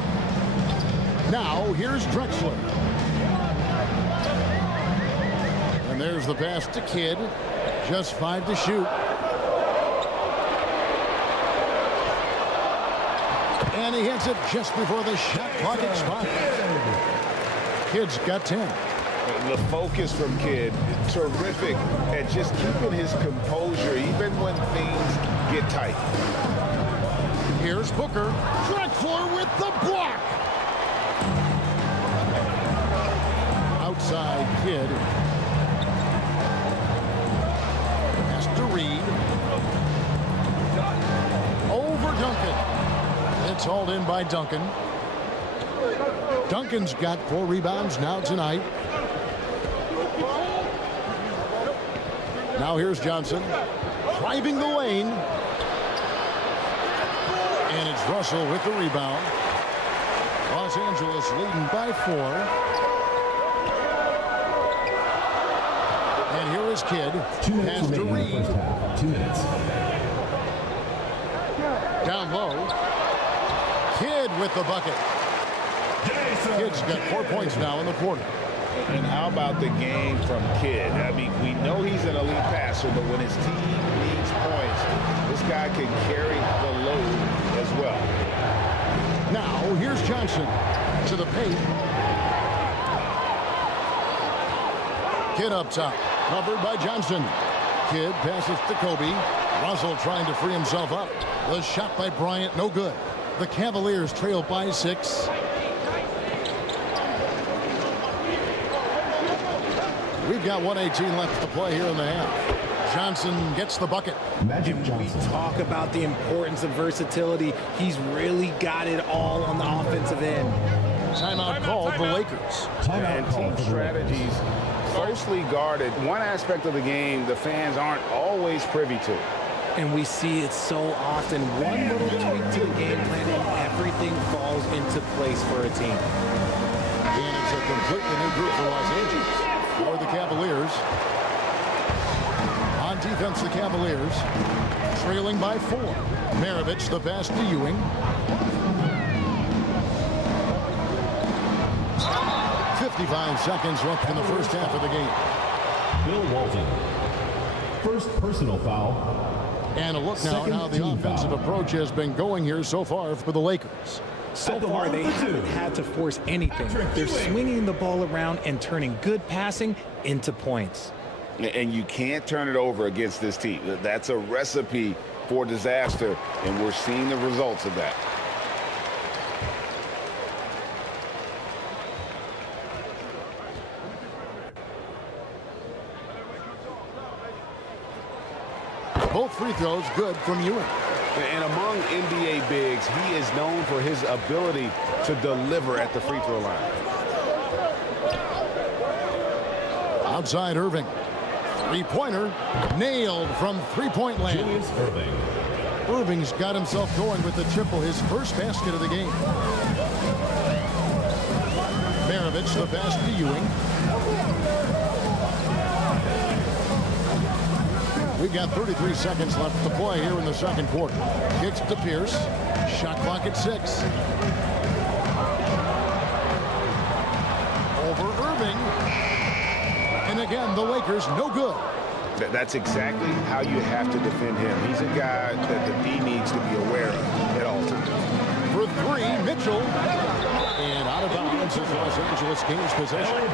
Now, here's Drexler. And there's the pass to Kidd. Just 5 to shoot. And he hits it just before the shot clock expires. Kidd's got 10. The focus from Kidd, terrific at just keeping his composure even when things get tight. Here's Booker. Drexler with the block. Outside Kidd. Pass to Reed. Over Duncan. It's hauled in by Duncan. Duncan's got 4 rebounds now tonight. Now here's Johnson. Driving the lane. And it's Russell with the rebound. Los Angeles leading by 4. And here is Kidd. 2 minutes Pass to remaining in the Reed. first half. 2 minutes. Down low. Kidd with the bucket. Kidd's got 4 points now in the quarter. And how about the game from Kidd? I mean, we know he's an elite passer, but when his team needs points, this guy can carry the load as well. Now, here's Johnson to the paint. Kidd up top, covered by Johnson. Kidd passes to Kobe. Russell trying to free himself up. The shot by Bryant, no good. The Cavaliers trail by 6. We've got 1:18 left to play here in the half. Johnson gets the bucket. And we talk about the importance of versatility. He's really got it all on the offensive end. Timeout called the Lakers. And team strategies closely guarded. One aspect of the game the fans aren't always privy to. And we see it so often. One little tweak to the game plan and everything falls into place for a team. And it's a completely new group for Los Angeles. For the Cavaliers. On defense, the Cavaliers trailing by 4. MARAVICH the pass to Ewing. 55 seconds left in the first half of the game. Bill Walton. First personal foul. And a look now at how the offensive approach has been going here so far for the Lakers. So far, they haven't had to force anything. They're swinging the ball around and turning good passing into points. And you can't turn it over against this team. That's a recipe for disaster, and we're seeing the results of that. Both free throws good from Ewing. And among NBA bigs, he is known for his ability to deliver at the free throw line. Outside Irving. Three-pointer nailed from three-point land. Julius Irving. Irving's got himself going with the triple, his first basket of the game. MARAVICH the pass to Ewing. We've got 33 seconds left to play here in the second quarter. Kicks to Pierce. Shot clock at 6. Over Irving. And again, the Lakers no good. That's exactly how you have to defend him. He's a guy that the D needs to be aware of at all times. For 3, Mitchell. And out of bounds as Los Angeles gains possession.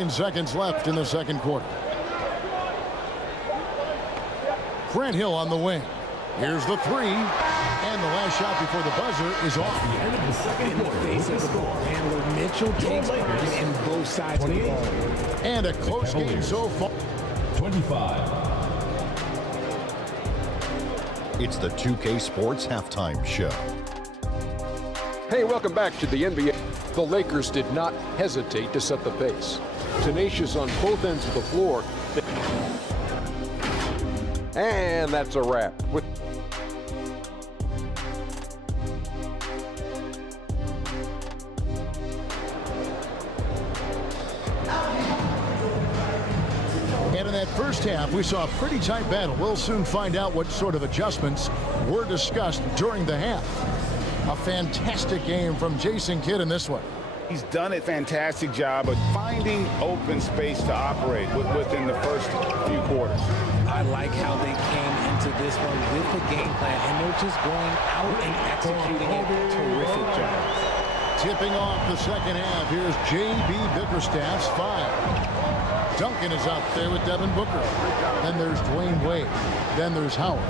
9 seconds left in the second quarter. Grant Hill on the wing. Here's the 3. And the last shot before the buzzer is off. In the face of the ball handler, Mitchell takes points in both sides of the ball. And a close game so far. 25. It's the 2K Sports Halftime Show. Hey, welcome back to the NBA. The Lakers did not hesitate to set the pace. Tenacious on both ends of the floor. And that's a wrap. And in that first half, we saw a pretty tight battle. We'll soon find out what sort of adjustments were discussed during the half. A fantastic game from Jason Kidd in this one. He's done a fantastic job of finding open space to operate within the first few quarters. I like how they came into this one with the game plan, and they're just going out and executing it. Terrific job. Tipping off the second half, here's J.B. Bickerstaff's 5. Duncan is out there with Devin Booker. Then there's Dwayne Wade. Then there's Howard.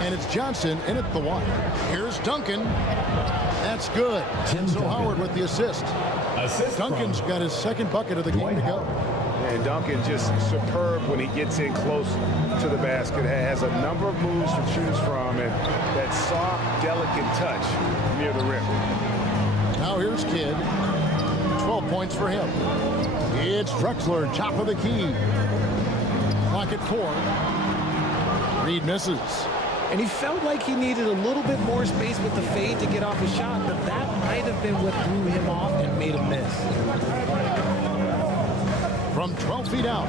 And it's Johnson in at the 1. Here's Duncan. That's good. And so Howard with the assist. Duncan's got his second bucket of the game to go. And Duncan just superb when he gets in close to the basket. Has a number of moves to choose from, and that soft, delicate touch near the rim. Now here's Kidd. 12 points for him. It's Drexler, top of the key. Clock at 4. Reed misses. And he felt like he needed a little bit more space with the fade to get off his shot, but that might have been what threw him off and made him miss. From 12 feet out.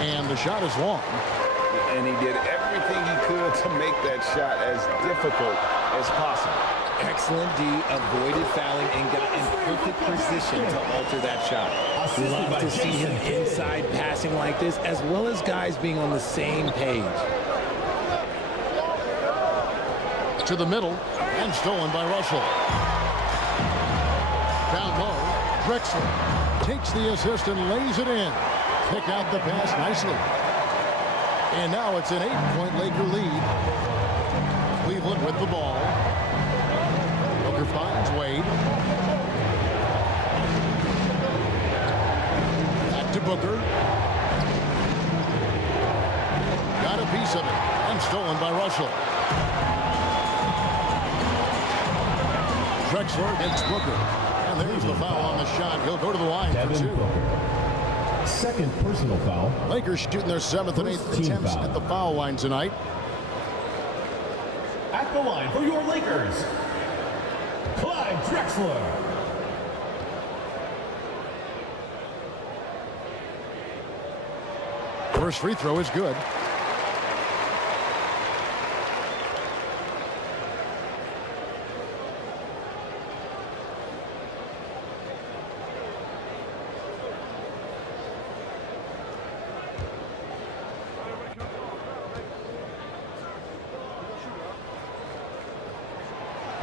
And the shot is long. And he did everything he could to make that shot as difficult as possible. Excellent D, avoided fouling, and got in perfect position to alter that shot. Love to see him inside passing like this, as well as guys being on the same page. To the middle, and stolen by Russell. Down low, Drexler takes the assist and lays it in. Pick out the pass nicely. And now it's an 8-point Laker lead. Cleveland with the ball. Booker finds Wade. Back to Booker. Got a piece of it, and stolen by Russell. Drexler against Booker. And there's the foul on the shot. He'll go to the line for 2. Second personal foul. Lakers shooting their 7th and 8th attempts at the foul line tonight. At the line for your Lakers, Clyde Drexler. First free throw is good.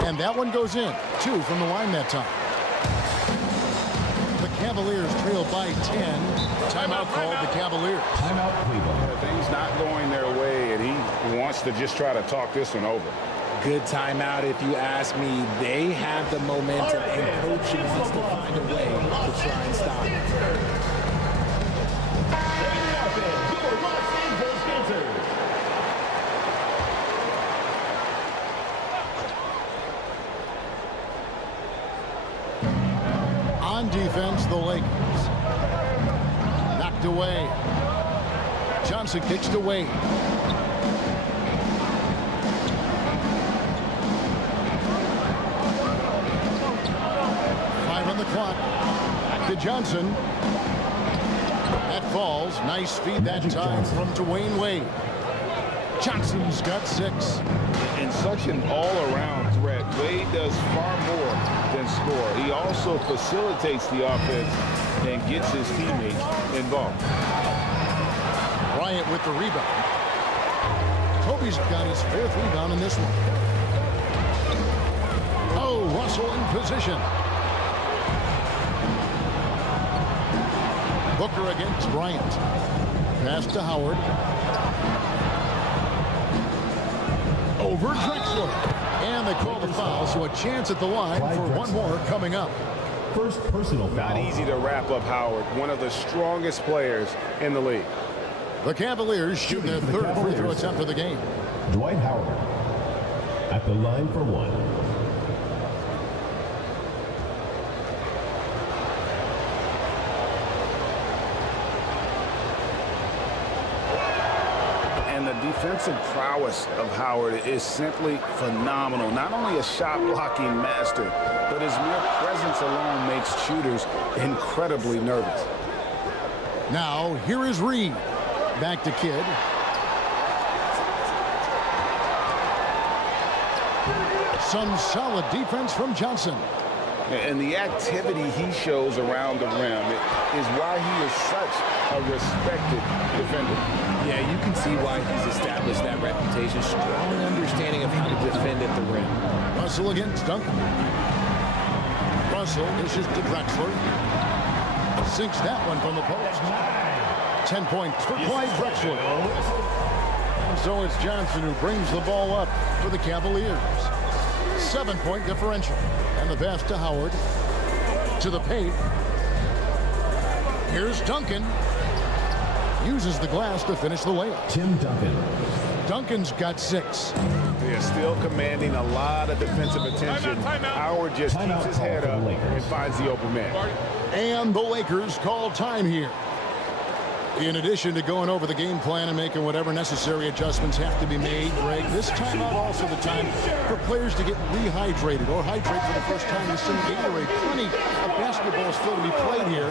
And that one goes in. 2 from the line that time. The Cavaliers trail by 10. Timeout called the Cavaliers. Timeout Cleveland. Things not going their way, and he wants to just try to talk this one over. Good timeout if you ask me. They have the momentum, and coaching wants to find a way to try and stop it. On defense, the Lakers. Knocked away. Johnson kicks to Wade. On the clock. Back to Johnson. That falls. Nice feed that time from Dwayne Wade. Johnson's got 6. In such an all-around threat, Wade does far more than score. He also facilitates the offense and gets his teammates involved. Bryant with the rebound. Kobe's got his 4th rebound in this one. Oh, Russell in position. Booker against Bryant. Pass to Howard. Over Drexler. And they call the foul, so a chance at the line for one more coming up. First personal foul. Not easy to wrap up Howard, one of the strongest players in the league. The Cavaliers shooting their 3rd free throw attempt of the game. Dwight Howard at the line for 1. And the defensive prowess of Howard is simply phenomenal. Not only a shot blocking master, but his mere presence alone makes shooters incredibly nervous. Now, here is Reed. Back to Kidd. Some solid defense from Johnson. And the activity he shows around the rim is why he is such a respected defender. Yeah, you can see why he's established that reputation. Strong understanding of how to defend at the rim. Russell against Duncan. Russell dishes to Drexler. Sinks that one from the post. 10 points for Clyde Drexler. And so it's Johnson who brings the ball up for the Cavaliers. 7-point differential. And the pass to Howard. To the paint. Here's Duncan. Uses the glass to finish the layup. Tim Duncan. Duncan's got 6. They are still commanding a lot of defensive attention. Howard just keeps his head up and finds the open man. And the Lakers call time here. In addition to going over the game plan and making whatever necessary adjustments have to be made, Greg, this timeout also the time for players to get rehydrated or hydrate for the first time in some Gatorade. Plenty of basketball still to be played here,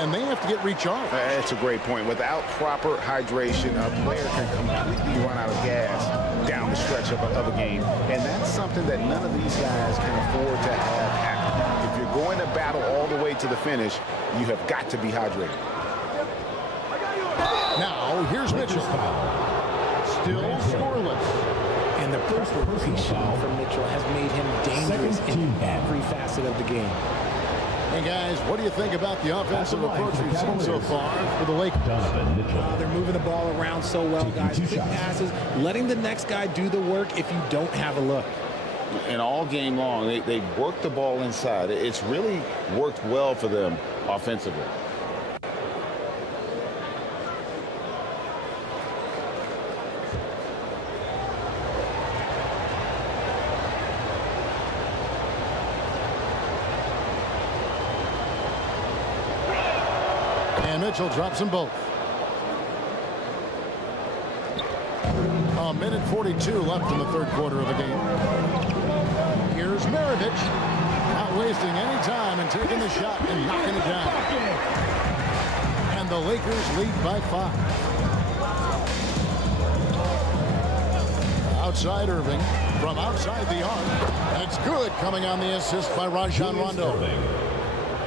and they have to get recharged. That's a great point. Without proper hydration, a player can completely run out of gas down the stretch of a game, and that's something that none of these guys can afford to have happen. If you're going to battle all the way to the finish, you have got to be hydrated. Now, here's Mitchell. Still scoreless. And the separation from Mitchell has made him dangerous in every facet of the game. Hey guys, what do you think about the offensive approach we've seen so far for the Lakers? They're moving the ball around so well, guys. Quick passes, letting the next guy do the work if you don't have a look. And all game long, they work the ball inside. It's really worked well for them offensively. And Mitchell drops them both. A minute 42 left in the third quarter of the game. Here's MARAVICH, not wasting any time and taking the shot and knocking it down. And the Lakers lead by 5. Outside Irving, from outside the arc. That's good, coming on the assist by Rajon Rondo.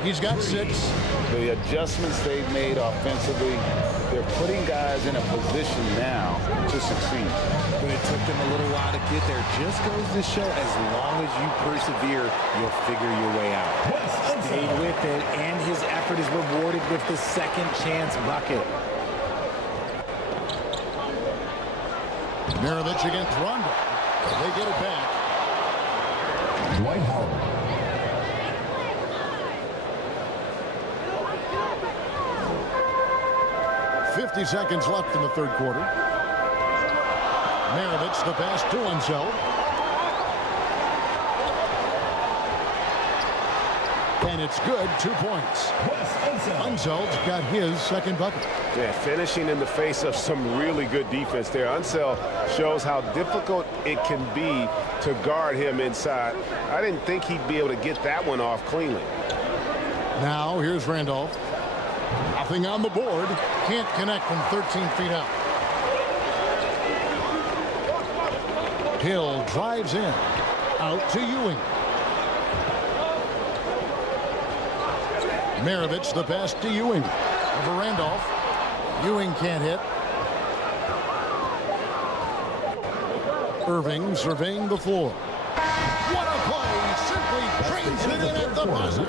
He's got 6. The adjustments they've made offensively, they're putting guys in a position now to succeed. But it took them a little while to get there. Just goes to show, as long as you persevere, you'll figure your way out. Stayed with it, and his effort is rewarded with the second chance bucket. MARAVICH against Rondo. They get it back. Dwight Howard. 50 seconds left in the third quarter. MARAVICH the pass to UNSELD. And it's good, 2 points. UNSELD's got his second bucket. Yeah, finishing in the face of some really good defense there. UNSELD shows how difficult it can be to guard him inside. I didn't think he'd be able to get that one off cleanly. Now here's Randolph. Nothing on the board. Can't connect from 13 feet out. Hill drives in. Out to Ewing. MARAVICH the pass to Ewing. Over Randolph. Ewing can't hit. Irving surveying the floor. What a play! Simply trains it in at the buzzer.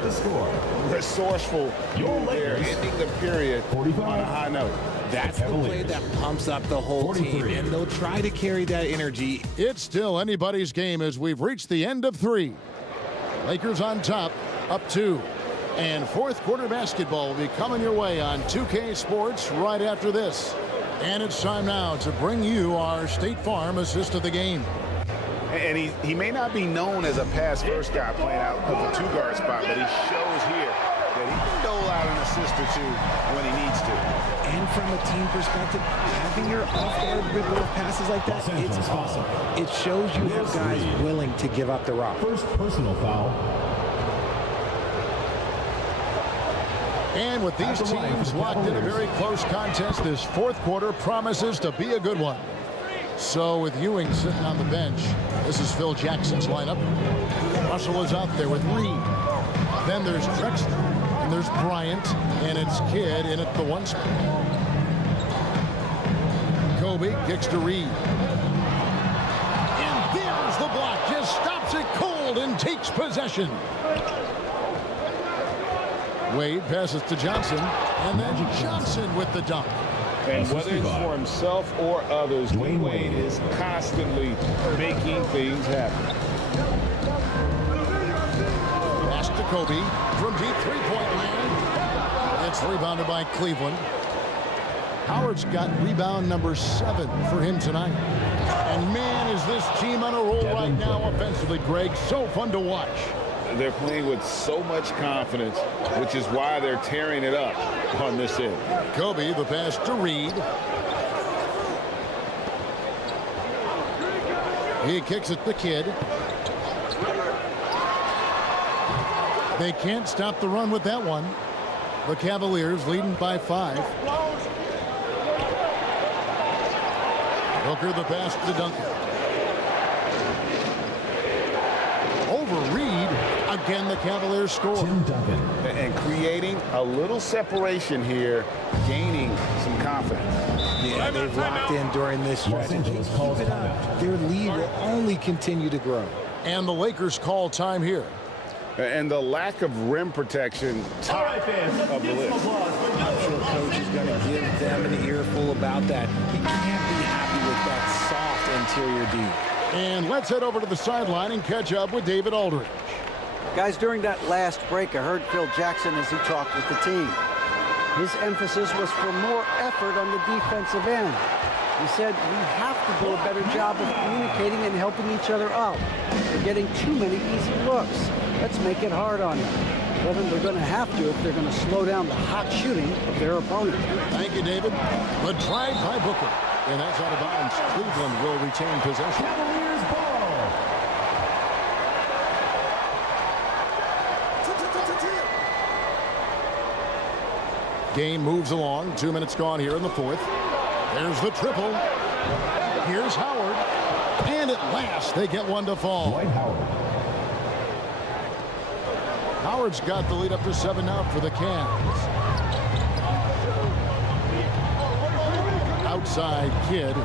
Resourceful move there, ending the period on a high note. That's the play that pumps up the whole team, and they'll try to carry that energy. It's still anybody's game as we've reached the end of 3. Lakers on top, up 2. And fourth quarter basketball will be coming your way on 2K Sports right after this. And it's time now to bring you our State Farm assist of the game. And he may not be known as a pass-first guy playing out of the 2-guard spot, but he shows here that he can dole out an assist or 2 when he needs to. And from a team perspective, having your off-guard with those passes like that, it's awesome. It shows you have guys willing to give up the rock. First personal foul. And with these teams locked in a very close contest, this fourth quarter promises to be a good one. So with Ewing sitting on the bench, this is Phil Jackson's lineup. Russell is out there with Reed. Then there's Drexler, and there's Bryant, and it's Kidd in at the 1 spot. Kobe kicks to Reed. And there's the block, just stops it cold and takes possession. Wade passes to Johnson, and then Johnson with the dunk. And whether it's for himself or others, Dwayne Wade is constantly making things happen. Pass to Kobe from deep three-point land. It's rebounded by Cleveland. Howard's got rebound number 7 for him tonight. And man, is this team on a roll right now offensively, Greg. So fun to watch. They're playing with so much confidence, which is why they're tearing it up on this end. Kobe, the pass to Reed. He kicks it to Kidd. They can't stop the run with that one. The Cavaliers leading by 5. Booker, the pass to Duncan. Over Reed. Again, the Cavaliers score. And creating a little separation here, gaining some confidence. Yeah, they've locked in during this stretch. If they keep it up, their lead will only continue to grow. And the Lakers call time here. And the lack of rim protection, top of the list. I'm sure coach is going to give them an earful about that. He can't be happy with that soft interior D. And let's head over to the sideline and catch up with David Aldridge. Guys, during that last break, I heard Phil Jackson as he talked with the team. His emphasis was for more effort on the defensive end. He said, we have to do a better job of communicating and helping each other out. They're getting too many easy looks. Let's make it hard on them. Kevin, they're going to have to if they're going to slow down the hot shooting of their opponent. Thank you, David. But tried by Booker. And that's out of bounds. Cleveland will retain possession. Cavaliers ball. Game moves along. 2 minutes gone here in the fourth. There's the triple. Here's Howard. And at last, they get one to fall. Dwight Howard. Howard's got the lead up to 7 now for the Cavs. Outside Kidd.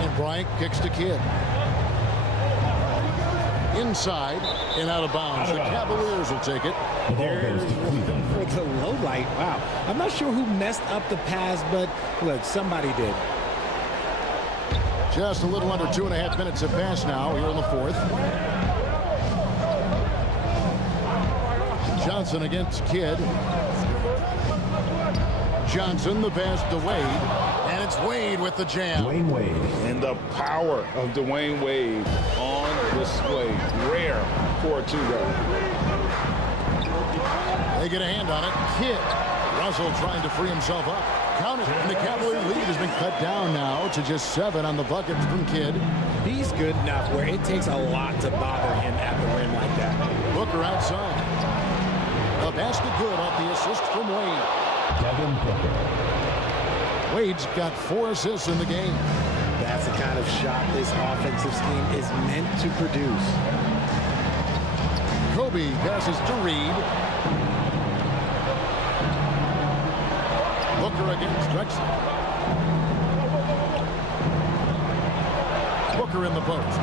And Bryant kicks to Kidd. Inside and out of bounds. The Cavaliers will take it. There's for the low light. Wow. I'm not sure who messed up the pass, but look, somebody did. Just a little under 2.5 minutes have passed now here in the fourth. Johnson against Kidd. Johnson, the pass to Wade. And it's Wade with the jam. Dwayne Wade. And the power of Dwayne Wade on display. Rare for a two-guard. They get a hand on it. Kidd. Russell trying to free himself up. Counted. And the Cavalier lead has been cut down now to just 7 on the bucket from Kidd. He's good enough where it takes a lot to bother him at the rim like that. Booker outside. A basket good off the assist from Wade. Devin Booker. Wade's got 4 assists in the game. That's the kind of shot this offensive scheme is meant to produce. Kobe passes to Reed. Booker against Drexler. Booker in the post.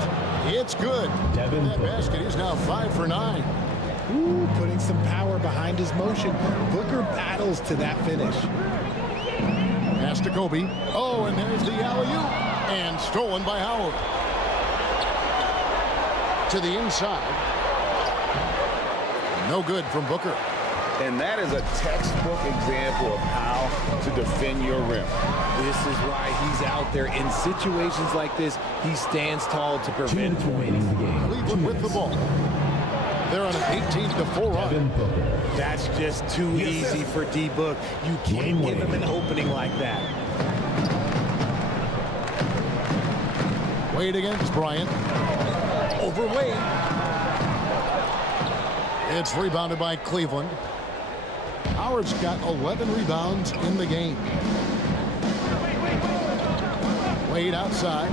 It's good. Devin that Booker. basket is now 5 for 9. Ooh, putting some power behind his motion. Booker battles to that finish. Pass to Kobe. Oh, and there's the alley-oop. And stolen by Howard. To the inside. No good from Booker. And that is a textbook example of how to defend your rim. This is why he's out there in situations like this. He stands tall to 2 prevent minutes remaining in the game. Cleveland with the ball. They're on an 18-4 Devin run. Booker. That's just too easy for D-Book. You can't give him an opening like that. Wade against Bryant. Over Wade. It's rebounded by Cleveland. Howard's got 11 rebounds in the game. Wade outside.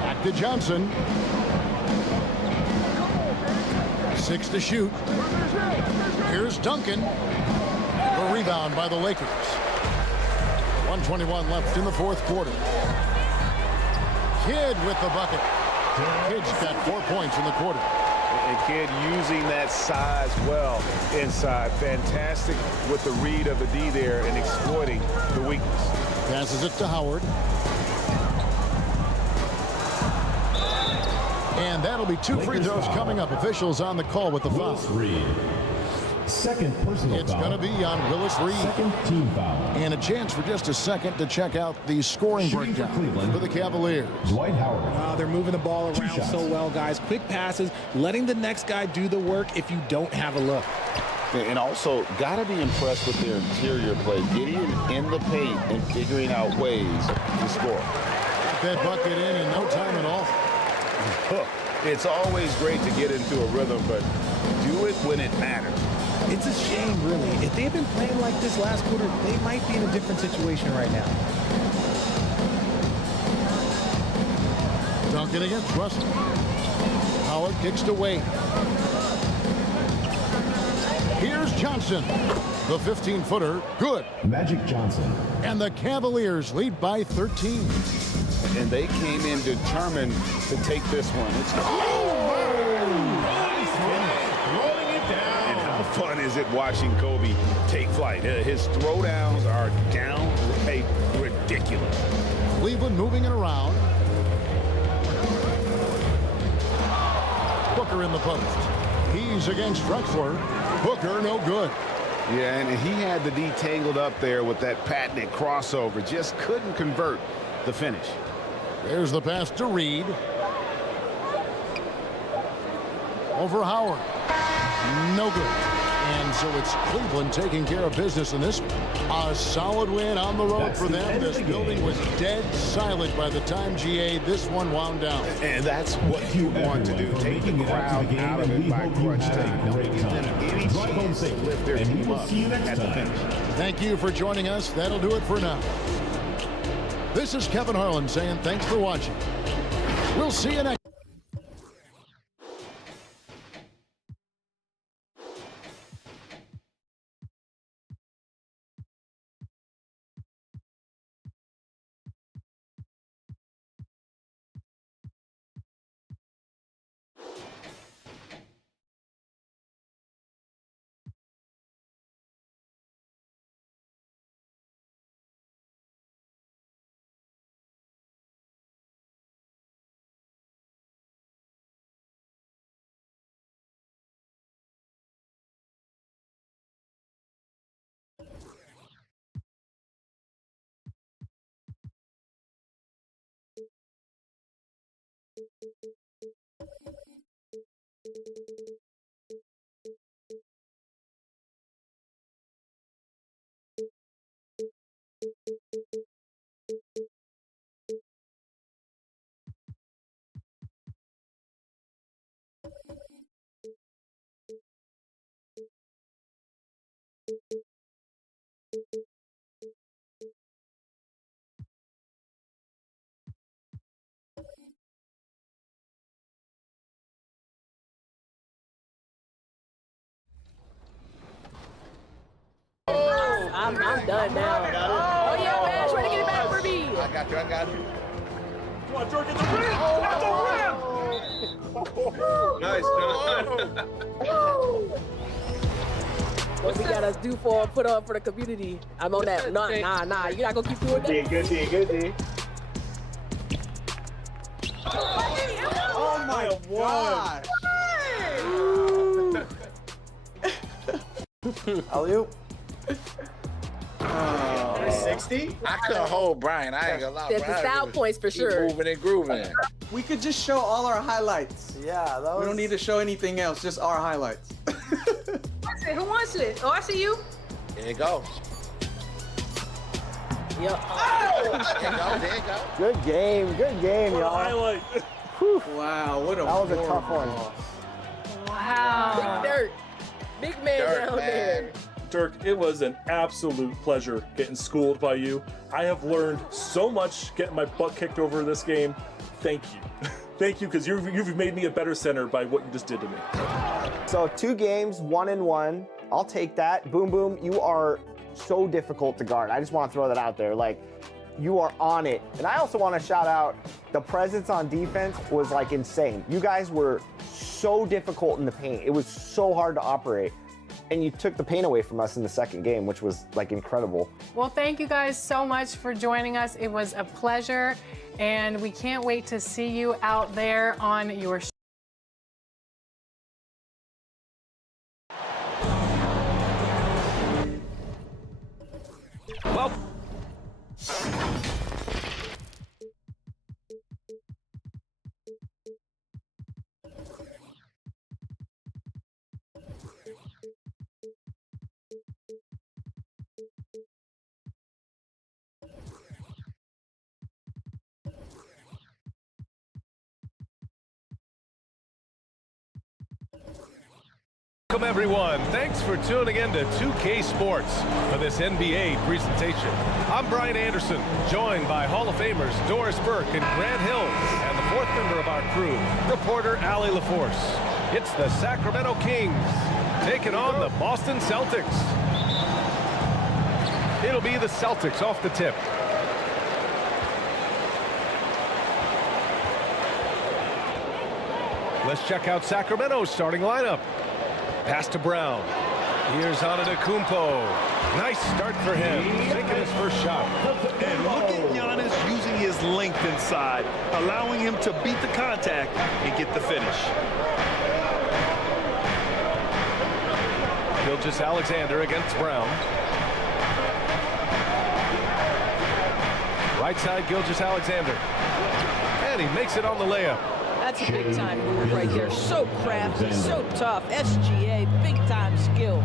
Back to Johnson. 6 to shoot. Here's Duncan. The rebound by the Lakers. 1:21 left in the fourth quarter. Kidd with the bucket. Kidd's got 4 points in the quarter. And Kidd using that size well inside. Fantastic with the read of the D there and exploiting the weakness. Passes it to Howard. And that'll be 2 free throws coming up. Officials on the call with the foul. Willis Reed. Second personal It's foul. going to be on Willis Reed. Second team foul. And a chance for just a second to check out the scoring Shooting for breakdown Cleveland. for the Cavaliers. Dwight Howard. They're moving the ball around shots. so well, guys. Quick passes, letting the next guy do the work if you don't have a look. And also, got to be impressed with their interior play. Getting in the paint and figuring out ways to score. Got that bucket in no time at all. It's always great to get into a rhythm, but do it when it matters. It's a shame, really. If they had been playing like this last quarter, they might be in a different situation right now. Duncan against Russell. Howard kicks to Wade. Here's Johnson. The 15-footer, good. Magic Johnson. And the Cavaliers lead by 13. And they came in determined to take this one. It's Throwing it down. And how fun is it watching Kobe take flight? His throwdowns are downright ridiculous. Cleveland moving it around. Booker in the post. He's against Drexler. Booker, no good. Yeah, and he had the D tangled up there with that patented crossover. Just couldn't convert the finish. There's the pass to Reed. Over Howard. No good. And so it's Cleveland taking care of business in this one. A solid win on the road for them. This building was dead silent by the time GA this one wound down. And that's what you want to do. Take the crowd out of it by crunch time. Give them any chance to lift their team up at the finish. Thank you for joining us. That'll do it for now. This is Kevin Harlan saying thanks for watching. We'll see you next. I'm done now. Oh yeah, man, trying to get it back for me. I got you. Come on, Dirk, at the rim! At the rim! Nice, What we gotta do put on for the community? I'm on that. Nah. You're not gonna keep doing that. Good D. Oh my God. Alley-oop. 360? I couldn't hold Brian. I ain't gonna lie. There's the style points for sure. Moving and grooving. We could just show all our highlights. Yeah, we don't need to show anything else, just our highlights. Who wants it? Oh, I see you. There you go. Yep. There you go. Good game, y'all. Highlight. Wow, what a That was a tough one. Wow. Big Dirk. Big man down there. Dirk, it was an absolute pleasure getting schooled by you. I have learned so much getting my butt kicked over this game. Thank you. Thank you, because you've made me a better center by what you just did to me. So 2 games, 1-1. I'll take that. Boom, boom. You are so difficult to guard. I just want to throw that out there. Like, you are on it. And I also want to shout out the presence on defense was like insane. You guys were so difficult in the paint. It was so hard to operate. And you took the pain away from us in the second game, which was like incredible. Well, thank you guys so much for joining us. It was a pleasure, and we can't wait to see you out there on your show. Well, welcome everyone. Thanks for tuning in to 2K Sports for this NBA presentation. I'm Brian Anderson, joined by Hall of Famers Doris Burke and Grant Hill, and the 4th member of our crew, reporter Allie LaForce. It's the Sacramento Kings taking on the Boston Celtics. It'll be the Celtics off the tip. Let's check out Sacramento's starting lineup. Pass to Brown. Here's Antetokounmpo. Nice start for him, taking his first shot. And look at Giannis using his length inside, allowing him to beat the contact and get the finish. Gilgeous-Alexander against Brown. Right side, Gilgeous-Alexander. And he makes it on the layup. That's a big-time move right there. So crafty, so tough. SGA, big-time skill.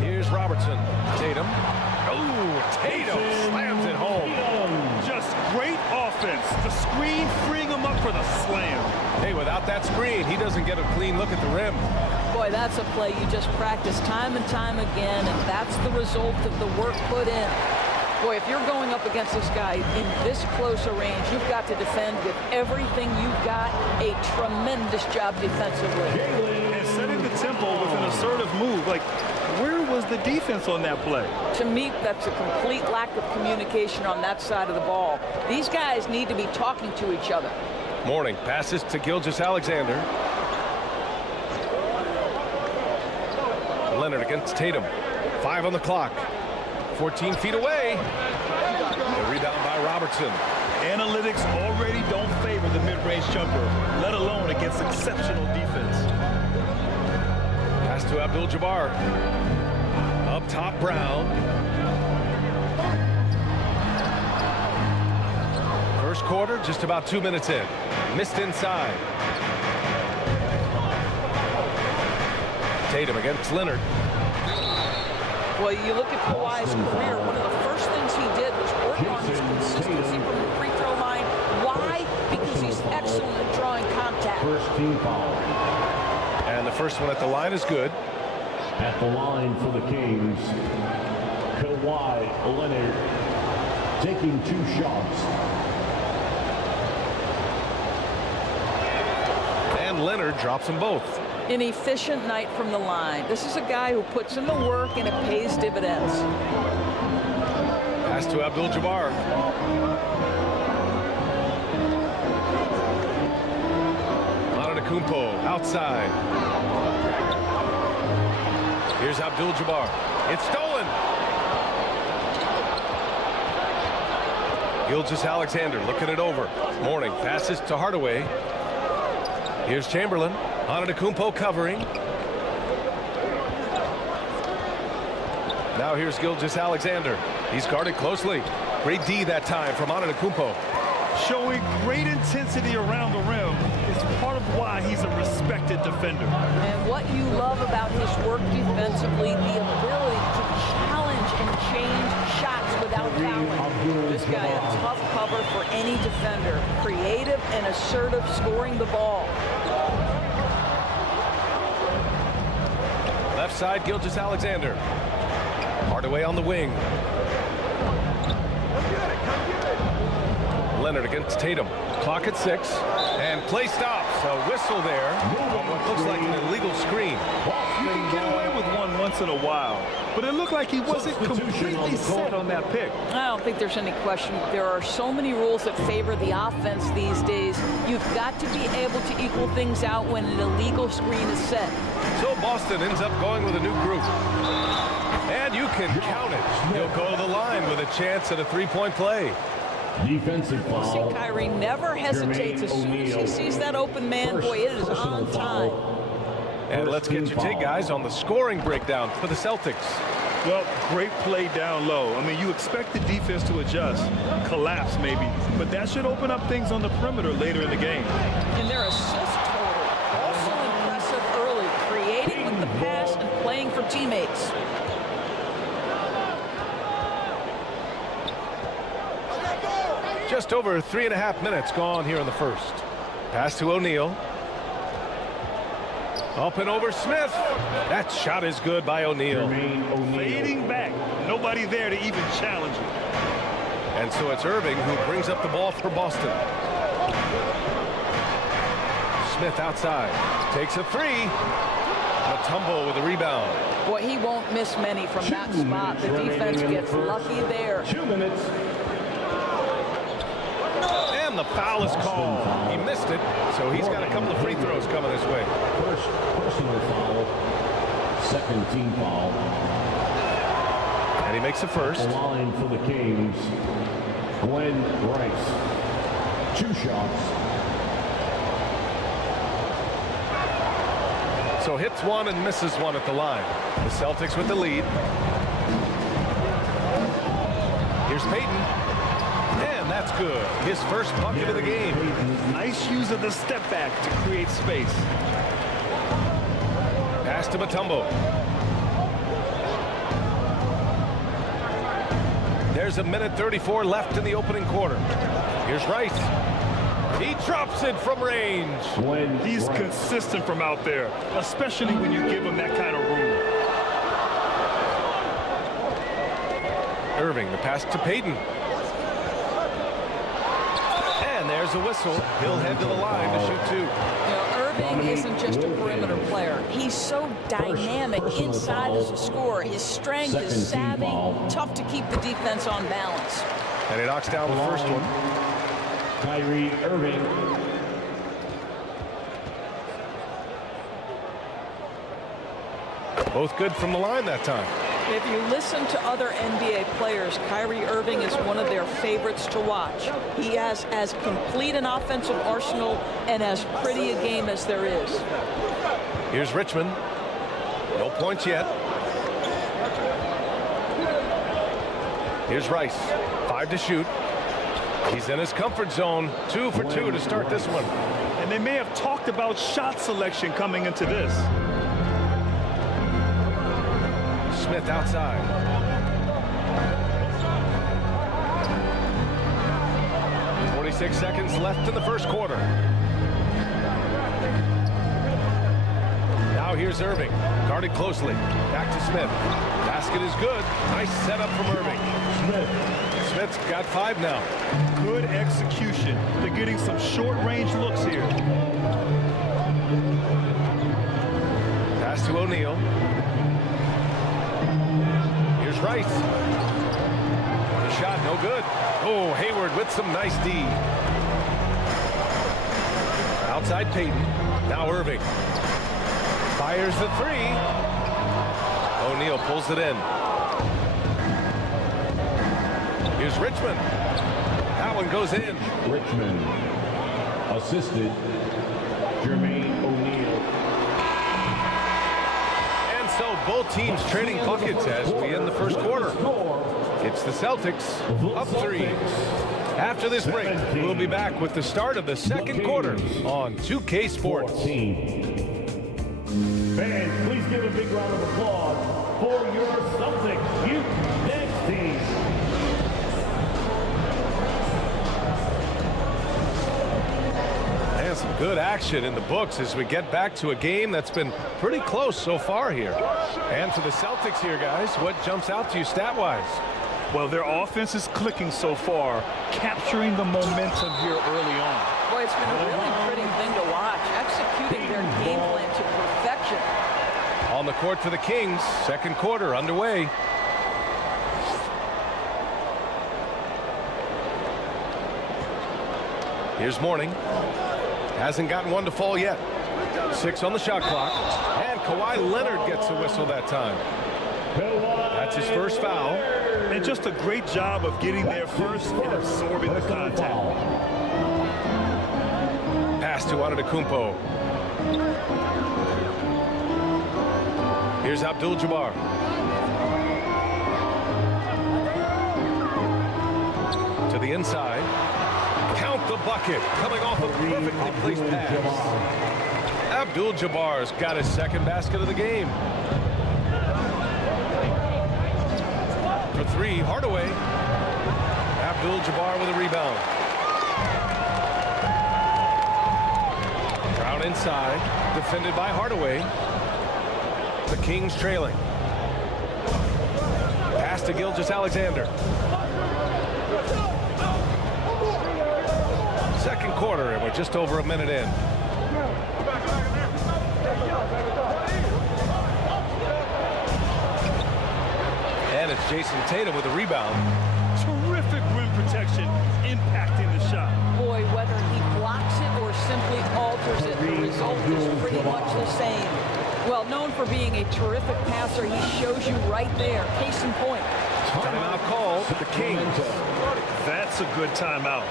Here's Robertson. Tatum. Oh, Tatum slams it home. Just great offense. The screen freeing him up for the slam. Hey, without that screen, he doesn't get a clean look at the rim. Boy, that's a play you just practice time and time again, and that's the result of the work put in. Boy, if you're going up against this guy in this close a range, you've got to defend with everything you've got. A tremendous job defensively. And setting the tempo with an assertive move. Like, where was the defense on that play? To me, that's a complete lack of communication on that side of the ball. These guys need to be talking to each other. Mourning passes to Gilgeous-Alexander. Leonard against Tatum. 5 on the clock. 14 feet away. The rebound by Robertson. Analytics already don't favor the mid-range jumper, let alone against exceptional defense. Pass to Abdul-Jabbar. Up top, Brown. First quarter, just about 2 minutes in. Missed inside. Tatum against Leonard. Well, you look at Kawhi's career, one of the first things he did was work on his consistency from the free throw line. Why? Because he's excellent at drawing contact. First team foul. And the first one at the line is good. At the line for the Kings, Kawhi Leonard taking 2 shots. And Leonard drops them both. An efficient night from the line. This is a guy who puts in the work and it pays dividends. Pass to Abdul-Jabbar. Antetokounmpo outside. Here's Abdul-Jabbar. It's stolen. Gilgeous-Alexander looking it over. Mourning passes to Hardaway. Here's Chamberlain. Antetokounmpo covering. Now here's Gilgeous-Alexander. He's guarded closely. Great D that time from Antetokounmpo. Showing great intensity around the rim. It's part of why he's a respected defender. And what you love about his work defensively, the ability to challenge and change shots without fouling. This guy a tough cover for any defender. Creative and assertive scoring the ball. Left side, Gilgeous-Alexander. Hardaway on the wing. Leonard against Tatum. Clock at 6. And play stops. A whistle there on what looks like an illegal screen. You can get away with one once in a while, but it looked like he wasn't completely set on that pick. I don't think there's any question. There are so many rules that favor the offense these days. You've got to be able to equal things out when an illegal screen is set. So Boston ends up going with a new group. And you can count it. He'll go to the line with a chance at a 3-point play. Defensive foul. See, Kyrie never hesitates. As soon as he sees that open man, boy, it is on time. And let's get your take, guys, on the scoring breakdown for the Celtics. Well, great play down low. I mean, you expect the defense to adjust, collapse maybe, but that should open up things on the perimeter later in the game. And their assist total, also impressive early, creating with the pass and playing for teammates. Just over 3.5 minutes gone here in the first. Pass to O'Neal. Up and over Smith. That shot is good by O'Neal. Fading back. Nobody there to even challenge it. And so it's Irving who brings up the ball for Boston. Smith outside. Takes a three. Mutombo with a rebound. Boy, he won't miss many from that spot. The defense gets lucky there. 2 minutes. And the foul is called. He missed it, so he's got a couple of free throws coming his way. First personal foul. Second team foul. And he makes the first. The line for the Kings. Glenn Rice. 2 shots. So hits one and misses one at the line. The Celtics with the lead. Here's Payton. And that's good. His first bucket of the game. Nice use of the step back to create space. Pass to Mutombo. There's 1:34 left in the opening quarter. Here's Rice. He drops it from range. He's consistent from out there, especially when you give him that kind of room. Irving, the pass to Payton. And there's a whistle. He'll head to the line to shoot 2. You know, Irving isn't just a perimeter player. He's so dynamic inside as a scorer. His strength, his savvy, tough to keep the defense on balance. And he knocks down the first one. Kyrie Irving. Both good from the line that time. If you listen to other NBA players, Kyrie Irving is one of their favorites to watch. He has as complete an offensive arsenal and as pretty a game as there is. Here's Richmond. No points yet. Here's Rice. 5 to shoot. He's in his comfort zone. 2 for 2 to start this one. And they may have talked about shot selection coming into this. Smith outside. .46 seconds left in the first quarter. Now here's Irving. Guarded closely. Back to Smith. Basket is good. Nice setup from Irving. Smith's got 5 now. Good execution. They're getting some short-range looks here. Pass to O'Neal. Here's Rice. The shot no good. Oh, Hayward with some nice D. Outside Payton. Now Irving. Fires the 3. O'Neal pulls it in. Here's Richmond. That one goes in. Richmond. Assisted. Jermaine O'Neal. And so both teams trading buckets as we end the first quarter. It's the Celtics up 3. After this break, we'll be back with the start of the second quarter on 2K Sports. Fans, please give a big round of applause for your Celtics Youth Next team. And some good action in the books as we get back to a game that's been pretty close so far here. And for the Celtics here, guys, what jumps out to you stat-wise? Well, their offense is clicking so far, capturing the momentum here early on. Boy, it's been a really pretty thing to watch, executing their game plan to perfection. On the court for the Kings, second quarter underway. Here's Mourning. Hasn't gotten one to fall yet. 6 on the shot clock. And Kawhi Leonard gets a whistle that time. That's his first foul. And just a great job of getting there first and absorbing the contact. Pass to Antetokounmpo. Here's Abdul-Jabbar. To the inside. Count the bucket. Coming off a perfectly placed pass. Abdul-Jabbar's got his second basket of the game. For 3, Hardaway. Abdul-Jabbar with a rebound. Brown inside, defended by Hardaway. The Kings trailing. Pass to Gilgeous-Alexander. Second quarter, and we're just over a minute in. And it's Jason Tatum with a rebound. Terrific rim protection, impacting the shot. Boy, whether he blocks it or simply alters it, the result is pretty much the same. Well, known for being a terrific passer, he shows you right there. Case in point. Timeout called for the Kings. That's a good timeout.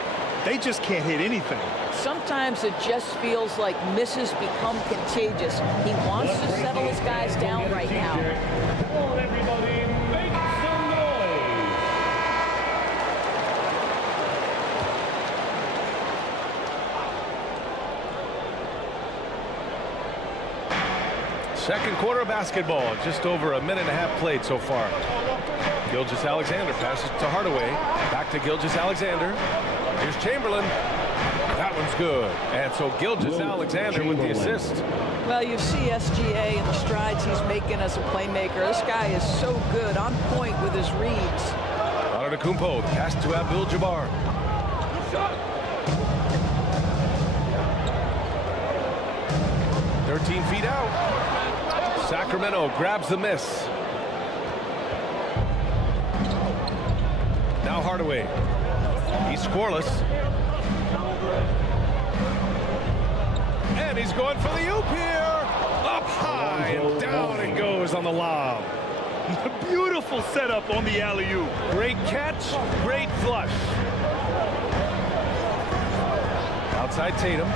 They just can't hit anything. Sometimes it just feels like misses become contagious. He wants to settle his guys down right now. Come on, everybody, make some noise. Second quarter basketball, just over a minute and a half played so far. Gilgeous-Alexander passes to Hardaway. Back to Gilgeous-Alexander. Here's Chamberlain. That one's good. And so Gilgeous-Alexander with the assist. Well, you see SGA and the strides he's making as a playmaker. This guy is so good, on point with his reads. Antetokounmpo, the pass to Abdul-Jabbar. "13 feet out. Sacramento grabs the miss. Now Hardaway. He's scoreless. And he's going for the oop here. Up high and down it goes on the lob. Beautiful setup on the alley-oop. Great catch, great flush. Outside Tatum.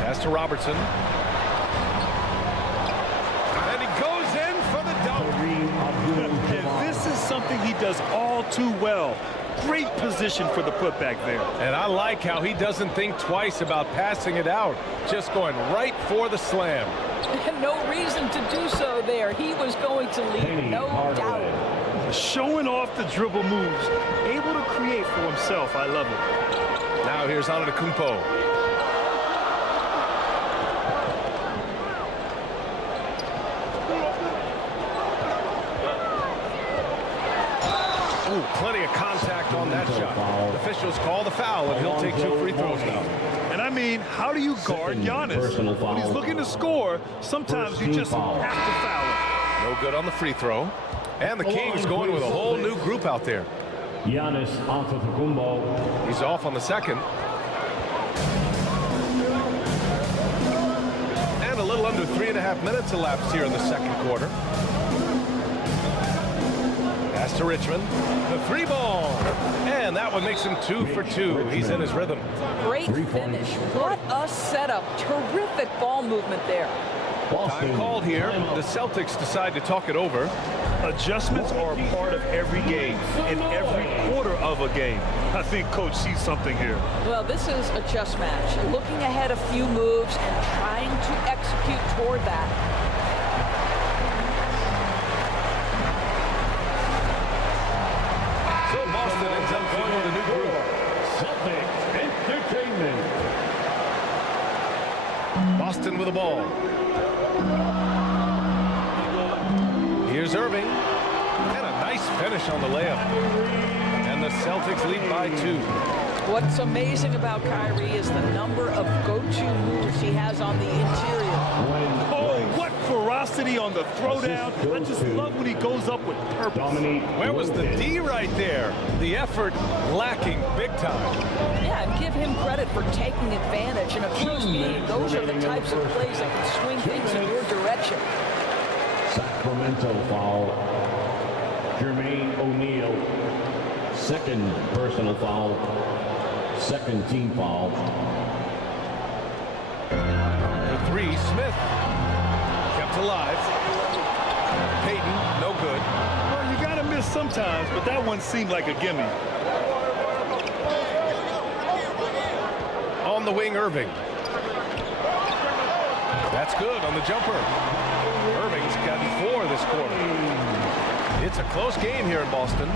Pass to Robertson. And he goes in for the dunk. And this is something he does all too well. Great position for the putback there. And I like how he doesn't think twice about passing it out. Just going right for the slam. No reason to do so there. He was going to leave, no doubt. Showing off the dribble moves. Able to create for himself. I love it. Now here's Antetokounmpo. Plenty of contact on that shot. The officials call the foul, and he'll take 2 free throws now. And I mean, how do you guard Giannis? When he's looking to score, sometimes you just have to foul him. No good on the free throw. And the Kings going with a whole new group out there. Giannis Antetokounmpo. He's off on the second. And a little under 3.5 minutes elapsed here in the second quarter. Pass to Richmond. The 3 ball. And that one makes him 2 for 2. He's in his rhythm. Great finish. What a setup. Terrific ball movement there. Time called here. The Celtics decide to talk it over. Adjustments are a part of every game, in every quarter of a game. I think Coach sees something here. Well, this is a chess match. Looking ahead a few moves and trying to execute toward that. Boston ends up going with a new group. Celtics Entertainment. Boston with the ball. Here's Irving. And a nice finish on the layup. And the Celtics lead by 2. What's amazing about Kyrie is the number of go-to moves he has on the interior. Oh, what ferocity on the throwdown. I just love when he goes up with purpose. Where was the D right there? The effort lacking big time. Yeah, and give him credit for taking advantage. In a close game, those are the types of plays that can swing things in your direction. Sacramento foul. Jermaine O'Neal. Second personal foul. Second team foul. The 3, Smith. Kept alive. Payton, no good. Well, you got to miss sometimes, but that one seemed like a gimme. On the wing, Irving. That's good on the jumper. Irving's gotten 4 this quarter. It's a close game here in Boston.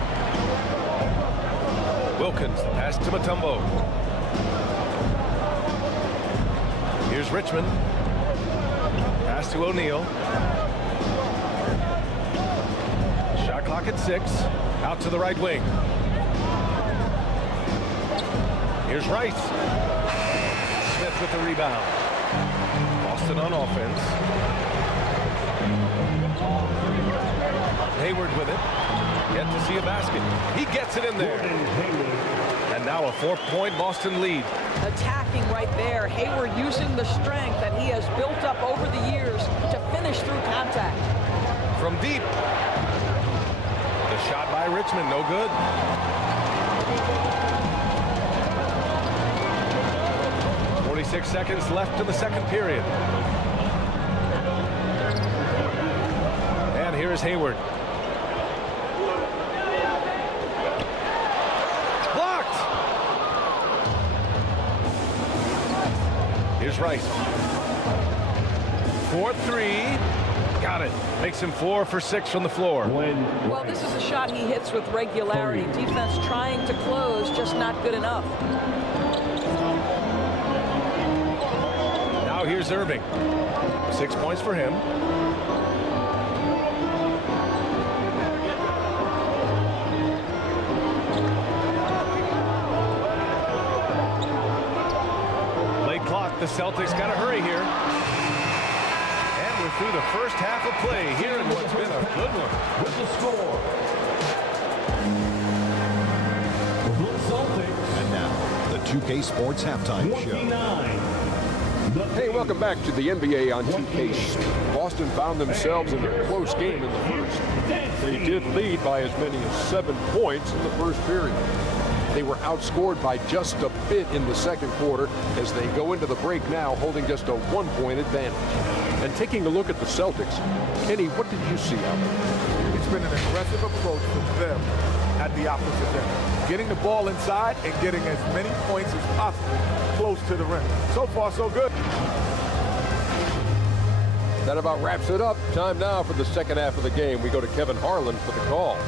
Wilkins, pass to Mutombo. Here's Richmond. Pass to O'Neal. Shot clock at 6. Out to the right wing. Here's Rice. Smith with the rebound. Boston on offense. Hayward with it. Yet to see a basket. He gets it in there. And now a 4-point Boston lead. Attacking right there. Hayward using the strength that he has built up over the years to finish through contact. From deep. The shot by Richmond, no good. Six seconds left in the second period. And here's Hayward. Blocked! Here's Rice. 4-3. Got it. Makes him 4 for 6 from the floor. Well, this is a shot he hits with regularity. Defense trying to close, just not good enough. Now here's Irving. 6 points for him. Late clock. The Celtics got to hurry here. And we're through the first half of play here in what's been a good one. With the score. The Celtics. And now, the 2K Sports Halftime Show. Hey, welcome back to the NBA on 2K. Boston found themselves in a close game in the first. They did lead by as many as 7 points in the first period. They were outscored by just a bit in the second quarter as they go into the break now holding just a 1-point advantage. And taking a look at the Celtics, Kenny, what did you see out there? It's been an aggressive approach from them at the opposite end. Getting the ball inside and getting as many points as possible close to the rim. So far, so good. That about wraps it up. Time now for the second half of the game. We go to Kevin Harlan for the call.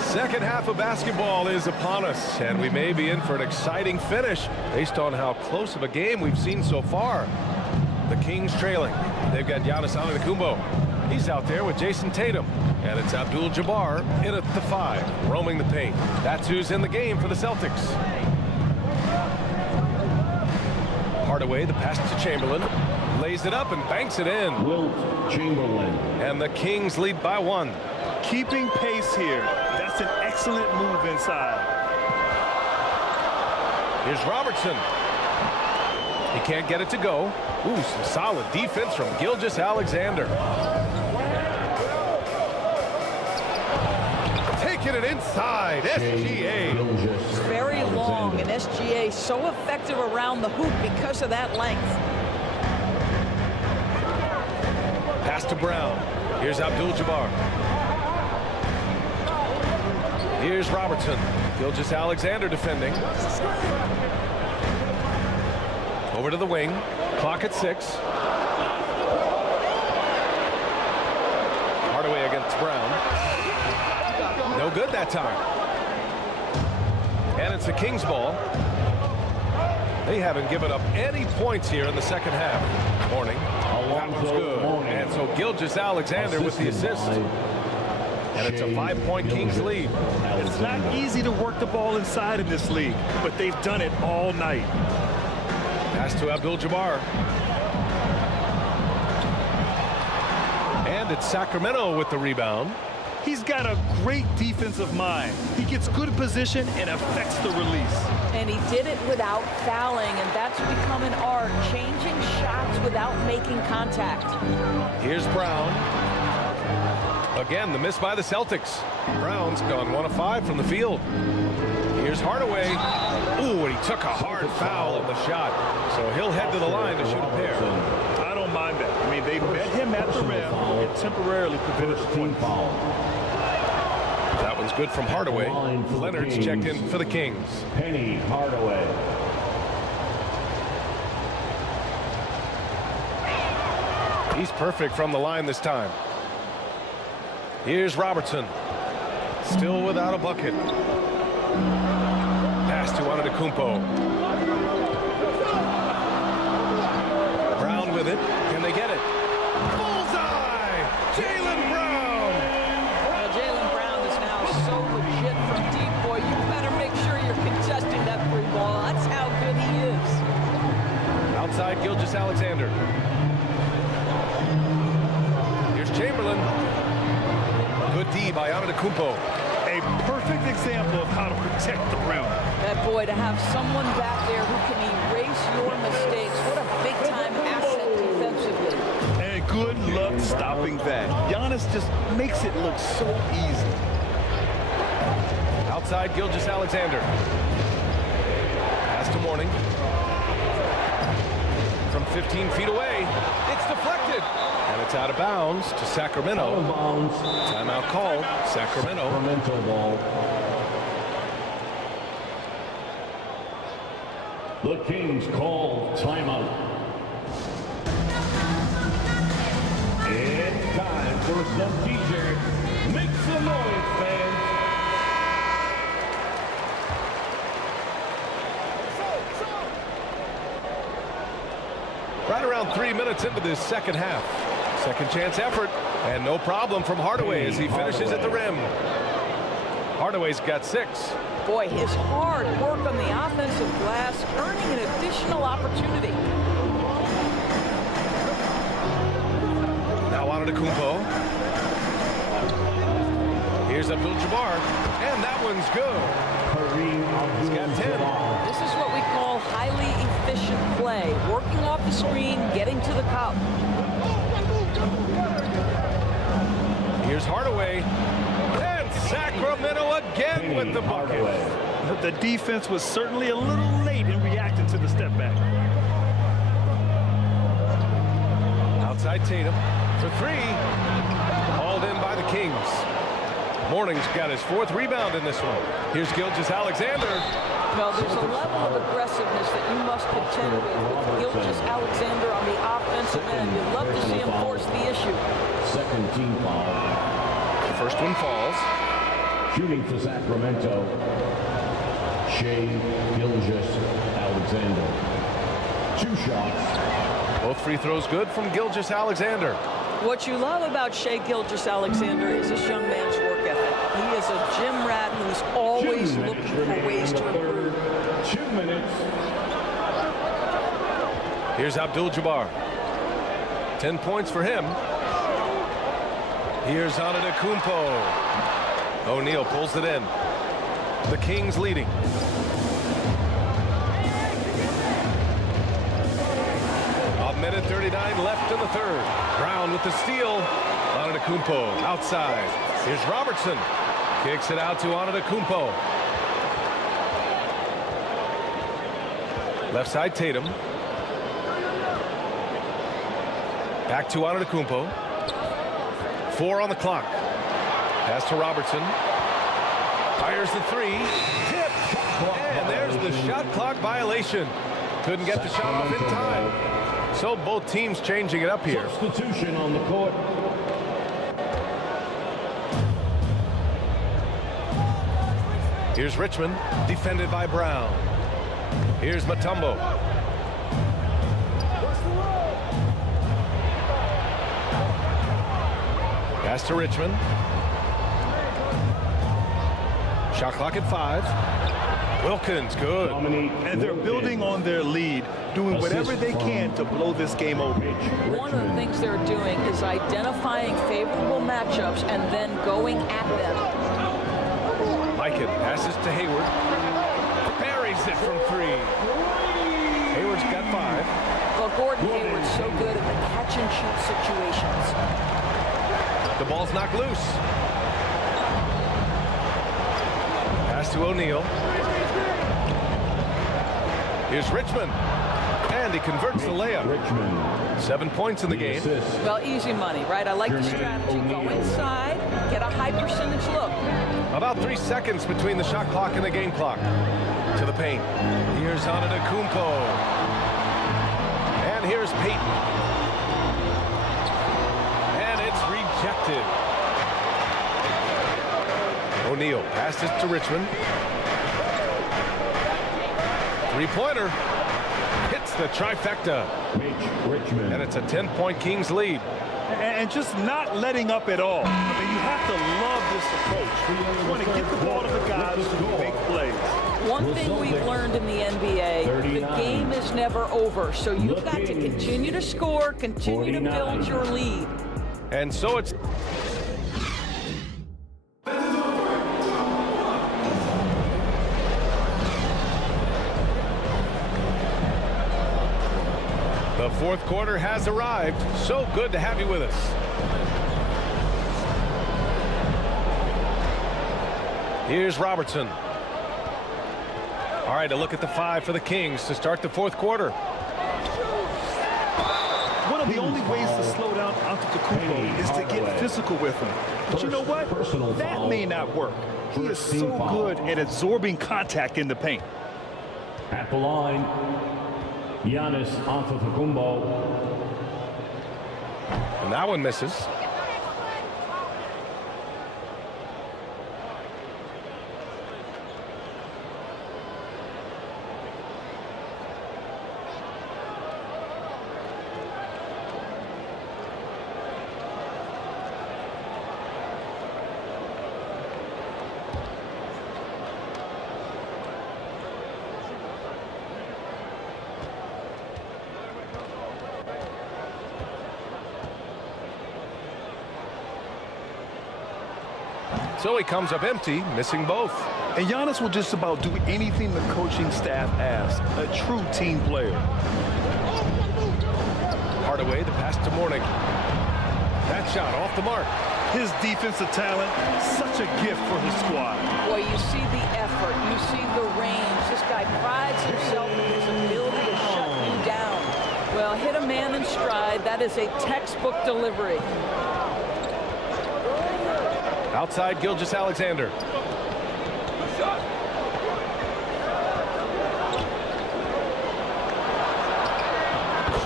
Second half of basketball is upon us, and we may be in for an exciting finish based on how close of a game we've seen so far. The Kings trailing. They've got Giannis Antetokounmpo. He's out there with Jason Tatum, and it's Abdul-Jabbar in at the 5, roaming the paint. That's who's in the game for the Celtics. Hardaway, the pass to Chamberlain, lays it up and banks it in. Wilt Chamberlain. And the Kings lead by 1. Keeping pace here. That's an excellent move inside. Here's Robertson. He can't get it to go. Ooh, some solid defense from Gilgeous-Alexander. Taking it inside. SGA. Very long, and SGA so effective around the hoop because of that length. Pass to Brown. Here's Abdul-Jabbar. Here's Robertson. Gilgeous-Alexander defending. Over to the wing. Clock at 6. Hardaway against Brown. No good that time. And it's the Kings ball. They haven't given up any points here in the second half. Morning. That was good. And so Gilgeous-Alexander with the assist. And it's a 5-point Kings lead. It's not easy to work the ball inside in this league, but they've done it all night. Pass to Abdul-Jabbar. And it's Sacramento with the rebound. He's got a great defensive mind. He gets good position and affects the release. And he did it without fouling, and that's become an art, changing shots without making contact. Here's Brown. Again, the miss by the Celtics. Brown's gone 1 of 5 from the field. Here's Hardaway. Ooh, and he took a hard foul of the shot. So he'll head to the line to shoot a pair. I don't mind that. I mean, they met him at the rim and temporarily prevented the point. That one's good from Hardaway. Leonard's checked in for the Kings. Penny Hardaway. He's perfect from the line this time. Here's Robertson. Still without a bucket. Pass to Antetokounmpo. Brown with it. Can they get it? Bullseye! Jaylen Brown! Jaylen Brown is now so legit from deep, boy. You better make sure you're contesting that free ball. That's how good he is. Outside Gilgeous-Alexander. Here's Chamberlain. Good D by Antetokounmpo. A perfect example of how to protect the rim. That boy, to have someone back there who can erase your mistakes. What a big-time asset defensively. And good luck stopping that. Giannis just makes it look so easy. Outside Gilgeous-Alexander. Pass to Mourning. From 15 feet away, it's deflected. And it's out of bounds to Sacramento. Out of bounds. Timeout called. Sacramento. Sacramento ball. The Kings call timeout. It's time for some t-shirts. Make some noise, fans. Right around 3 minutes into this second half. Second chance effort, and no problem from Hardaway as he finishes at the rim. Hardaway's got 6. Boy, his hard work on the offensive glass, earning an additional opportunity. Now Antetokounmpo. Here's Abdul-Jabbar, and that one's good. He's got 10. This is what we call highly efficient play. Working off the screen, getting to the cup. Here's Hardaway. And Sacramento again with the bucket. The defense was certainly a little late in reacting to the step back. Outside Tatum for 3. Hauled in by the Kings. Mourning's got his 4th rebound in this one. Here's Gilgeous-Alexander. Well, there's a level of aggressiveness that you must contend with Gilgeous-Alexander on the offensive end. You'd love to see him force the issue. Second team foul. The first one falls. Shooting for Sacramento, Shai Gilgeous-Alexander. 2 shots. Both free throws good from Gilgeous-Alexander. What you love about Shai Gilgeous-Alexander is this young man's work ethic. He is a gym rat who's always looking for ways to improve. 2 minutes. Here's Abdul-Jabbar. 10 points for him. Here's Antetokounmpo. O'Neal pulls it in. The Kings leading. A minute 39 left in the third. Brown with the steal. Antetokounmpo outside. Here's Robertson. Kicks it out to Antetokounmpo. Left side Tatum. Back to Antetokounmpo. 4 on the clock. Pass to Robertson. Fires the 3. Tip. And there's the shot clock violation. Couldn't get the shot off in time. So both teams changing it up here. Substitution on the court. Here's Richmond, defended by Brown. Here's Mutombo. Pass to Richmond. Shot clock at 5. Wilkins, good. And they're building on their lead, doing whatever they can to blow this game open. One of the things they're doing is identifying favorable matchups and then going at them. Lycan passes to Hayward. Buries it from 3. Hayward's got 5. Well, Gordon Hayward's so good at the catch-and-shoot situations. The ball's knocked loose. Pass to O'Neal. Here's Richmond. And he converts the layup. 7 points in the game. Well, easy money, right? I like the strategy. Go inside, get a high percentage look. About 3 seconds between the shot clock and the game clock. To the paint. Here's Antetokounmpo. And here's Payton. And it's rejected. O'Neal passes to Richmond. Three-pointer. Hits the trifecta. Richmond. And it's a 10-point Kings lead. And just not letting up at all. I mean, you have to love this approach. You want to get the ball to the guys who make plays. One thing we've learned in the NBA, the game is never over. So you've got to continue to score, continue to build your lead. And so it's... The fourth quarter has arrived. So good to have you with us. Here's Robertson. All right, a look at the 5 for the Kings to start the fourth quarter. One of the only ways to slow down Antetokounmpo is to get physical with him. But you know what? That may not work. He is so good at absorbing contact in the paint. At the line, Giannis Antetokounmpo. And that one misses. So he comes up empty, missing both. And Giannis will just about do anything the coaching staff asks. A true team player. Hardaway, the pass to Mourning. That shot off the mark. His defensive talent, such a gift for his squad. Boy, you see the effort, you see the range. This guy prides himself in his ability to shut you down. Well, hit a man in stride. That is a textbook delivery. Outside Gilgeous-Alexander.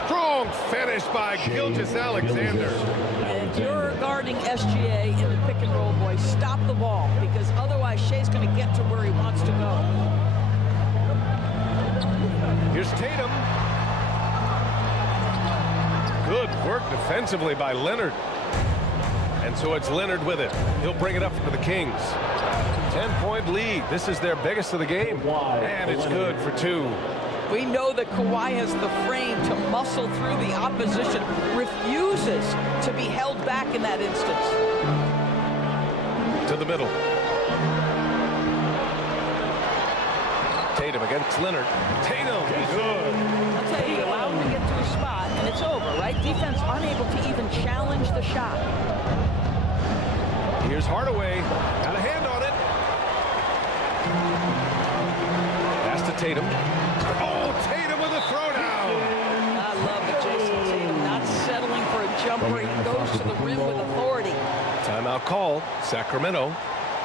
Strong finish by Gilgeous-Alexander. And if you're guarding SGA in the pick and roll, boy, stop the ball, because otherwise Shea's going to get to where he wants to go. Here's Tatum. Good work defensively by Leonard. And so it's Leonard with it. He'll bring it up for the Kings. 10-point lead. This is their biggest of the game. And it's good for 2. We know that Kawhi has the frame to muscle through the opposition, refuses to be held back in that instance. To the middle. Tatum against Leonard. Tatum, good. I'll tell you, allow him to get to a spot, and it's over, right? Defense unable to even challenge the shot. Here's Hardaway. Got a hand on it. Pass to Tatum. Oh, Tatum with a throwdown. I love it, Jason Tatum not settling for a jumper. He goes to the rim with authority. Timeout called. Sacramento.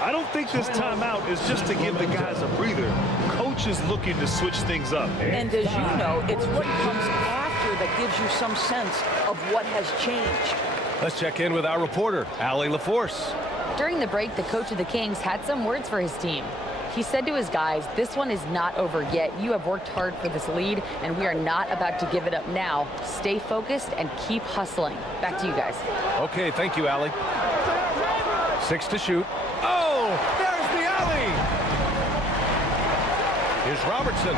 I don't think this timeout is just to give the guys a breather. Coach is looking to switch things up. And as you know, it's what comes after that gives you some sense of what has changed. Let's check in with our reporter, Allie LaForce. During the break, the coach of the Kings had some words for his team. He said to his guys, this one is not over yet. You have worked hard for this lead, and we are not about to give it up now. Stay focused and keep hustling. Back to you guys. Okay, thank you, Allie. 6 to shoot. Oh, there's the alley. Here's Robertson.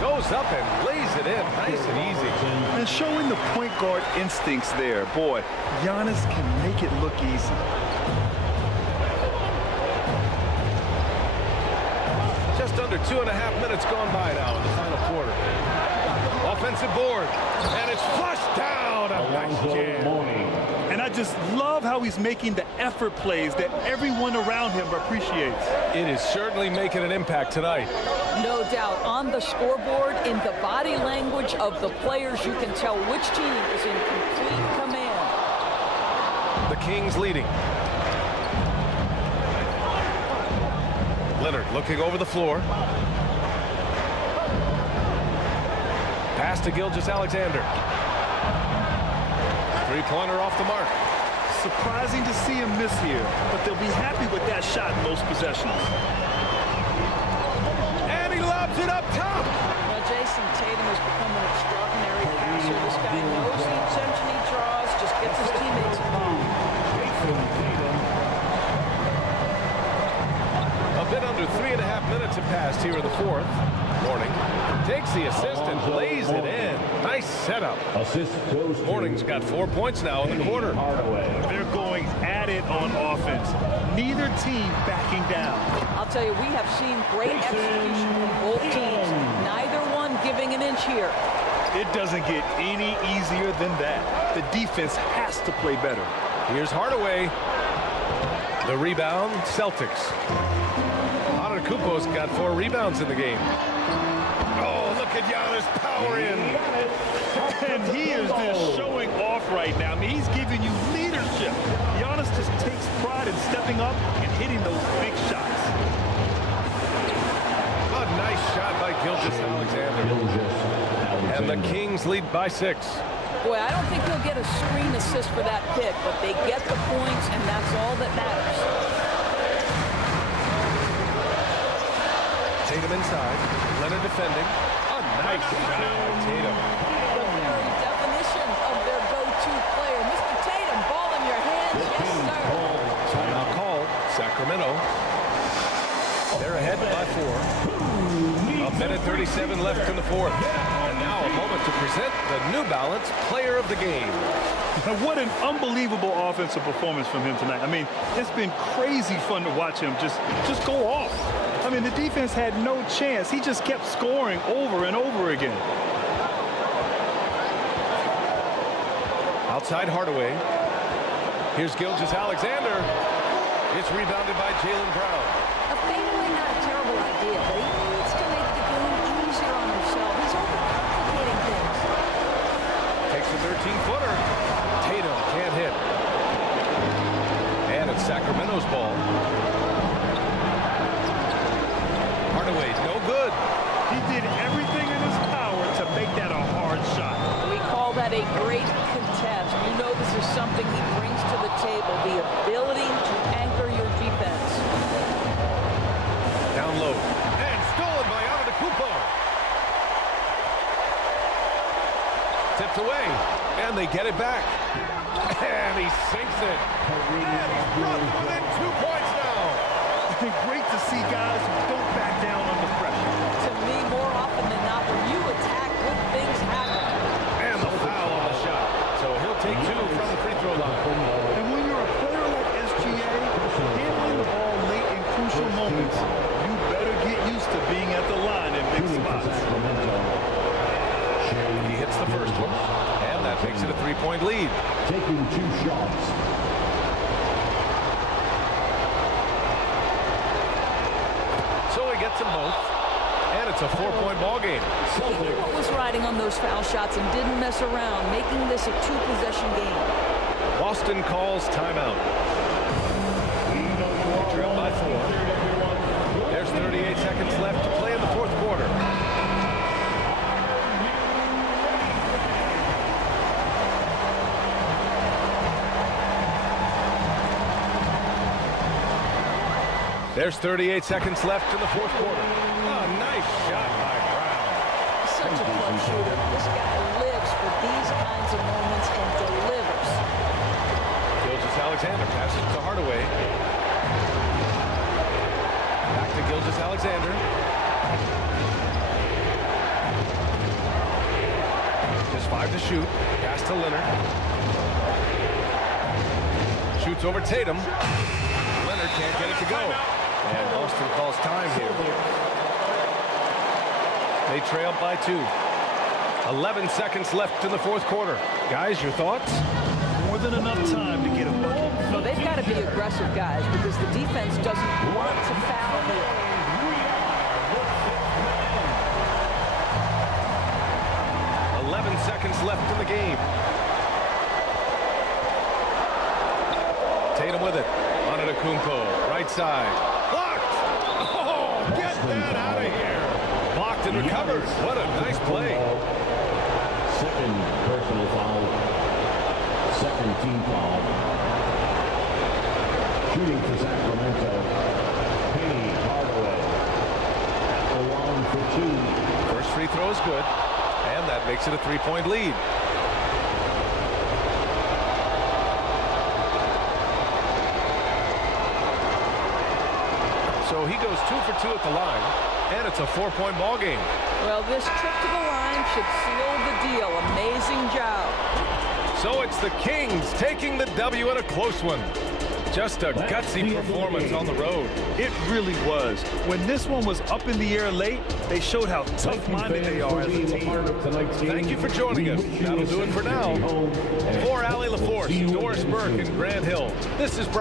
Goes up and lays it in nice and easy. And showing the point guard instincts there. Boy, Giannis can make it look easy. Just under 2.5 minutes gone by now in the final quarter. Offensive board, and it's flushed down. A nice jam. And I just love how he's making the effort plays that everyone around him appreciates. It is certainly making an impact tonight. No doubt. On the scoreboard, in the body language of the players, you can tell which team is in complete command. The Kings leading. Leonard looking over the floor. Pass to Gilgeous-Alexander. Three-pointer off the mark. surprising to see him miss here, but they'll be happy with that shot in most possessions. And he lobs it up top. Well, Jason Tatum has become an extraordinary passer. This guy knows the attention he draws, just gets his teammates involved. A bit under 3.5 minutes have passed here in the fourth. Morning takes the assist and lays it in. Nice setup. Assist goes to Morning's got 4 points now in the quarter. They're going at it on offense. Neither team backing down. I'll tell you, we have seen great execution from both teams. Neither one giving an inch here. It doesn't get any easier than that. The defense has to play better. Here's Hardaway. The rebound, Celtics. Antetokounmpo's got 4 rebounds in the game. Oh, look at Giannis power in. And he is just showing off right now. I mean, he's giving you leadership. Giannis just takes pride in stepping up and hitting those big shots. A nice shot by Gilgeous-Alexander. And the Kings lead by 6. Boy, I don't think he'll get a screen assist for that pick, but they get the points, and that's all that matters. Tatum inside. Leonard defending. A nice shot by Tatum. The very definition of their go-to player. Mr. Tatum, ball in your hands. Yes, sir. Timeout called. Sacramento. They're ahead by 4. A minute 37 left in the fourth. And now a moment to present the New Balance Player of the Game. What an unbelievable offensive performance from him tonight. I mean, it's been crazy fun to watch him just go off. I mean, the defense had no chance. He just kept scoring over and over again. Outside Hardaway. Here's Gilgeous-Alexander. It's rebounded by Jaylen Brown. A fadeaway, not a terrible idea, but he needs to make the game easier on himself. He's overcomplicating things. Takes a 13-footer. Tatum can't hit. And it's Sacramento's ball. Hardaway, no good. He did everything in his power to make that a hard shot. We call that a great contest. You know this is something he brings to the table, the ability to anchor your defense. Down low. And stolen by Antetokounmpo. Tipped away. And they get it back. And he sinks it. And he's brought them within 2 points now. Great to see guys who don't back down under pressure. To me, more often than not, when you attack, good things happen. And the foul on the shot. So he'll take 2 from the free throw line. And when you're a player like SGA, handling the ball late in crucial moments, you better get used to being at the line in big spots. He hits the first one. And that makes it a 3-point lead. Taking 2 shots. So he gets them both. And it's a 4-point ball game. He knew what was riding on those foul shots and didn't mess around, making this a 2-possession game. Boston calls timeout. Trailed by 4. There's 38 seconds left to play in the fourth quarter. There's 38 seconds left in the fourth quarter. Oh, nice shot by Brown. Such a clutch shooter. This guy lives for these kinds of moments and delivers. Gilgeous-Alexander passes to Hardaway. Back to Gilgeous-Alexander. Just 5 to shoot. Pass to Leonard. Shoots over Tatum. Leonard can't get it to go. And Boston calls time here. They trail by 2. 11 seconds left in the fourth quarter. Guys, your thoughts? More than enough time to get a bucket. Well, they've got to be aggressive guys because the defense doesn't want to foul here. 11 seconds left in the game. Tatum with it. Antetokounmpo, right side. Blocked! Oh, get that out of here. Blocked and recovered. What a nice play. Second personal foul. Second team foul. Shooting for Sacramento, Penny Hardaway. At the line for 2. First free throw is good, and that makes it a 3-point lead. So he goes 2 for 2 at the line, and it's a 4-point ball game. Well, this trip to the line should seal the deal. Amazing job. So it's the Kings taking the W in a close one. Just a gutsy performance on the road. It really was. When this one was up in the air late, they showed how tough-minded they are as a team. Thank you for joining us. That'll do it for now. For Allie LaForce, Doris Burke, and Grant Hill, this is Brian.